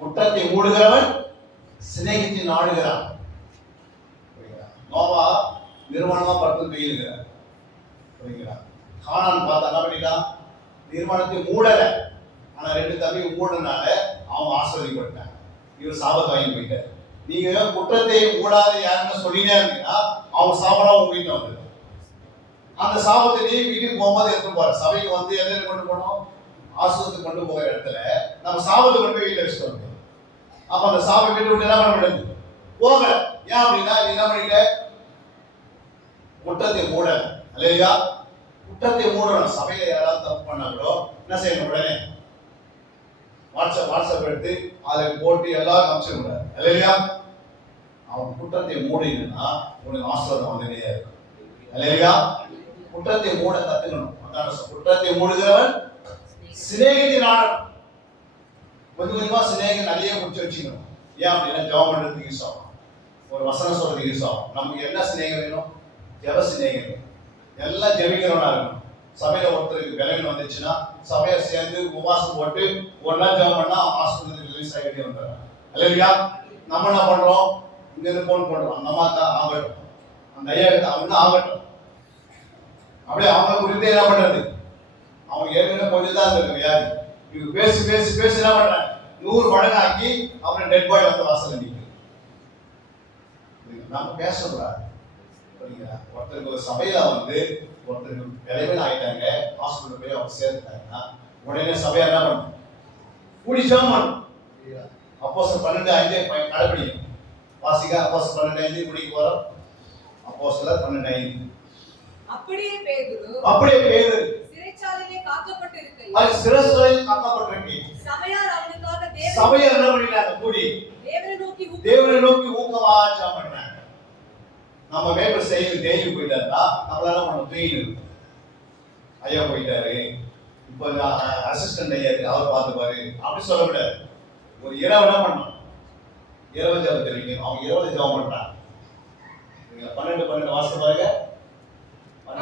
குற்றத்தை மூடுகிறவன் சிநேகத்தை நாடுகிறான். நோவா நிர்வாணமா படுத்து பெய்யுகிறார். புரியுங்களா? கானான் பார்த்தா என்ன பண்ணிட்டான், நிர்வாணத்தை மூடல. ஆனா 2 தம்பி மூடனால அவங்க ஆசீர்வதிக்கப்பட்டாங்க. இவர் சாபத்தை வாங்கி போயிட்டார். நீங்க குற்றத்தை மூடாத யாருன்னு சொல்லினே இருந்தீங்கன்னா அவங்க சாபம் உங்க வீட்டுல வந்து அந்த சாபத்தை நீ வீட்டுக்கு போகும்போது எடுத்து போற. சபைக்கு வந்து எதை கொண்டு போனோம், ஆசிரியத்துக்கு கொண்டு போகிற இடத்துல நம்ம சாபத்தை கொண்டு போய் வீட்டுல வச்சுட்டு வந்தோம். அப்ப அந்த சாபை வீட்டு விட்டு என்ன பண்ண முடியாது, போகல. ஏன் அப்படின்னா நீ என்ன பண்ணிட்ட, குற்றத்தை மூட. இல்லையா? குற்றத்தை மூடணும். சபையில யாராவது தப்பு பண்ணா கூட என்ன செய்யணும், உடனே வாட்ஸ்அப் எடுத்து அதை போட்டு எல்லாரும் அனுப்பிச்சு விடாது. இல்லையா? அவன் குற்றத்தை மூடினா உனக்கு ஆசீர்வாதம் வந்துட்டே இருக்கும். இல்லையா? குற்றத்தை மூட கத்துக்கணும். குற்றத்தை மூடுகிறவன் சிநேகத்தை நாடணும். கொஞ்சம் கொஞ்சமா சிநேகம் நிறைய முடிச்சு வச்சுக்கணும். ஏன் அப்படின்னா ஜெபம் பண்றதுக்கு யூஸ் ஆகும், ஒரு வசனம் சொல்றதுக்கு யூஸ் ஆகும். நமக்கு என்ன சிநேகம் வேணும், ஜெப சிநேகம் வேணும். எல்லாம் ஜெபிக்கிறவனா இருக்கணும். சபையில ஒருத்தருக்கு விலகின வந்துச்சுன்னா சபையை சேர்ந்து உபவாசம் போட்டு ஒரு நாள் ஜெபம் பண்ணா ஹாஸ்பிட்டலுக்கு ரிலீஸ் ஆகிட்டே வந்துடுறாங்க. இல்லையா? நம்ம என்ன பண்றோம், இங்க இருந்து போன் பண்றோம், அந்த அம்மா தான் ஆகட்டும், அந்த ஐயா கிட்ட அவங்க ஆகட்டும், அப்படியே அவங்க குறித்து என்ன பண்றது, அவங்க ஏற்கனவே கொஞ்சம் தான் இருக்கு வியாதி. இவங்க பேசி பேசி பேசி என்ன பண்றாங்க, 100 மடங்கு ஆக்கி அப்புறம் டெட் பாடி வந்து வாசல் நிற்குது. நம்ம பேசக்கூடாது. ஒருத்தருக்கு ஒரு சபையில வந்து ஒருத்தருக்கு விளைவில் ஆயிட்டாங்க, ஹாஸ்பிட்டல் போய் அவங்க சேர்த்துட்டாங்கன்னா உடனே சபையா என்ன பண்ணும், கூடிச்சோம் பண்ணும். அப்போஸ்தலர் 12:5 கடைபிடிக்கும். வாசிக்க அப்போஸ்தலர் 12:5 முடிக்க போறோம். அப்போஸ்தலர் 12:5. அப்படியே பேதுரு சிறைச்சாலையிலே காக்கப்பட்டிருக்கையில் அது சிறைச்சாலையில் காக்கப்பட்டிருக்கு. சபையார் அவனுக்காக சபையார் என்ன பண்ணிட்டாங்க, கூடி தேவனை நோக்கி ஊக்கமா ஜெபம் பண்ணாங்க. நம்ம வேப்பர் செய்ய டெய்லி போயிட்டாருன்னா நம்மளால பண்ண தூங்கிட்டு இருக்கும். ஐயா போயிட்டாரு, இப்போ அசிஸ்டன்ட் ஐயா இருக்கு, அவர் பார்த்துப்பாரு அப்படி சொல்லக்கூடாது. ஒரு இரவு என்ன பண்ணணும்? இரவு ஜபம் தெரிவிக்கணும். அவங்க இரவு ஜபம் பண்றாங்க. 12 வாசம் பாருங்க.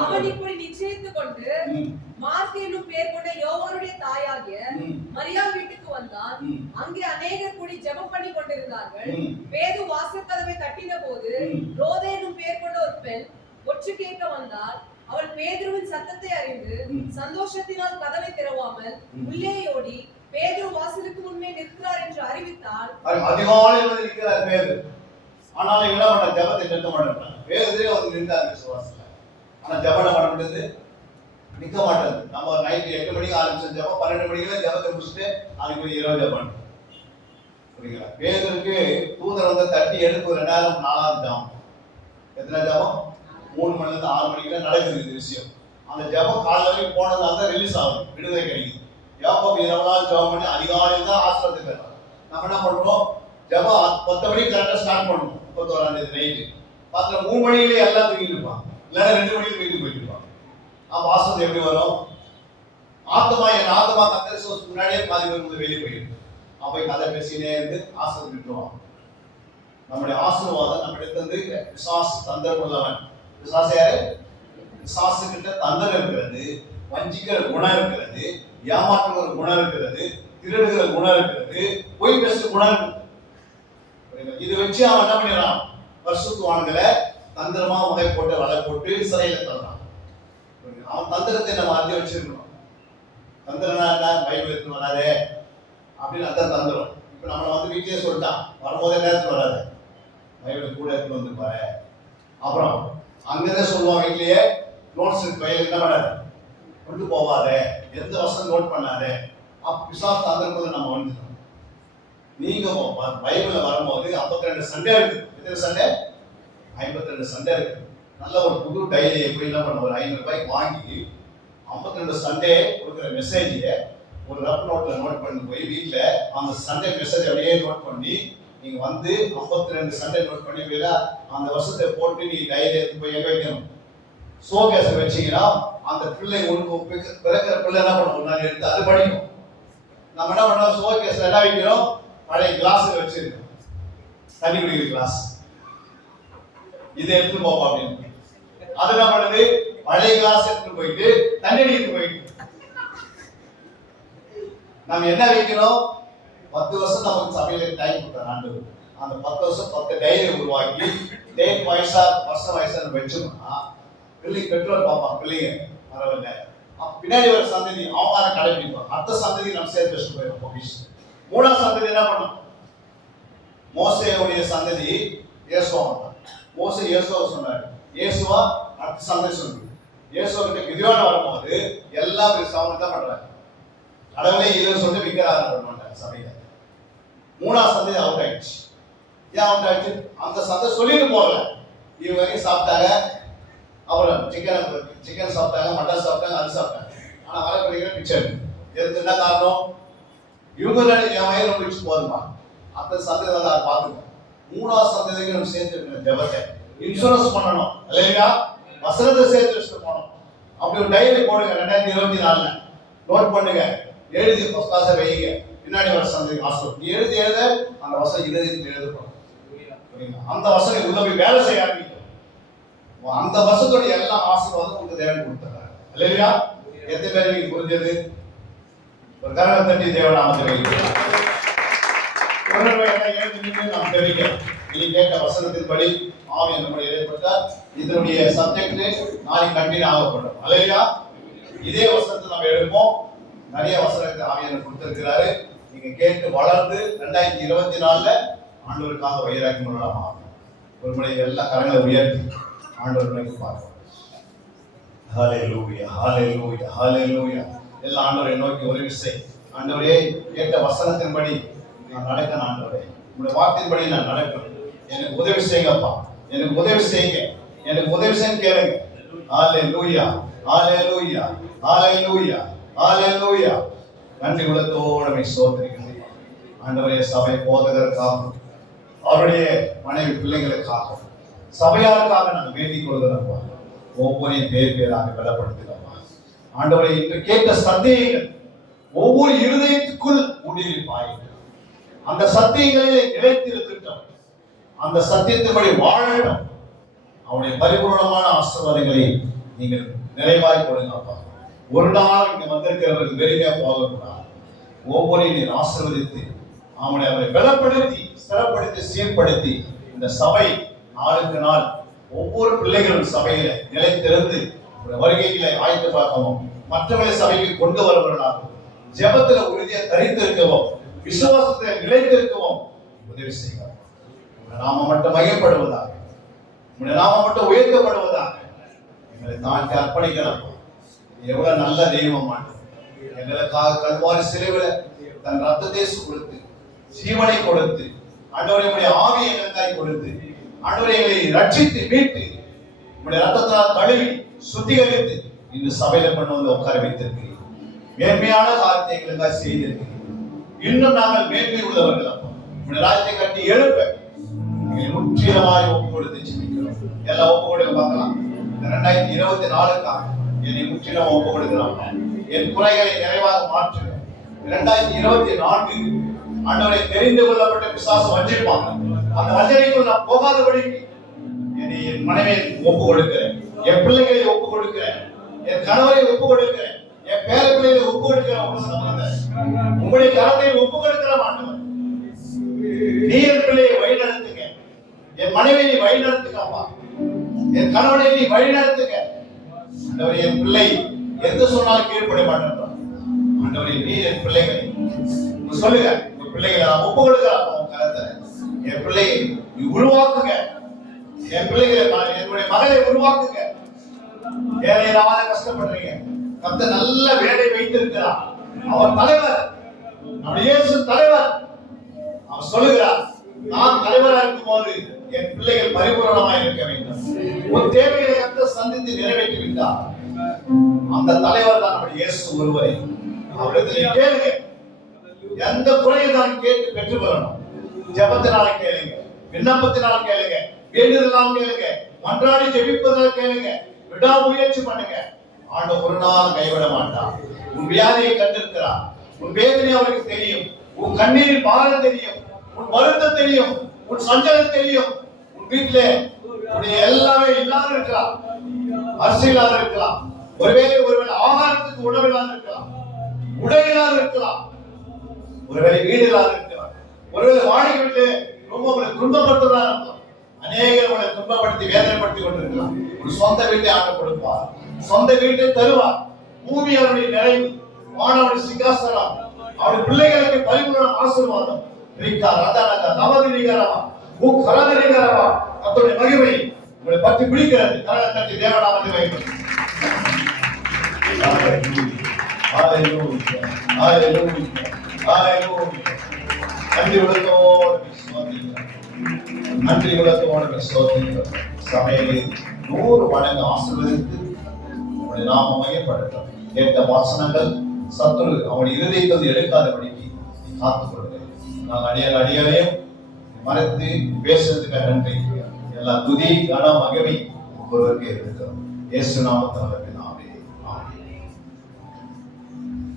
அவன் இப்படி நிச்சயித்துக் கொண்டு மார்க் என்னும் பேர் கொண்ட யோவானுடைய தாயாகிய மரியாள் வீட்டுக்கு வந்தான். அங்கே அநேகர் கூடி ஜெபம் பண்ணி கொண்டிருந்தார்கள். பேது வாசற்கதவை தட்டின போது ரோதே என்னும் பேர் கொண்ட ஒரு பெண் ஒற்று கேட்க வந்தாள். அவள் பேதுருவின் சத்தத்தை அறிந்து சந்தோஷத்தினால் கதவை திறவாமல் உள்ளே ஓடி பேதுரு வாசலுக்கு முன்னே நிற்கிறார் என்று அறிவித்தாள். அதிகாலையில் நிற்கிறார் பேதுரு. ஆனாலும் என்ன பண்ண? ஜபத்தை நிறுத்த மாட்டேன். பேதுரு வந்து நின்றார் விசுவாசத்துல. ஆனா ஜபம் பண்ண முடியாது, நிக்க மாட்டேன். நம்ம நைட்டு 8 மணிக்கு ஆரம்பிச்ச ஜபம் 12 மணிக்கு ஜபத்தை முடிச்சுட்டு நாளைக்கு இரவு ஜபம். புரியுங்களா? பேதுருக்கு தூதர் வந்து தட்டி எடுப்பு 4வது ஜபம். எத்தனை ஜபம்? 3 மணில இருந்து 6 மணிக்கு நடக்குது இந்த விஷயம். அந்த ஜபம் காலையில போனதால தான் ரிலீஸ் ஆகும், விடுதலை கிடைக்குது. யாக்கோபு 20 நாள் ஜபம் பண்ணி அதிகாலையில் தான் ஆஸ்பத்திரிக்கு போயிடலாம். நம்ம என்ன பண்றோம்? ஜபம் 10 மணிக்கு கரெக்டா ஸ்டார்ட் பண்ணணும். 31ஆம் தேதி நைட்டு 3 மணியிலே எல்லாம் தூங்கிட்டு இருப்பான், இல்லைன்னா 2 மணிக்கு வீட்டுக்கு போயிட்டு இருப்பான். அப்ப ஆஸ்பத்திரி எப்படி வரும்? என் ஆத்மா கத்தரி சோஸ் முன்னாடியே பாதி பேர் வெளியே போயிருக்கு. அப்ப கதை பேசினே இருந்து ஆஸ்பத்திரி விட்டுருவான். நம்முடைய ஆசீர்வாதம் நம்ம இடத்துல விசுவாச தந்திரம் உள்ளவன். விசுவாசம் யாரு? விசுவாசக்கிட்ட தந்திரம் இருக்கிறது, வஞ்சிக்கிற குணம் இருக்கிறது, ஏமாற்றுகிற குணம் இருக்கிறது, திருடுகிற குணம் இருக்கிறது, பொய் பேசுற குணம் இருக்குது. இது வச்சு அவன் என்ன பண்ணிடறான்? பரிசுத்தவான்களை தந்திரமா முறை போட்டு வலை போட்டு சிறையில தள்ளுறான். அவன் தந்திரத்தை நம்ம அறிஞ்சு வச்சிருக்கணும். தந்திரம்னா என்ன? பைபிள் எடுத்து வராதே அப்படின்னு அதான் தந்திரம். இப்ப நம்மளை வந்து வீட்டிலே சொல்லிட்டான், வரும்போதே நேரத்தில் வராது, பைபிள் கூட எடுத்து வந்து பாரு. அப்புறம் அங்கதான் சொல்லுவான், வீட்லயே நோட்ஸ் பைபிள் என்ன பண்ணாது, கொண்டு போவாத, எந்த வருஷம் நோட் பண்ணாதே. பிசாசு தந்திரக்குள்ள நம்ம வந்துட்டோம். நீங்க பைபிள்ல வரும்போது 52 சண்டே இருக்கு. எத்தனை சண்டே? 52 சண்டே இருக்கு. நல்ல ஒரு புது டைரி எப்படி என்ன பண்ண, ஒரு 500 ரூபாய்க்கு வாங்கி 52 சண்டே கொடுக்குற மெசேஜை ஒரு ரஃப் நோட்ல நோட் பண்ணி போய் வீட்டுல அந்த சண்டே மெசேஜ் அப்படியே நோட் பண்ணி நீங்க வந்து 52 சண்டே நோட் பண்ணி போயில அந்த வருஷத்தை போட்டு நீ டைரி எடுத்து போய் எங்க வைக்கணும்? ஷோகேஸ வச்சீங்கன்னா அந்த பிள்ளை உனக்கு பிறக்கிற பிள்ளை என்ன பண்ணுவோம்? நான் எடுத்து அது படிக்கும். நம்ம என்ன பண்ணோம்? ஷோகேஸ்ல என்ன வைக்கிறோம்? பழைய கிளாஸ் வச்சிருக்கோம், தண்ணி குடிக்கிற கிளாஸ். இதை எடுத்து போப்பா அப்படின்னு. அது என்ன பண்ணுது? பழைய கிளாஸ் எடுத்து போயிட்டு தண்ணி அடிக்கிட்டு போயிட்டு நம்ம என்ன வைக்கிறோம்? 10 வருஷம் நமக்கு சபையில டைம் கொடுத்தாரு ஆண்டவர். அந்த 10 வருஷம் 10 டைரி உருவாக்கி டேட் வயசா வருஷம் வயசா வச்சோம்னா பிள்ளைங்க பெற்றோர் பார்ப்பான், பிள்ளைங்க பரவாயில்ல. பின்னாடி வர சந்ததி அவங்க அதை கடைபிடிப்பான். அடுத்த சந்ததி நம்ம சேர்த்து வச்சுட்டு போயிடும். 3ஆம் சந்ததி என்ன பண்ணும்? மோசேயுடைய சந்ததி இயேசுவா வந்தான். மோசே இயேசுவை சொன்னார், இயேசுவா அடுத்த சந்ததி சொன்னார். இயேசுவா கிட்ட கிதியோன் வரும்போது எல்லா அவங்க தான் பண்றாங்க, கடவுளே இதை சொல்லி விற்கிறாரு பண்ணுவாங்க சபையில. 3ஆம் சந்ததி அவுட் ஆயிடுச்சு. ஏன் அவுட் ஆயிடுச்சு? அந்த சந்ததி சொல்லிட்டு போகல. இவங்க வரைக்கும் சாப்பிட்டாங்க, அப்புறம் சிக்கன் சாப்பிட்டாங்க, மட்டன் சாப்பிட்டாங்க, அது சாப்பிட்டாங்க. ஆனா வரக்கூடிய பிச்சை எதுக்கு என்ன காரணம்? இவங்க என் வயிறு பிடிச்சு போதுமா? அந்த சந்ததி வந்து அதை பார்த்துக்கணும். 3ஆம் சந்ததிக்கு நம்ம சேர்த்து ஜபத்தை இன்சூரன்ஸ் பண்ணணும் இல்லையா? வசனத்தை சேர்த்து வச்சுட்டு போகணும். அப்படி ஒரு டைரி போடுங்க. 2024 நோட் பண்ணுங்க, எழுதி ஃபர்ஸ்ட் கிளாஸை வைங்க. பின்னாடி வர சந்ததி ஆசிரியர் நீ எழுதி அந்த வசனம் எழுதி எழுதணும். அந்த வசனம் உள்ள போய் வேலை செய்ய ஆரம்பிக்கும். அந்த வருஷத்தோட எல்லா ஆசீர்வாதம் உங்களுக்கு தேவன் கொடுத்துறாரு இல்லையா? எத்தனை பேருக்கு புரிஞ்சது? ஒரு கரகம் தட்டி தேவநாமத்தை நாம் தெரிவிக்கிறோம். நீ கேட்ட வசனத்தின்படி ஆவியை நம்முடைய ஏற்பட்டால் இதனுடைய சப்ஜெக்ட் நாளைக்கு கண்டினியூ ஆகப்படும் இல்லையா? இதே வசனத்தை நம்ம எடுப்போம். நிறைய வசனத்தை ஆவியை கொடுத்திருக்கிறாரு. நீங்க கேட்டு வளர்ந்து 2024 ஆண்டவருக்காக வைராக்கியம் உள்ளவர்களாக மாறும். ஒரு முறை எல்லா கரங்களை உயர்த்தி ஆண்டவர் நோக்கி பார்ப்போம். ஹல்லேலூயா, ஹல்லேலூயா, ஹல்லேலூயா. எல்லா ஆண்டவரை நோக்கி ஒரு விசை, ஆண்டவரே கேட்ட வசனத்தின்படி நான் நடக்க, ஆண்டவரே உங்களுடைய வார்த்தையின்படி நான் நடக்கணும். எனக்கு உதவி செய்யுங்கப்பா, எனக்கு உதவி செய்யுங்க, எனக்கு உதவி செய்ய கேளுங்க. ஹல்லேலூயா, ஹல்லேலூயா, ஹல்லேலூயா, ஹல்லேலூயா. நன்றி உள்ளத்தோடு சோதரிக்கிறேன் ஆண்டவரே. சபை போதகருக்காகவும் அவருடைய மனைவி பிள்ளைகளுக்காகவும் சபையாருக்காக நாங்கள் வேண்டிக் கொள்கிறோம்ப்பா. ஒவ்வொரு பேராக பலப்படுத்துகிறோம்மா. ஆண்டவரை இன்று கேட்ட சந்தேகங்கள் ஒவ்வொரு இருதயத்துக்குள் ஊடுருவி அந்த சத்தியங்களிலே நிலைத்திருக்கட்டும். அந்த சத்தியத்தின்படி வாழட்டும். அவருடைய பரிபூர்ணமான ஆசீர்வாதங்களை நீங்கள் நிறைவாய் கொடுங்கப்பா. ஒரு நாள் இங்க வந்திருக்கிறவர்கள் வெறுமையா போகக்கூடாது. ஒவ்வொருவரையும் ஆசீர்வதித்து அவரை பலப்படுத்தி ஸ்திரப்படுத்தி சீர்படுத்தி இந்த சபை நாளுக்கு நாள் ஒவ்வொரு பிள்ளைகளும் சபையில நிலைத்திருந்து வருகைகளை ஆயத்து பார்க்கவும், மற்றவர்களை சபைக்கு கொண்டு வருவர்களாகவும், ஜெபத்துல உறுதியை தரித்திருக்கவும், விசுவாசத்தை நிலைத்திருக்கவும் உதவி செய்வார். நாம மட்டும் மையப்படுவதாக, நாம மட்டும் உயர்த்தப்படுவதாக எங்களை தாண்டி அர்ப்பணிக்கிறோம். எவ்வளவு நல்ல தெய்வம் எங்களுக்காக கல்வாரி சிலுவையில தன் ரத்தத்தை கொடுத்து ஜீவனை கொடுத்து ஆண்டவரை ஆவியை எங்களுக்காய் கொடுத்து ஆண்டவரை எங்களை ரட்சித்து மீட்டு உங்களுடைய ரத்தத்தால் கழுவி சுத்திகரித்து இந்த சபையில கொண்டு வந்து உட்கார வைத்திருக்கிறீர்கள். மேன்மையான காரியத்தை எங்களுக்காக செய்திருக்கிறீர்கள். இன்னும் நாங்கள் மேன்மை உள்ளவர்கள் அப்பா. உங்களுடைய ராஜ்யத்தை கட்டி எழுப்ப எங்களை முற்றிலுமாய் ஒப்பு கொடுத்து ஜெபிக்கிறோம். எல்லாம் ஒப்பு கொடுக்க பார்க்கலாம். 2024க்காக என்னை முற்றிலும் ஒப்பு கொடுக்கிறோம். என் குறைகளை நிறைவாக மாற்றுங்க. 2024 ஆண்டவரை தெரிந்து கொள்ளப்பட்ட பிசாசு வஞ்சிப்பாங்க. அந்த வஞ்சனைக்குள் நான் போகாதபடி என்னை என் மனைவியை ஒப்பு கொடுக்கிறேன், என் பிள்ளைகளை ஒப்பு கொடுக்கிறேன், என் கணவரை ஒப்பு கொடுக்கிறேன், என் பேர பிள்ளைகளை ஒப்பு கொடுக்கிறேன். உங்களுடைய கரத்தை ஒப்பு கொடுக்கிற ஆண்டவர், நீ என் பிள்ளையை வழி நடத்துங்க, என் மனைவியை வழி நடத்துங்கப்பா, என் கணவனை நீ வழி நடத்துங்க. ஆண்டவரே என் பிள்ளை எந்த சொன்னாலும் கீழ்ப்பட மாட்டேன். ஆண்டவரே நீ என் பிள்ளைகளை சொல்லுங்க, உங்க பிள்ளைகளை நான் ஒப்பு கொடுக்கிறேன். உன் கரத்தை என் பிள்ளையை நீ உருவாக்குங்க, என் பிள்ளைகளை என்னுடைய மகளை உருவாக்குங்க. வேலையிலாத கஷ்டப்படுறீங்க, கர்த்தர் நல்ல வேலை வைத்திருக்கிறார். அவர் தலைவர், நம்முடைய இயேசு தலைவர். அவர் சொல்லுகிறார், நான் தலைவராக இருக்கும் போது என் பிள்ளைகள் பரிபூரணமாய் இருக்க வேண்டும். உன் தேவைகளை கர்த்தர் சந்தித்து நிறைவேற்றி விட்டார். அந்த தலைவர் தான் நம்முடைய இயேசு ஒருவரே. அவரிடத்தில் கேளுங்க, எந்த குறையும் நான் கேட்டு பெற்று பெறணும். ஜெபத்தினால கேளுங்க, விண்ணப்பத்தினால கேளுங்க, வேண்டுதலால் கேளுங்க, மன்றாடி ஜெபிப்பதால் கேளுங்க, விடாமுயற்சி பண்ணுங்க. ஆண்டவர் ஒரு நாள் கைவிட மாட்டார். உன் வியாதியை கண்டிருக்கிறார், உன் வேதனை அவருக்கு தெரியும், உன் கண்ணீரின் பாரம் தெரியும், உன் வருத்தம் தெரியும், உன் சஞ்சலம் தெரியும். உன் வீட்டுல உடைய எல்லாமே இல்லாத இருக்கலாம், அரிசி இல்லாத இருக்கலாம், ஒருவேளை ஆகாரத்துக்கு உணவு இல்லாத இருக்கலாம், உடை இல்லாத இருக்கலாம், ஒருவேளை வீடு இல்லாத இருக்கலாம், ஒருவேளை வாடகை வீட்டு ரொம்ப உங்களை துன்பப்படுத்துவதா இருக்கலாம். அநேகர் உங்களை துன்பப்படுத்தி வேதனைப்படுத்தி கொண்டிருக்கலாம். ஒரு சொந்த வீட்டை ஆண்டு கொடுப்பார், சொந்த வீட்டை தருவார். பூமி அவருடைய நிறைவு, வானவருடைய சிங்காசனம், அவருடைய பிள்ளைகளுக்கு பரிபூரண ஆசீர்வாதம். கர்த்தருடைய மகிமை உங்களை பற்றி பிடிக்கிறது. கரங்களை தட்டி தேவனாமத்தை வைக்கும். நன்றி உள்ளத்தோடு சோதிக்கிறோம். சபையிலே 100 மடங்கு ஆசீர்வதித்து உங்களுடைய நாம மையப்படுத்தும். கேட்ட வாசனங்கள் சத்துரு அவனுடைய இருதயத்தை எடுக்காதபடிக்கு காத்துக் கொள்ளுங்கள். நாங்கள் அடியாரையும் மறைத்து பேசுறதுக்கு நன்றி. எல்லா துதி கன மகிமை ஒருவருக்கு இருக்கிறோம். இயேசு நாமத்தில்